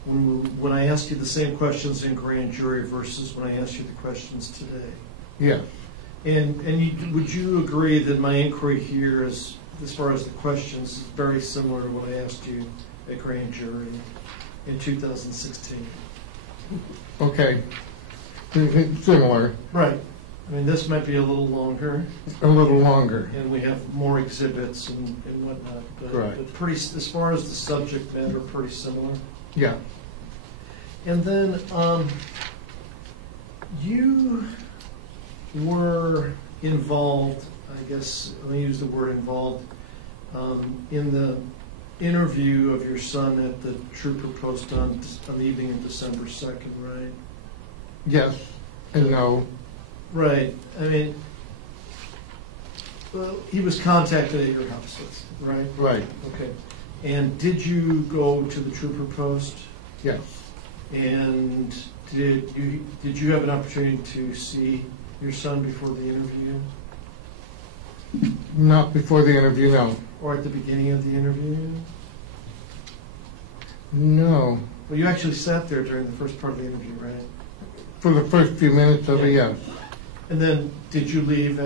when I asked you the same questions in grand jury versus when I asked you the questions today? Yes. And would you agree that my inquiry here is, as far as the questions, is very similar to what I asked you at grand jury in 2016? Okay. Similar. Right. I mean, this might be a little longer. A little longer. And we have more exhibits and whatnot. Right. But pretty, as far as the subject matter, pretty similar. Yeah. And then you were involved, I guess, let me use the word involved, in the interview of your son at the Trooper Post on the evening of December 2nd, right? Yes and no. Right. I mean, well, he was contacted at your house, right? Right. Okay. And did you go to the Trooper Post? Yes. And did you have an opportunity to see your son before the interview? Not before the interview, no. Or at the beginning of the interview? No. Well, you actually sat there during the first part of the interview, right? For the first few minutes of it, yes. And then did you leave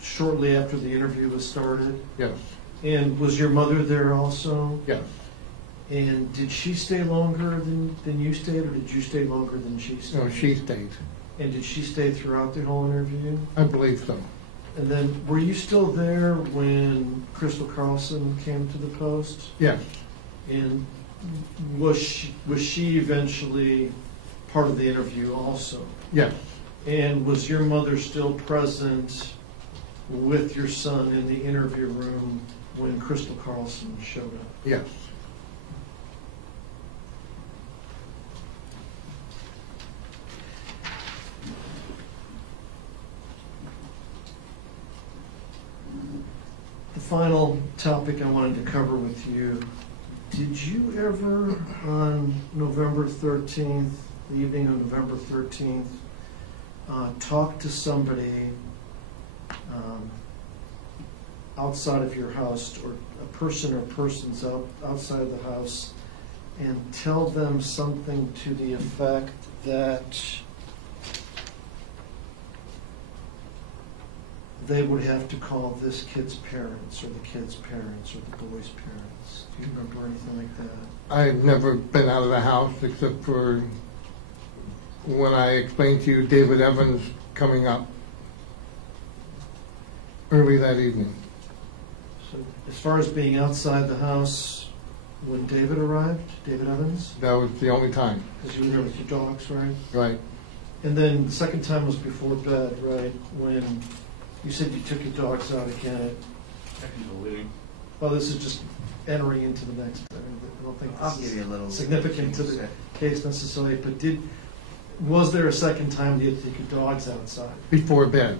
shortly after the interview was started? Yes. And was your mother there also? Yes. And did she stay longer than you stayed, or did you stay longer than she stayed? No, she stayed. And did she stay throughout the whole interview? I believe so. And then, were you still there when Crystal Carlson came to the Post? Yes. And was she eventually part of the interview also? Yes. And was your mother still present with your son in the interview room when Crystal Carlson showed up? Yes. The final topic I wanted to cover with you, did you ever on November 13th, the evening of November 13th, talk to somebody outside of your house, or a person or persons outside of the house, and tell them something to the effect that they would have to call this kid's parents, or the kid's parents, or the boy's parents? Do you remember anything like that? I've never been out of the house except for when I explained to you David Evans coming up early that evening. So as far as being outside the house when David arrived, David Evans? That was the only time. Because you were there with your dogs, right? Right. And then the second time was before bed, right? When you said you took your dogs out again. Well, this is just entering into the next. I don't think I'll this give you a little is significant to the case necessarily. But was there a second time that you had to take your dogs outside? Before bed.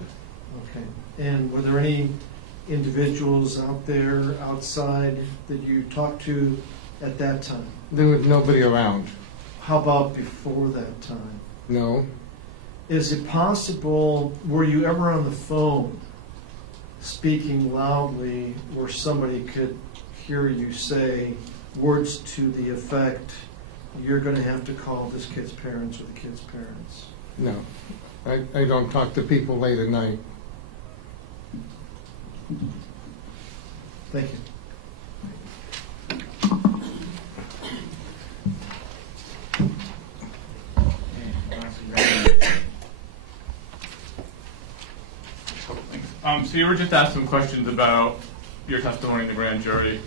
Okay. And were there any individuals out there outside that you talked to at that time? There was nobody around. How about before that time? No. Is it possible, were you ever on the phone speaking loudly where somebody could hear you say words to the effect, you're going to have to call this kid's parents or the kid's parents? No. I don't talk to people late at night. Thank you. So you were just asked some questions about your testimony in the grand jury,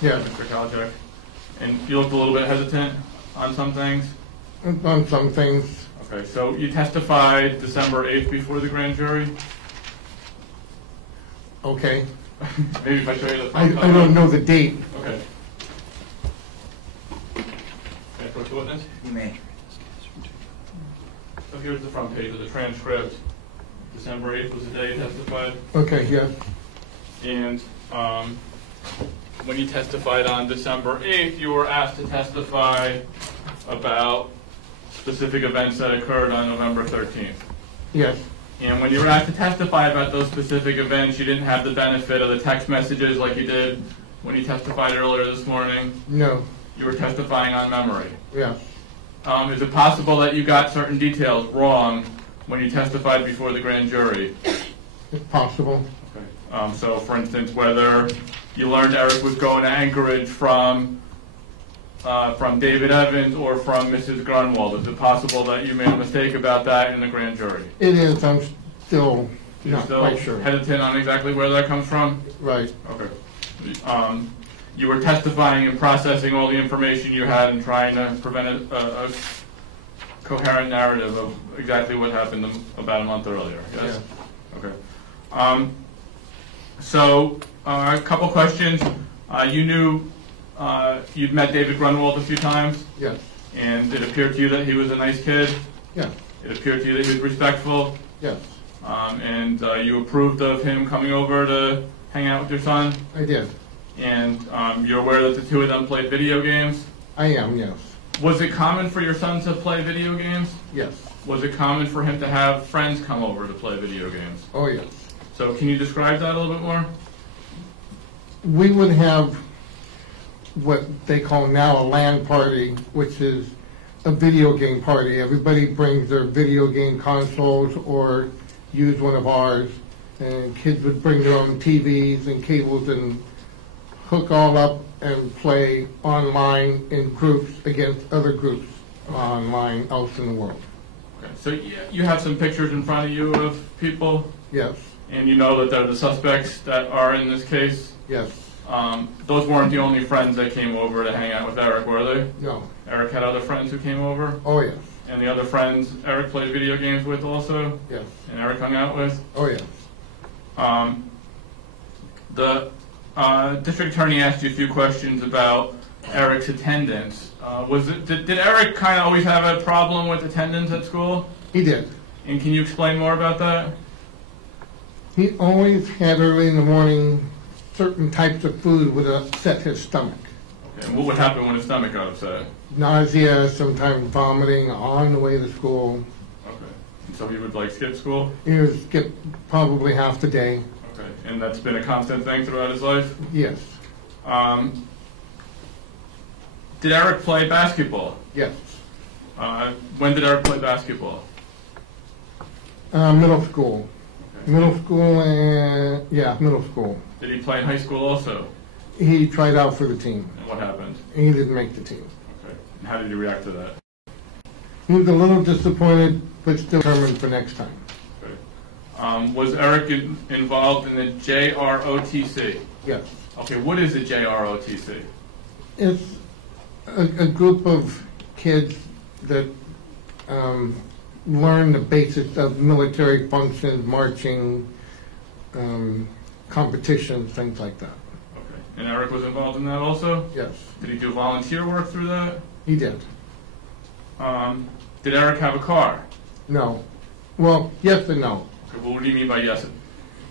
Yeah. Mr. Kalajek, and you looked a little bit hesitant on some things. On some things. Okay, so you testified December 8th before the grand jury. Okay. Maybe if I show you the I don't know the date. Okay. Can I approach the witness? You may. So here's the front page of the transcript. December 8th was the day you testified. Okay, yeah. And when you testified on December 8th, you were asked to testify about specific events that occurred on November 13th. Yes. And when you were asked to testify about those specific events, you didn't have the benefit of the text messages like you did when you testified earlier this morning. No. You were testifying on memory. Yes. Is it possible that you got certain details wrong when you testified before the grand jury? It's possible. Okay. So, for instance, whether you learned Eric was going to Anchorage from David Evans or from Mrs. Grunwald. Is it possible that you made a mistake about that in the grand jury? It is. I'm still You're not still quite sure. hesitant on exactly where that comes from? Right. Okay. You were testifying and processing all the information you had and trying to prevent a coherent narrative of exactly what happened about a month earlier, yes? Yeah. Okay. So, a couple questions. You knew you'd met David Grunwald a few times, Yes. and it appeared to you that he was a nice kid. Yes. It appeared to you that he was respectful, Yes. and you approved of him coming over to hang out with your son. I did. And you're aware that the two of them played video games. I am. Yes. Was it common for your son to play video games? Yes. Was it common for him to have friends come over to play video games? Oh, yes. So can you describe that a little bit more? We would have what they call now a LAN party, which is a video game party. Everybody brings their video game consoles or use one of ours, and kids would bring their own TVs and cables and hook all up and play online in groups against other groups online out in the world. Okay. So you have some pictures in front of you of people, Yes. and you know that they're the suspects that are in this case. Yes. Those weren't the only friends that came over to hang out with Eric, were they? No. Eric had other friends who came over? Oh, yes. And the other friends Eric played video games with also? Yes. And Eric hung out with? Oh, yes. The district attorney asked you a few questions about Eric's attendance. Did Eric kind of always have a problem with attendance at school? He did. And can you explain more about that? He always had early in the morning certain types of food would upset his stomach. Okay. And what would happen when his stomach got upset? Nausea, sometimes vomiting on the way to school. Okay. And so he would like skip school? He would skip probably half the day. Okay. And that's been a constant thing throughout his life? Yes. Did Eric play basketball? Yes. When did Eric play basketball? Middle school. Okay. Middle school and, yeah, middle school. Did he play in high school also? He tried out for the team. And what happened? He didn't make the team. Okay. And how did you react to that? He was a little disappointed, but still determined for next time. Okay. Was Eric involved in the JROTC? Yes. Okay, what is the JROTC? It's a group of kids that learn the basics of military functions, marching, competitions, things like that. Okay. And Eric was involved in that also? Yes. Did he do volunteer work through that? He did. Did Eric have a car? No. Well, yes and no. Okay, well, what do you mean by yes?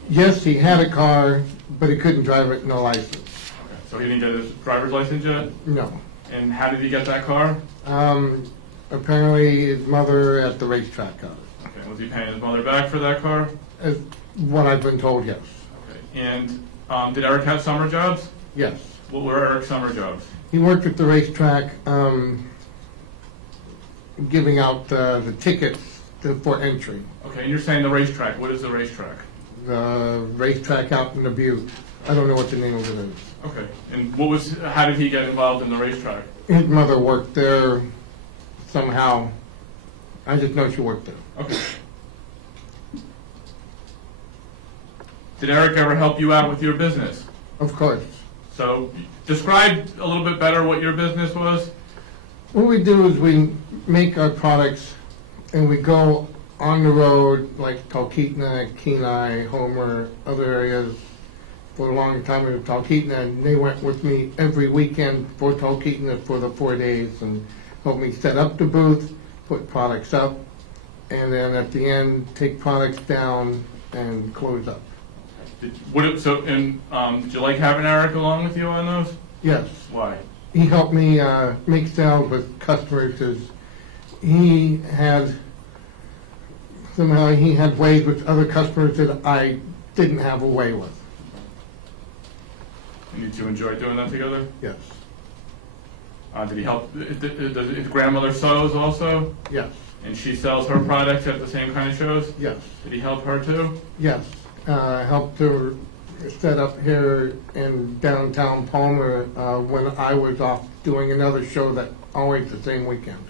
Yes, he had a car, but he couldn't drive it, no license. Okay. So he didn't get his driver's license yet? No. And how did he get that car? Apparently his mother at the racetrack got it. Okay. Was he paying his mother back for that car? As what I've been told, yes. Okay. And did Eric have summer jobs? Yes. What were Eric's summer jobs? He worked at the racetrack, giving out the tickets for entry. Okay, and you're saying the racetrack. What is the racetrack? The racetrack out in the Butte. I don't know what the name of it is. Okay. And how did he get involved in the racetrack? His mother worked there somehow. I just know she worked there. Okay. Did Eric ever help you out with your business? Of course. So describe a little bit better what your business was. What we do is we make our products and we go on the road like Talkeetna, Kenai, Homer, other areas. For a long time in Talkeetna, and they went with me every weekend for Talkeetna for the 4 days and helped me set up the booth, put products up, and then at the end take products down and close up. Did you like having Eric along with you on those? Yes. Why? He helped me make sales with customers because he had ways with other customers that I didn't have a way with. And you two enjoy doing that together? Yes. Did he help? Does his grandmother sews also? Yes. And she sells her products at the same kind of shows? Yes. Did he help her too? Yes. Helped her set up here in downtown Palmer when I was off doing another show that always the same weekend.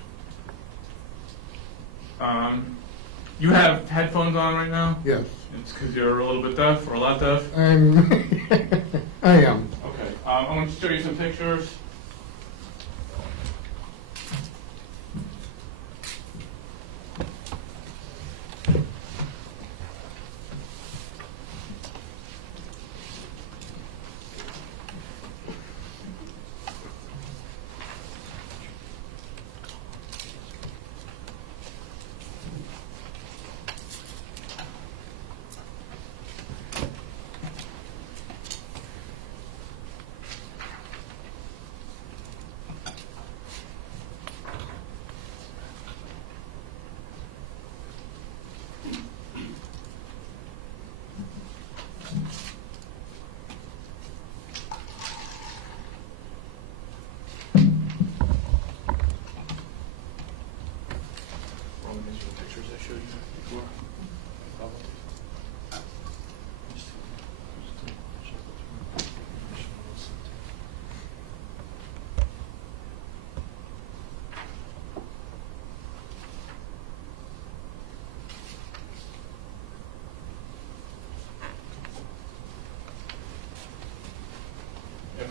You have headphones on right now? Yes. It's because you're a little bit deaf or a lot deaf? I am. Okay. I want to show you some pictures.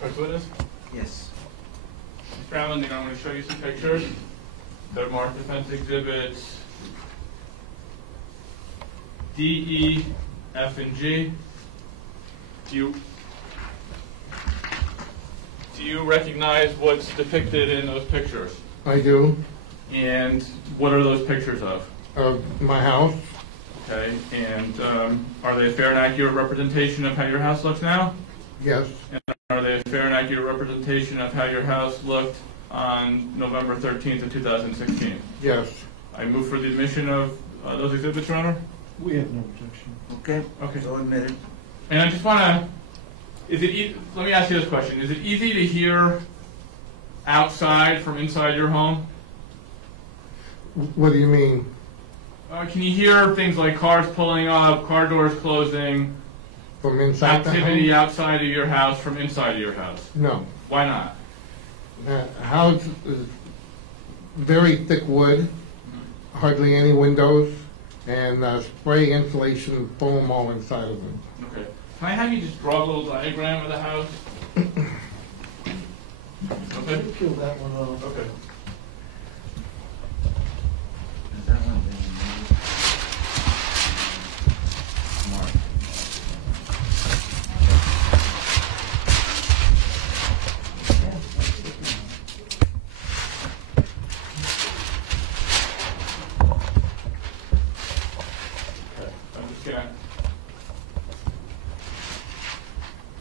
First witness? Yes. Mr. Almandinger, I'm going to show you some pictures. They're marked defense exhibits D, E, F, and G. Do you recognize what's depicted in those pictures? I do. And what are those pictures of? Of my house. Okay, and are they a fair and accurate representation of how your house looks now? Yes. And are they a fair and accurate representation of how your house looked on November 13th of 2016? Yes. I move for the admission of those exhibits, Your Honor. We have no objection. Okay. Okay. So admitted. And I just want to, let me ask you this question. Is it easy to hear outside from inside your home? What do you mean? Can you hear things like cars pulling up, car doors closing, From inside the activity house? outside of your house from inside of your house? No. Why not? House is very thick wood, hardly any windows, and spray insulation foam all inside of them. Okay. Can I have you just draw a little diagram of the house? Okay. Peel that one off. Okay. Is that one being marked? Okay. I'm just going to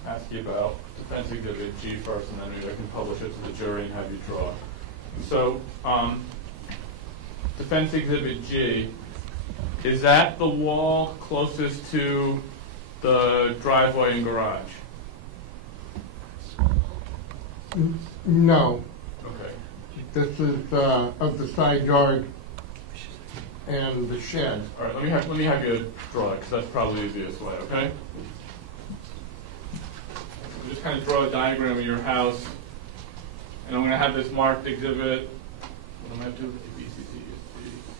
ask you about defense exhibit G first, and then maybe I can publish it to the jury and have you draw. So, defense exhibit G, is that the wall closest to the driveway and garage? No. Okay. This is of the side yard and the shed. All right. Let me have you draw it, because that's probably the easiest way. Okay. So just kind of draw a diagram of your house, and I'm going to have this marked exhibit. What am I going to do? A, B, C, D,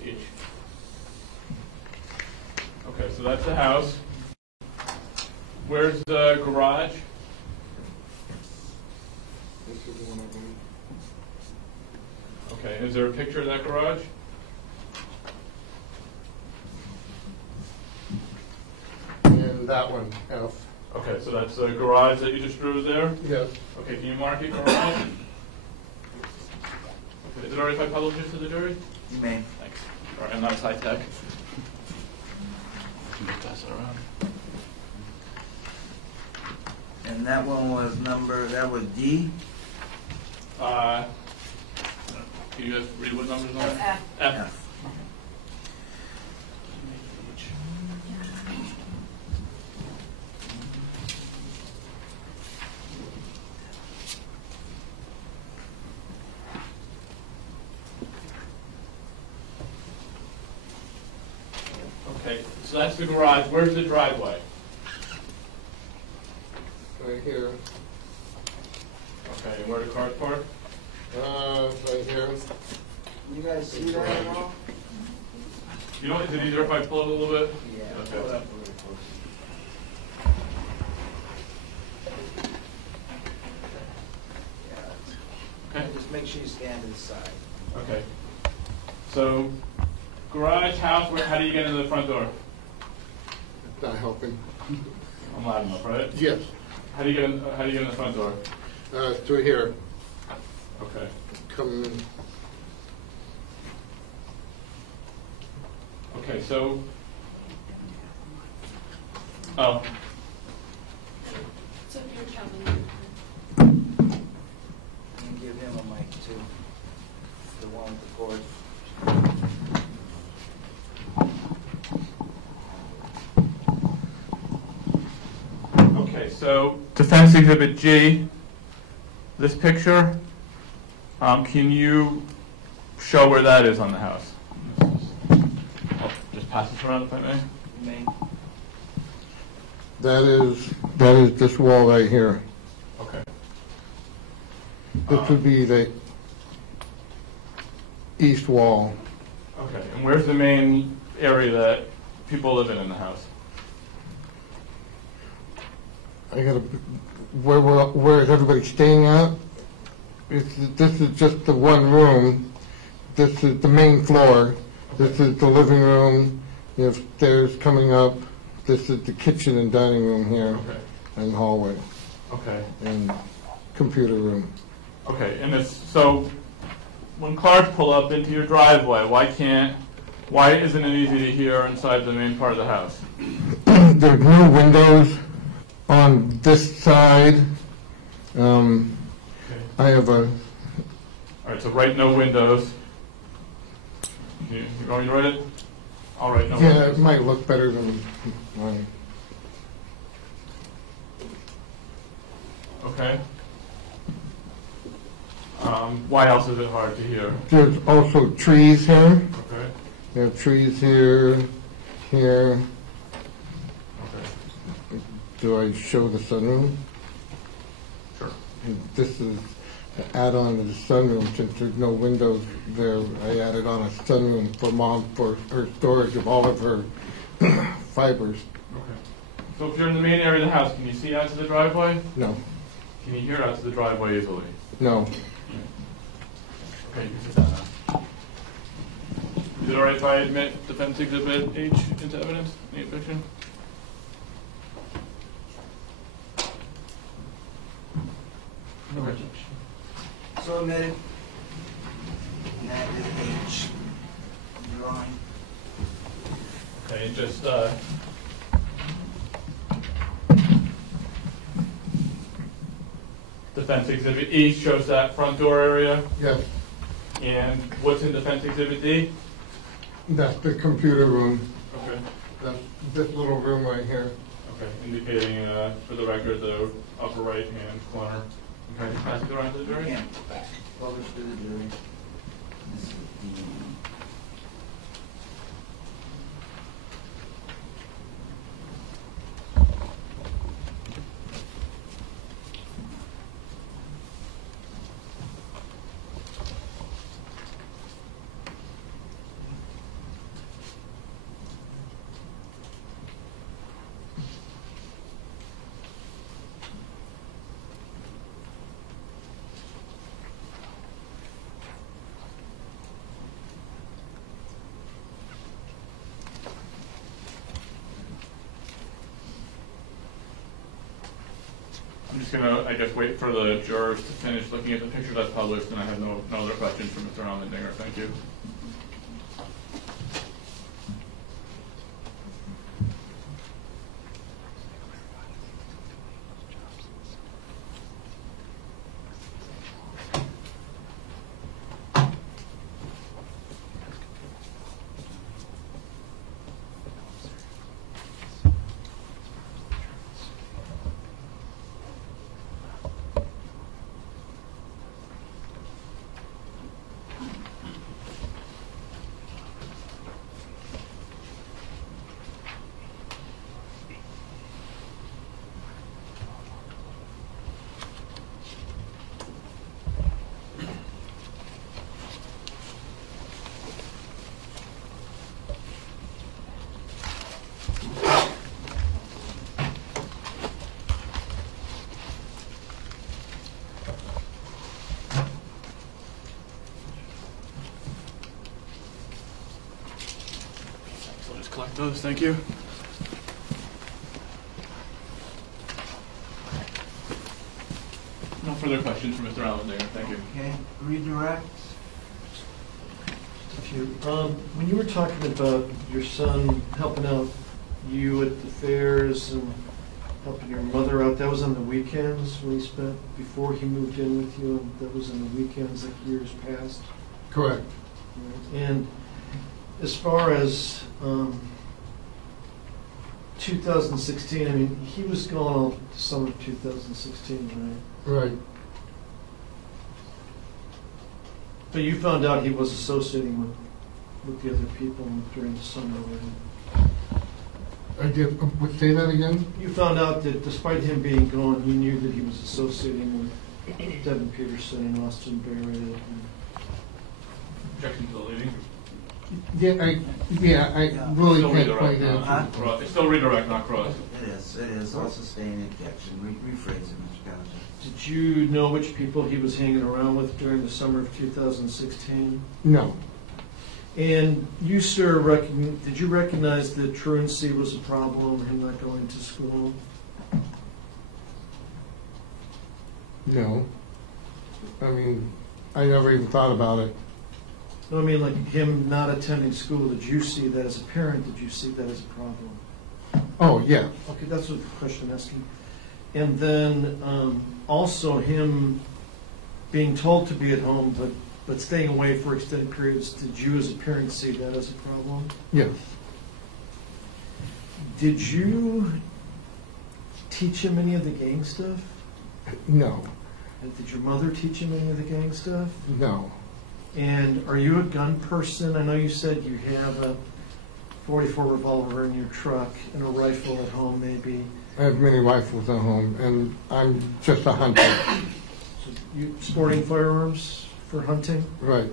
E, H. Okay, so that's the house. Where's the garage? This is the one I believe. Okay, is there a picture of that garage? And that one, F. Okay, so that's the garage that you just drew there? Yes. Okay, can you mark it garage? Okay, is it all right if I publish this to the jury? You may. Thanks. All right, and that's high tech. Can you pass it around? And that one was that was D? Can you guys read what numbers are? F. F. Okay, so that's the garage. Where's the driveway? Right here. Okay, and where the cars park? Right here. You guys see that at all? You know, is it easier if I pull it a little bit? Yeah. Okay. Pull it up a little closer. Yeah. Okay. Just make sure you stand to the side. Okay. So, garage, house, how do you get into the front door? Not helping. I'm loud enough, right? Yes. How do you get in the front door? Through here. Okay. Come. Okay, so. Oh. So you're telling And give him a mic too. The one with the cord. Okay, so Defense Exhibit G, this picture, can you show where that is on the house? I'll just pass this around if I may. May. That is this wall right here. Okay. This would be the east wall. Okay, and where's the main area that people live in the house? I gotta, where is everybody staying at? This is just the one room. This is the main floor. This is the living room. You have stairs coming up. This is the kitchen and dining room here, Okay. and hallway, Okay. and computer room. Okay, and so when cars pull up into your driveway, why isn't it easy to hear inside the main part of the house? There's no windows on this side. Okay. I have a, All right, so write no windows. You want me to write it? I'll write no yeah, windows. it might look better than mine. Okay. Why else is it hard to hear? There's also trees here. Okay. You have trees here, here. Okay. Do I show the sunroom? Sure. And this is an add-on to the sunroom. Since there's no windows there, I added on a sunroom for Mom for her storage of all of her fibers. Okay. So if you're in the main area of the house, can you see out to the driveway? No, Can you hear out to the driveway easily? no. Okay, you can sit down now. Is it all right if I admit Defense Exhibit H into evidence in the eviction? Okay. So admitted. And that is H. Drawing. Okay, and just Defense Exhibit E shows that front door area. Yes, And what's in Defense Exhibit D? that's the computer room. Okay. That's this little room right here. Okay, indicating for the record the upper right hand corner. Okay, pass it around to the jury. Yeah. Published to the jury. This is D. I'm just gonna, I guess, wait for the jurors to finish looking at the picture that's published, and I have no other questions for Mr. Almandinger. Thank you. Lock those, thank you. No further questions for Mr. Almandinger, thank you. Okay, redirect. Just a few. When you were talking about your son helping out you at the fairs and helping your mother out, that was on the weekends when he spent, before he moved in with you, and that was on the weekends like years past? Correct. And as far as 2016, I mean, he was gone all summer of 2016, right? Right. But you found out he was associating with the other people during the summer, right? I did, say that again? You found out that despite him being gone, you knew that he was associating with Devin Peterson and Austin Barrett. And Objection to the leading? I really Still can't redirect, quite not answer. cross. It's still redirect, not cross. It is. I'll sustain objection. Rephrase it, Mr. Gallagher. did you know which people he was hanging around with during the summer of 2016? No. And you, sir, did you recognize that truancy was a problem, him not going to school? No. I mean, I never even thought about it. No, I mean, like him not attending school, did you see that as a parent? Did you see that as a problem? Oh, yeah. Okay, that's what the question I'm asking. And then also him being told to be at home, but staying away for extended periods, did you as a parent see that as a problem? Yes. Did you teach him any of the gang stuff? No. And did your mother teach him any of the gang stuff? No. And are you a gun person? I know you said you have a .44 revolver in your truck and a rifle at home, maybe. I have many rifles at home, and I'm just a hunter. So you sporting firearms for hunting? Right.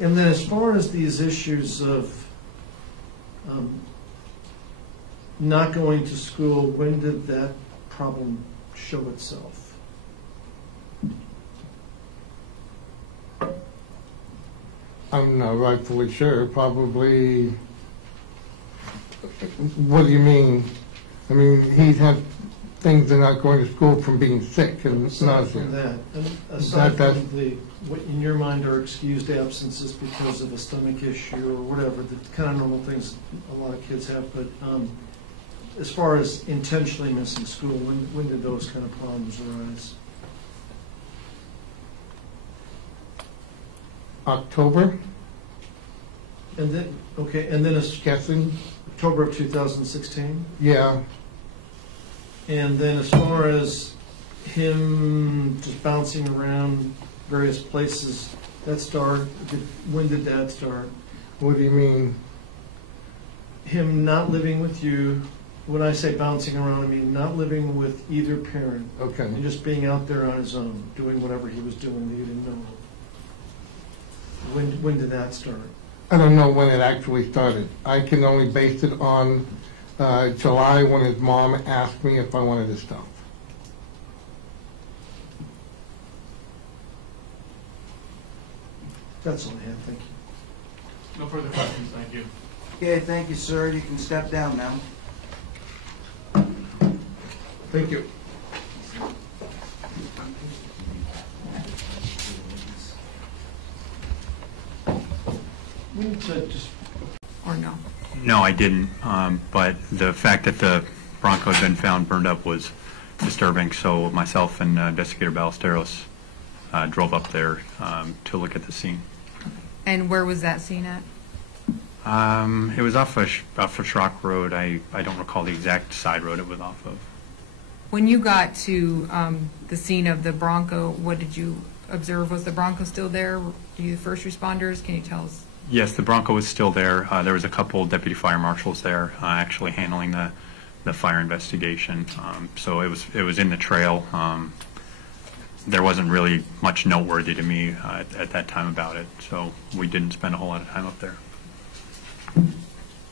And then as far as these issues of not going to school, when did that problem show itself? I'm not rightfully sure. Probably. What do you mean? I mean, he's had things that not going to school from being sick and Aside from nausea. that, and aside That- from the, what in your mind are excused absences because of a stomach issue or whatever, the kind of normal things a lot of kids have, but as far as intentionally missing school, when did those kind of problems arise? October, And then, okay, and then it's guessing. October of 2016? Yeah. And then as far as him just bouncing around various places, when did that start? What do you mean? Him not living with you, when I say bouncing around, I mean not living with either parent, Okay. and just being out there on his own, doing whatever he was doing that you didn't know of. When did that start? I don't know when it actually started. I can only base it on July when his mom asked me if I wanted his stuff. That's all I had, thank you. No further questions, thank you. Okay, thank you, sir. You can step down now. Thank you. We need to just, Or no? No, I didn't, but the fact that the Bronco had been found burned up was disturbing, so myself and Investigator Ballesteros drove up there to look at the scene. And where was that scene at? It was off of Schrock Road. I don't recall the exact side road it was off of. When you got to the scene of the Bronco, what did you observe? Was the Bronco still there? Were you the first responders? Can you tell us? Yes, the Bronco was still there. There was a couple deputy fire marshals there actually handling the fire investigation. So it was in the trail. There wasn't really much noteworthy to me at that time about it, so we didn't spend a whole lot of time up there.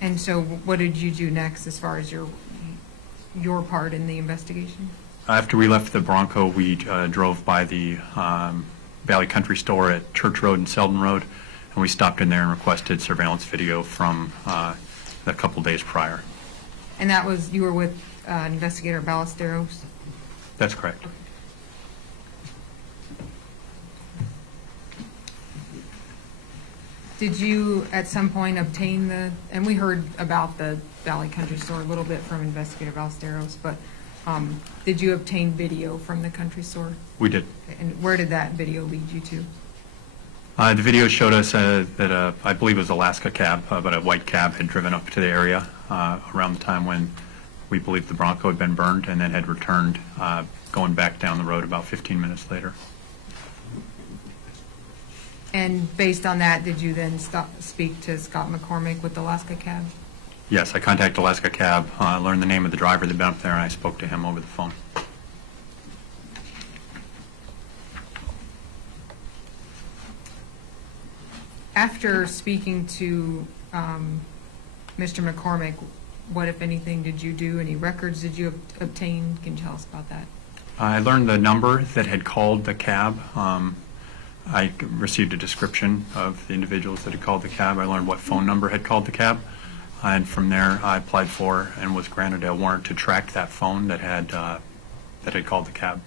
And so what did you do next as far as your part in the investigation? After we left the Bronco, we drove by the Valley Country Store at Church Road and Selden Road, and we stopped in there and requested surveillance video from a couple days prior. And that was, you were with Investigator Ballesteros? That's correct. Did you at some point obtain the, and we heard about the Valley Country Store a little bit from Investigator Ballesteros, but did you obtain video from the country store? We did. And where did that video lead you to? The video showed us that I believe it was Alaska cab, but a white cab had driven up to the area around the time when we believed the Bronco had been burned, and then had returned, going back down the road about 15 minutes later. And based on that, did you then speak to Scott McCormick with Alaska cab? Yes, I contacted Alaska cab, learned the name of the driver that had been up there, and I spoke to him over the phone. After speaking to Mr. McCormick, what, if anything, did you do? Any records did you obtain? Can you tell us about that? I learned the number that had called the cab. I received a description of the individuals that had called the cab. I learned what phone number had called the cab. And from there, I applied for and was granted a warrant to track that phone that had called the cab.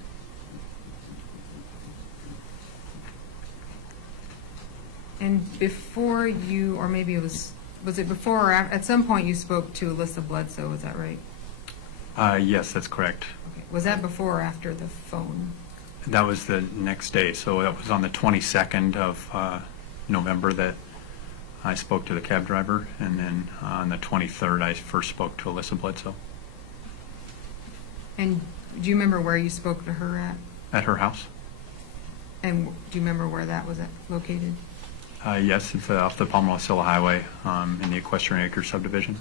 And before you, or maybe it was it before or at some point you spoke to Alyssa Bledsoe, is that right? Yes, that's correct. Okay. Was that before or after the phone? That was the next day, so that was on the 22nd of November that I spoke to the cab driver, and then on the 23rd I first spoke to Alyssa Bledsoe. And do you remember where you spoke to her at? At her house. And do you remember where that was located? Yes, it's off the Palmer-Wasilla Highway in the Equestrian Acres subdivision.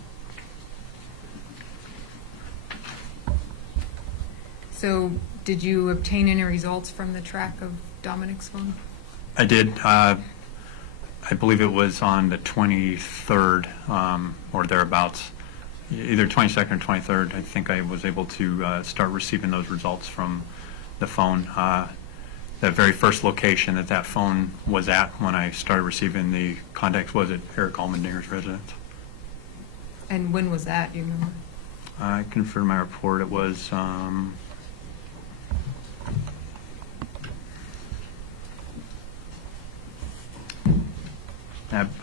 So did you obtain any results from the track of Dominic's phone? I did. I believe it was on the 23rd or thereabouts, either 22nd or 23rd. I think I was able to start receiving those results from the phone. The very first location that phone was at when I started receiving the contacts was at Erick Almandinger's residence. And when was that, do you remember? I confirmed my report. It was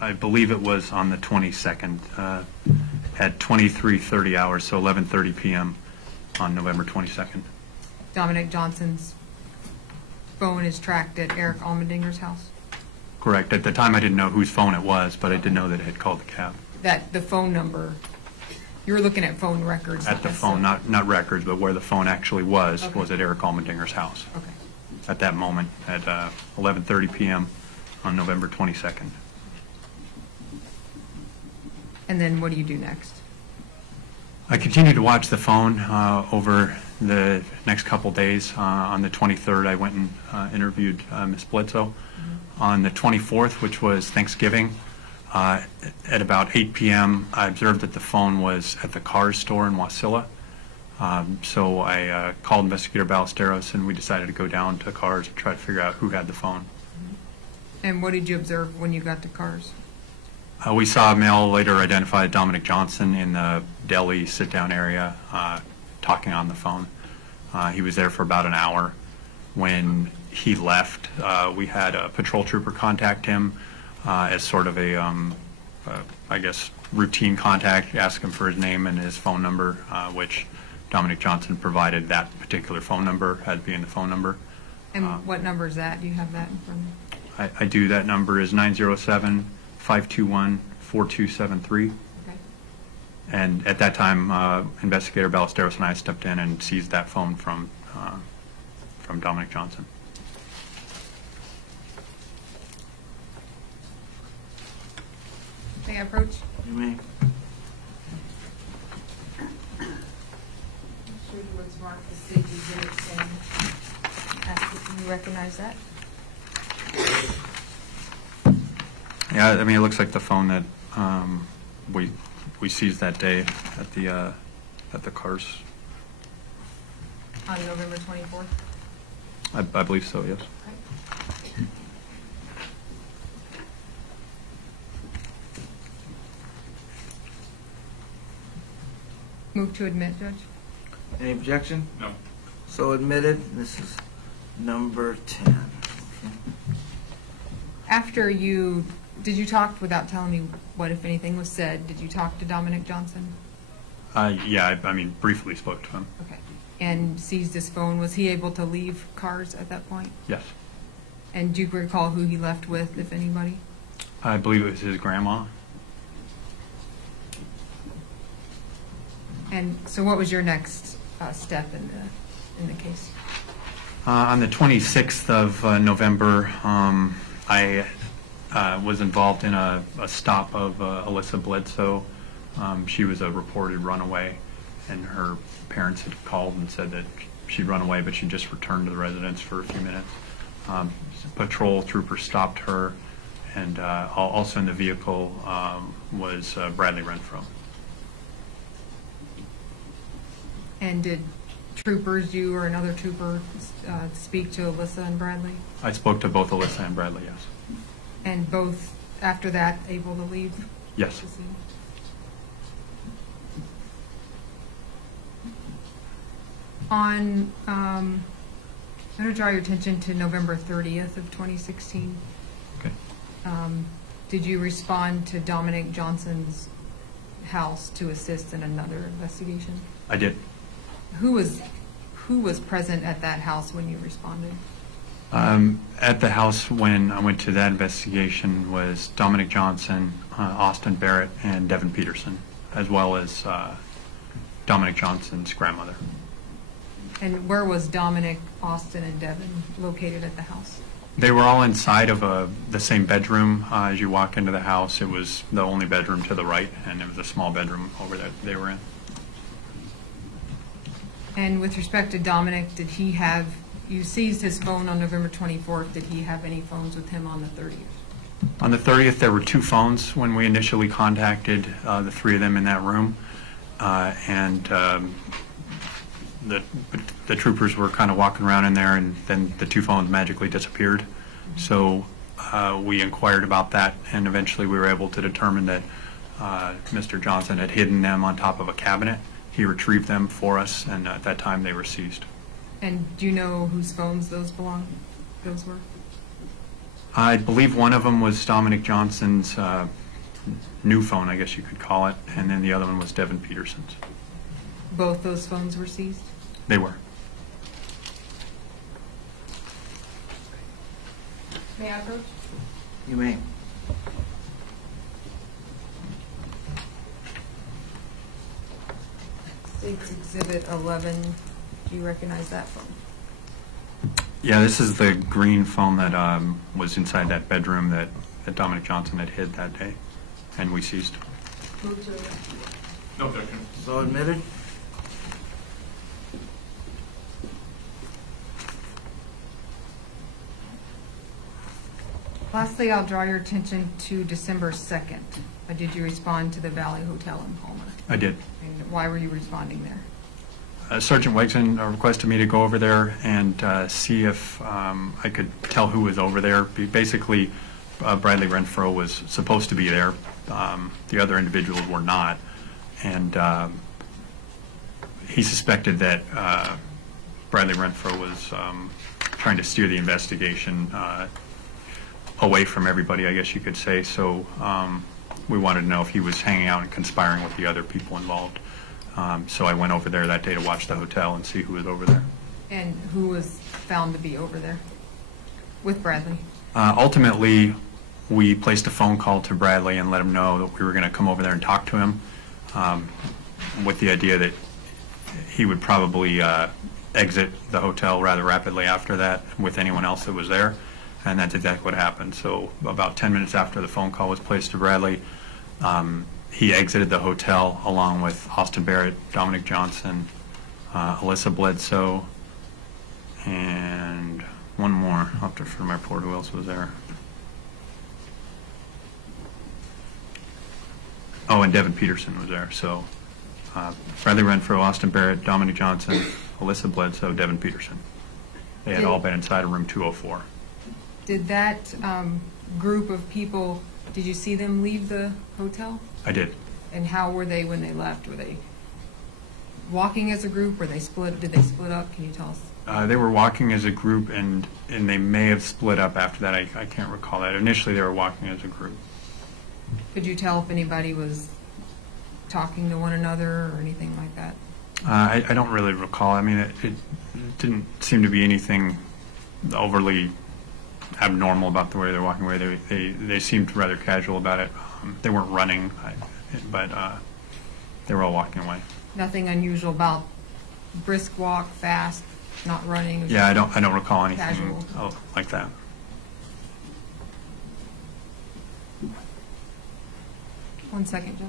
I believe it was on the 22nd at 23:30 hours, so 11:30 p.m. on November 22nd. Dominic Johnson's phone is tracked at Erick Almandinger's house? Correct. At the time, I didn't know whose phone it was, but I did know that it had called the cab. That the phone number, you were looking at phone records? At the phone, not records, but where the phone actually was, okay, was at Erick Almandinger's house. Okay. At that moment, at 11:30 p.m. on November 22nd. And then what do you do next? I continued to watch the phone over the next couple days. On the 23rd, I went and interviewed Ms. Bledsoe. Mm-hmm. On the 24th, which was Thanksgiving, at about 8 p.m., I observed that the phone was at the Cars store in Wasilla. So I called Investigator Ballesteros, and we decided to go down to Cars and try to figure out who had the phone. Mm-hmm. And what did you observe when you got to Cars? We saw a male later identified Dominic Johnson in the deli sit-down area talking on the phone. He was there for about an hour. When he left, we had a patrol trooper contact him as sort of a, I guess, routine contact, ask him for his name and his phone number, which Dominic Johnson provided that particular phone number, had to be in the phone number. And what number is that? Do you have that in front of you? I do. That number is 907-521-4273. Okay. And at that time, Investigator Ballesteros and I stepped in and seized that phone from Dominic Johnson. May I approach? You may. Sure you was marked as City Exhibit 10. Ask if you recognize that. Yeah, I mean, it looks like the phone that we seized that day at the Cars. On November 24th? I believe so, yes. Okay. Move to admit, Judge. Any objection? No. So admitted. This is number 10. Okay. After you, did you talk, without telling me what, if anything, was said, did you talk to Dominic Johnson? Yeah, I mean, briefly spoke to him. Okay. And seized his phone. Was he able to leave cars at that point? Yes. And do you recall who he left with, if anybody? I believe it was his grandma. And so what was your next step in the case? On the 26th of November, I was involved in a stop of Alyssa Bledsoe. She was a reported runaway, and her parents had called and said that she'd run away, but she just returned to the residence for a few minutes. Patrol trooper stopped her, and also in the vehicle was Bradley Renfro. And did troopers, you or another trooper, speak to Alyssa and Bradley? I spoke to both Alyssa and Bradley, yes. And both, after that, able to leave? Yes. the scene? On, I'm going to draw your attention to November 30th of 2016. Okay. Did you respond to Dominic Johnson's house to assist in another investigation? I did. Who was present at that house when you responded? At the house when I went to that investigation was Dominic Johnson, Austin Barrett, and Devin Peterson, as well as Dominic Johnson's grandmother. And where was Dominic, Austin, and Devin located at the house? They were all inside of the same bedroom. As you walk into the house, it was the only bedroom to the right, and it was a small bedroom over there they were in. And with respect to Dominic, did he have, you seized his phone on November 24th, did he have any phones with him on the 30th? On the 30th, there were 2 phones when we initially contacted the 3 of them in that room, and the troopers were kind of walking around in there, and then the 2 phones magically disappeared. So we inquired about that, and eventually we were able to determine that Mr. Johnson had hidden them on top of a cabinet. He retrieved them for us, and at that time they were seized. And do you know whose phones those were? I believe one of them was Dominic Johnson's new phone, I guess you could call it, and then the other one was Devin Peterson's. Both those phones were seized? They were. May I approach? You may. State's Exhibit 11, do you recognize that phone? Yeah, this is the green phone that was inside that bedroom that Dominic Johnson had hid that day, and we seized. Move to admit. No objection. So admitted. Lastly, I'll draw your attention to December 2nd. Did you respond to the Valley Hotel in Palmer? I did. And why were you responding there? Sergeant Wegson requested me to go over there and see if I could tell who was over there. Basically, Bradley Renfro was supposed to be there. The other individuals were not. And he suspected that Bradley Renfro was trying to steer the investigation away from everybody, I guess you could say. So we wanted to know if he was hanging out and conspiring with the other people involved. So I went over there that day to watch the hotel and see who was over there. And who was found to be over there with Bradley? Ultimately, we placed a phone call to Bradley and let him know that we were going to come over there and talk to him, with the idea that he would probably exit the hotel rather rapidly after that with anyone else that was there. And that's exactly what happened. So about 10 minutes after the phone call was placed to Bradley, he exited the hotel along with Austin Barrett, Dominic Johnson, Alyssa Bledsoe, and one more. I'll have to refer to my report who else was there. Oh, and Devin Peterson was there. So Bradley Renfro, Austin Barrett, Dominic Johnson, Alyssa Bledsoe, Devin Peterson. They had all been inside of room 204. Did that group of people, did you see them leave the hotel? I did. And how were they when they left? Were they walking as a group, or did they split up? Can you tell us? They were walking as a group, and they may have split up after that. I can't recall that. Initially, they were walking as a group. Could you tell if anybody was talking to one another or anything like that? I don't really recall. I mean, it didn't seem to be anything overly abnormal about the way they're walking away. They seemed rather casual about it. They weren't running, but they were all walking away. Nothing unusual about brisk walk, fast, not running? Yeah, I don't recall anything Casual. like that. One second, Judge.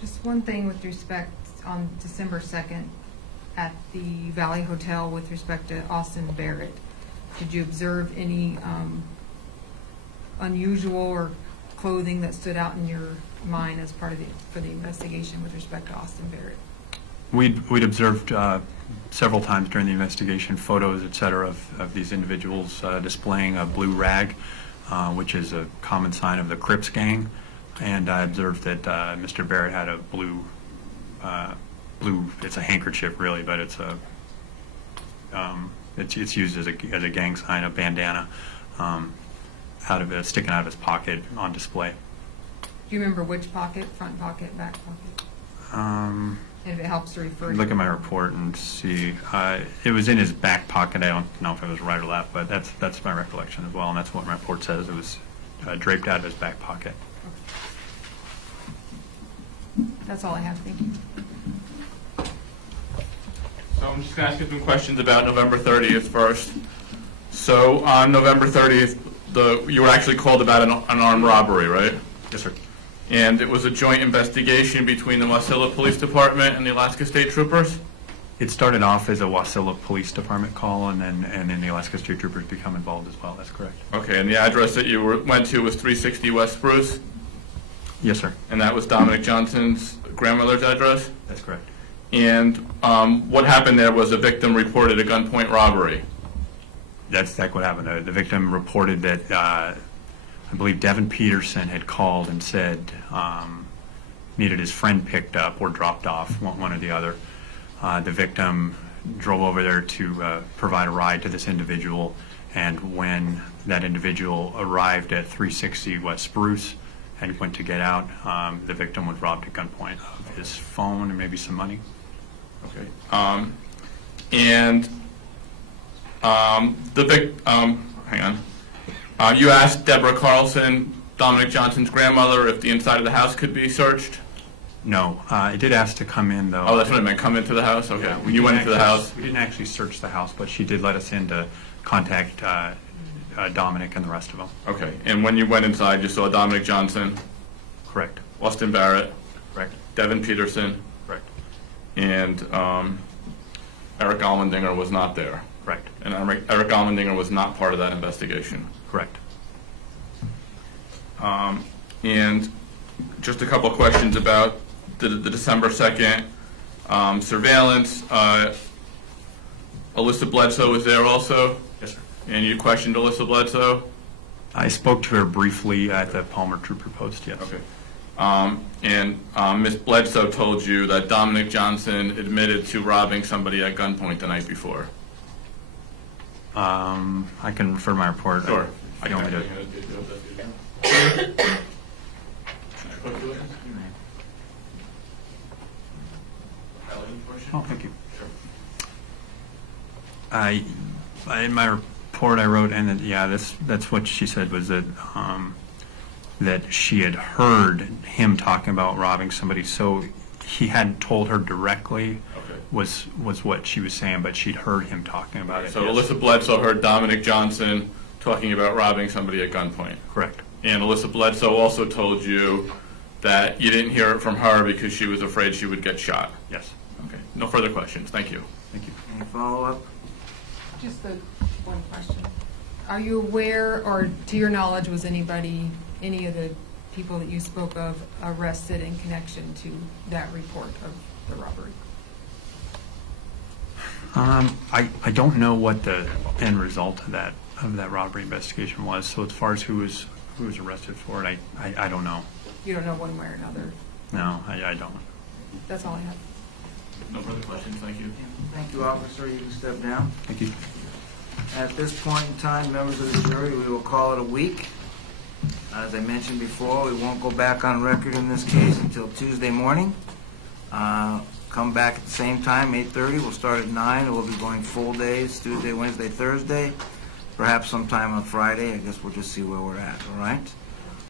Just one thing with respect on December 2nd at the Valley Hotel with respect to Austin Barrett. Did you observe any unusual or clothing that stood out in your mind as part of for the investigation with respect to Austin Barrett? We'd observed several times during the investigation photos, et cetera, of these individuals displaying a blue rag, which is a common sign of the Crips gang. And I observed that Mr. Barrett had a blue, it's a handkerchief really, but it's it's used as a gang sign, a bandana, sticking out of his pocket on display. Do you remember which pocket, front pocket, back pocket? And if it helps to refer to... Look at my report and see. It was in his back pocket. I don't know if it was right or left, but that's my recollection as well, and that's what my report says. It was draped out of his back pocket. That's all I have. Thank you. So I'm just going to ask you some questions about November 30th first. So on November 30th, you were actually called about an armed robbery, right? Yes, sir. And it was a joint investigation between the Wasilla Police Department and the Alaska State Troopers? It started off as a Wasilla Police Department call, and then the Alaska State Troopers become involved as well. That's correct. Okay, and the address that you went to was 360 West Spruce? Yes, sir. And that was Dominic Johnson's grandmother's address? That's correct. And what happened there was a victim reported a gunpoint robbery. That's exactly what happened. The victim reported that I believe Devin Peterson had called and said needed his friend picked up or dropped off, one or the other. The victim drove over there to provide a ride to this individual, and when that individual arrived at 360 West Spruce and went to get out, the victim was robbed at gunpoint of his phone and maybe some money. Okay. Hang on. You asked Deborah Carlson, Dominic Johnson's grandmother, if the inside of the house could be searched? No. I did ask to come in, though. Oh, that's what I meant. Come into the house? Okay. Yeah, You went into the house? We didn't actually search the house, but she did let us in to contact Dominic and the rest of them. Okay. And when you went inside, you saw Dominic Johnson, Correct. Austin Barrett, Correct. Devin Peterson, Correct. and Erick Almandinger was not there. Correct. And Erick Almandinger was not part of that investigation. Correct. And just a couple of questions about the December 2nd surveillance. Alyssa Bledsoe was there also? Yes, sir. And you questioned Alyssa Bledsoe? I spoke to her briefly at the Palmer Trooper Post, yes. Okay. And Ms. Bledsoe told you that Dominic Johnson admitted to robbing somebody at gunpoint the night before. I can refer to my report. Sure. I don't want me to. Oh, thank you. In my report I wrote, and that's what she said, was that that she had heard him talking about robbing somebody, so he hadn't told her directly. Okay. Was what she was saying, but she'd heard him talking about it. So yes. Alyssa Bledsoe heard Dominic Johnson talking about robbing somebody at gunpoint. Correct. And Alyssa Bledsoe also told you that you didn't hear it from her because she was afraid she would get shot. Yes. Okay. No further questions. Thank you. Thank you. Any follow-up? Just the one question. Are you aware, or to your knowledge, was any of the people that you spoke of arrested in connection to that report of the robbery? I don't know what the end result of that robbery investigation was. So as far as who was arrested for it, I don't know. You don't know one way or another? No, I don't. That's all I have. No further questions, thank you. Thank you, officer. You can step down. Thank you. At this point in time, members of the jury, we will call it a week. As I mentioned before, we won't go back on record in this case until Tuesday morning. Come back at the same time, 8:30. We'll start at 9. We'll be going full days, Tuesday, Wednesday, Thursday, perhaps sometime on Friday. I guess we'll just see where we're at, all right?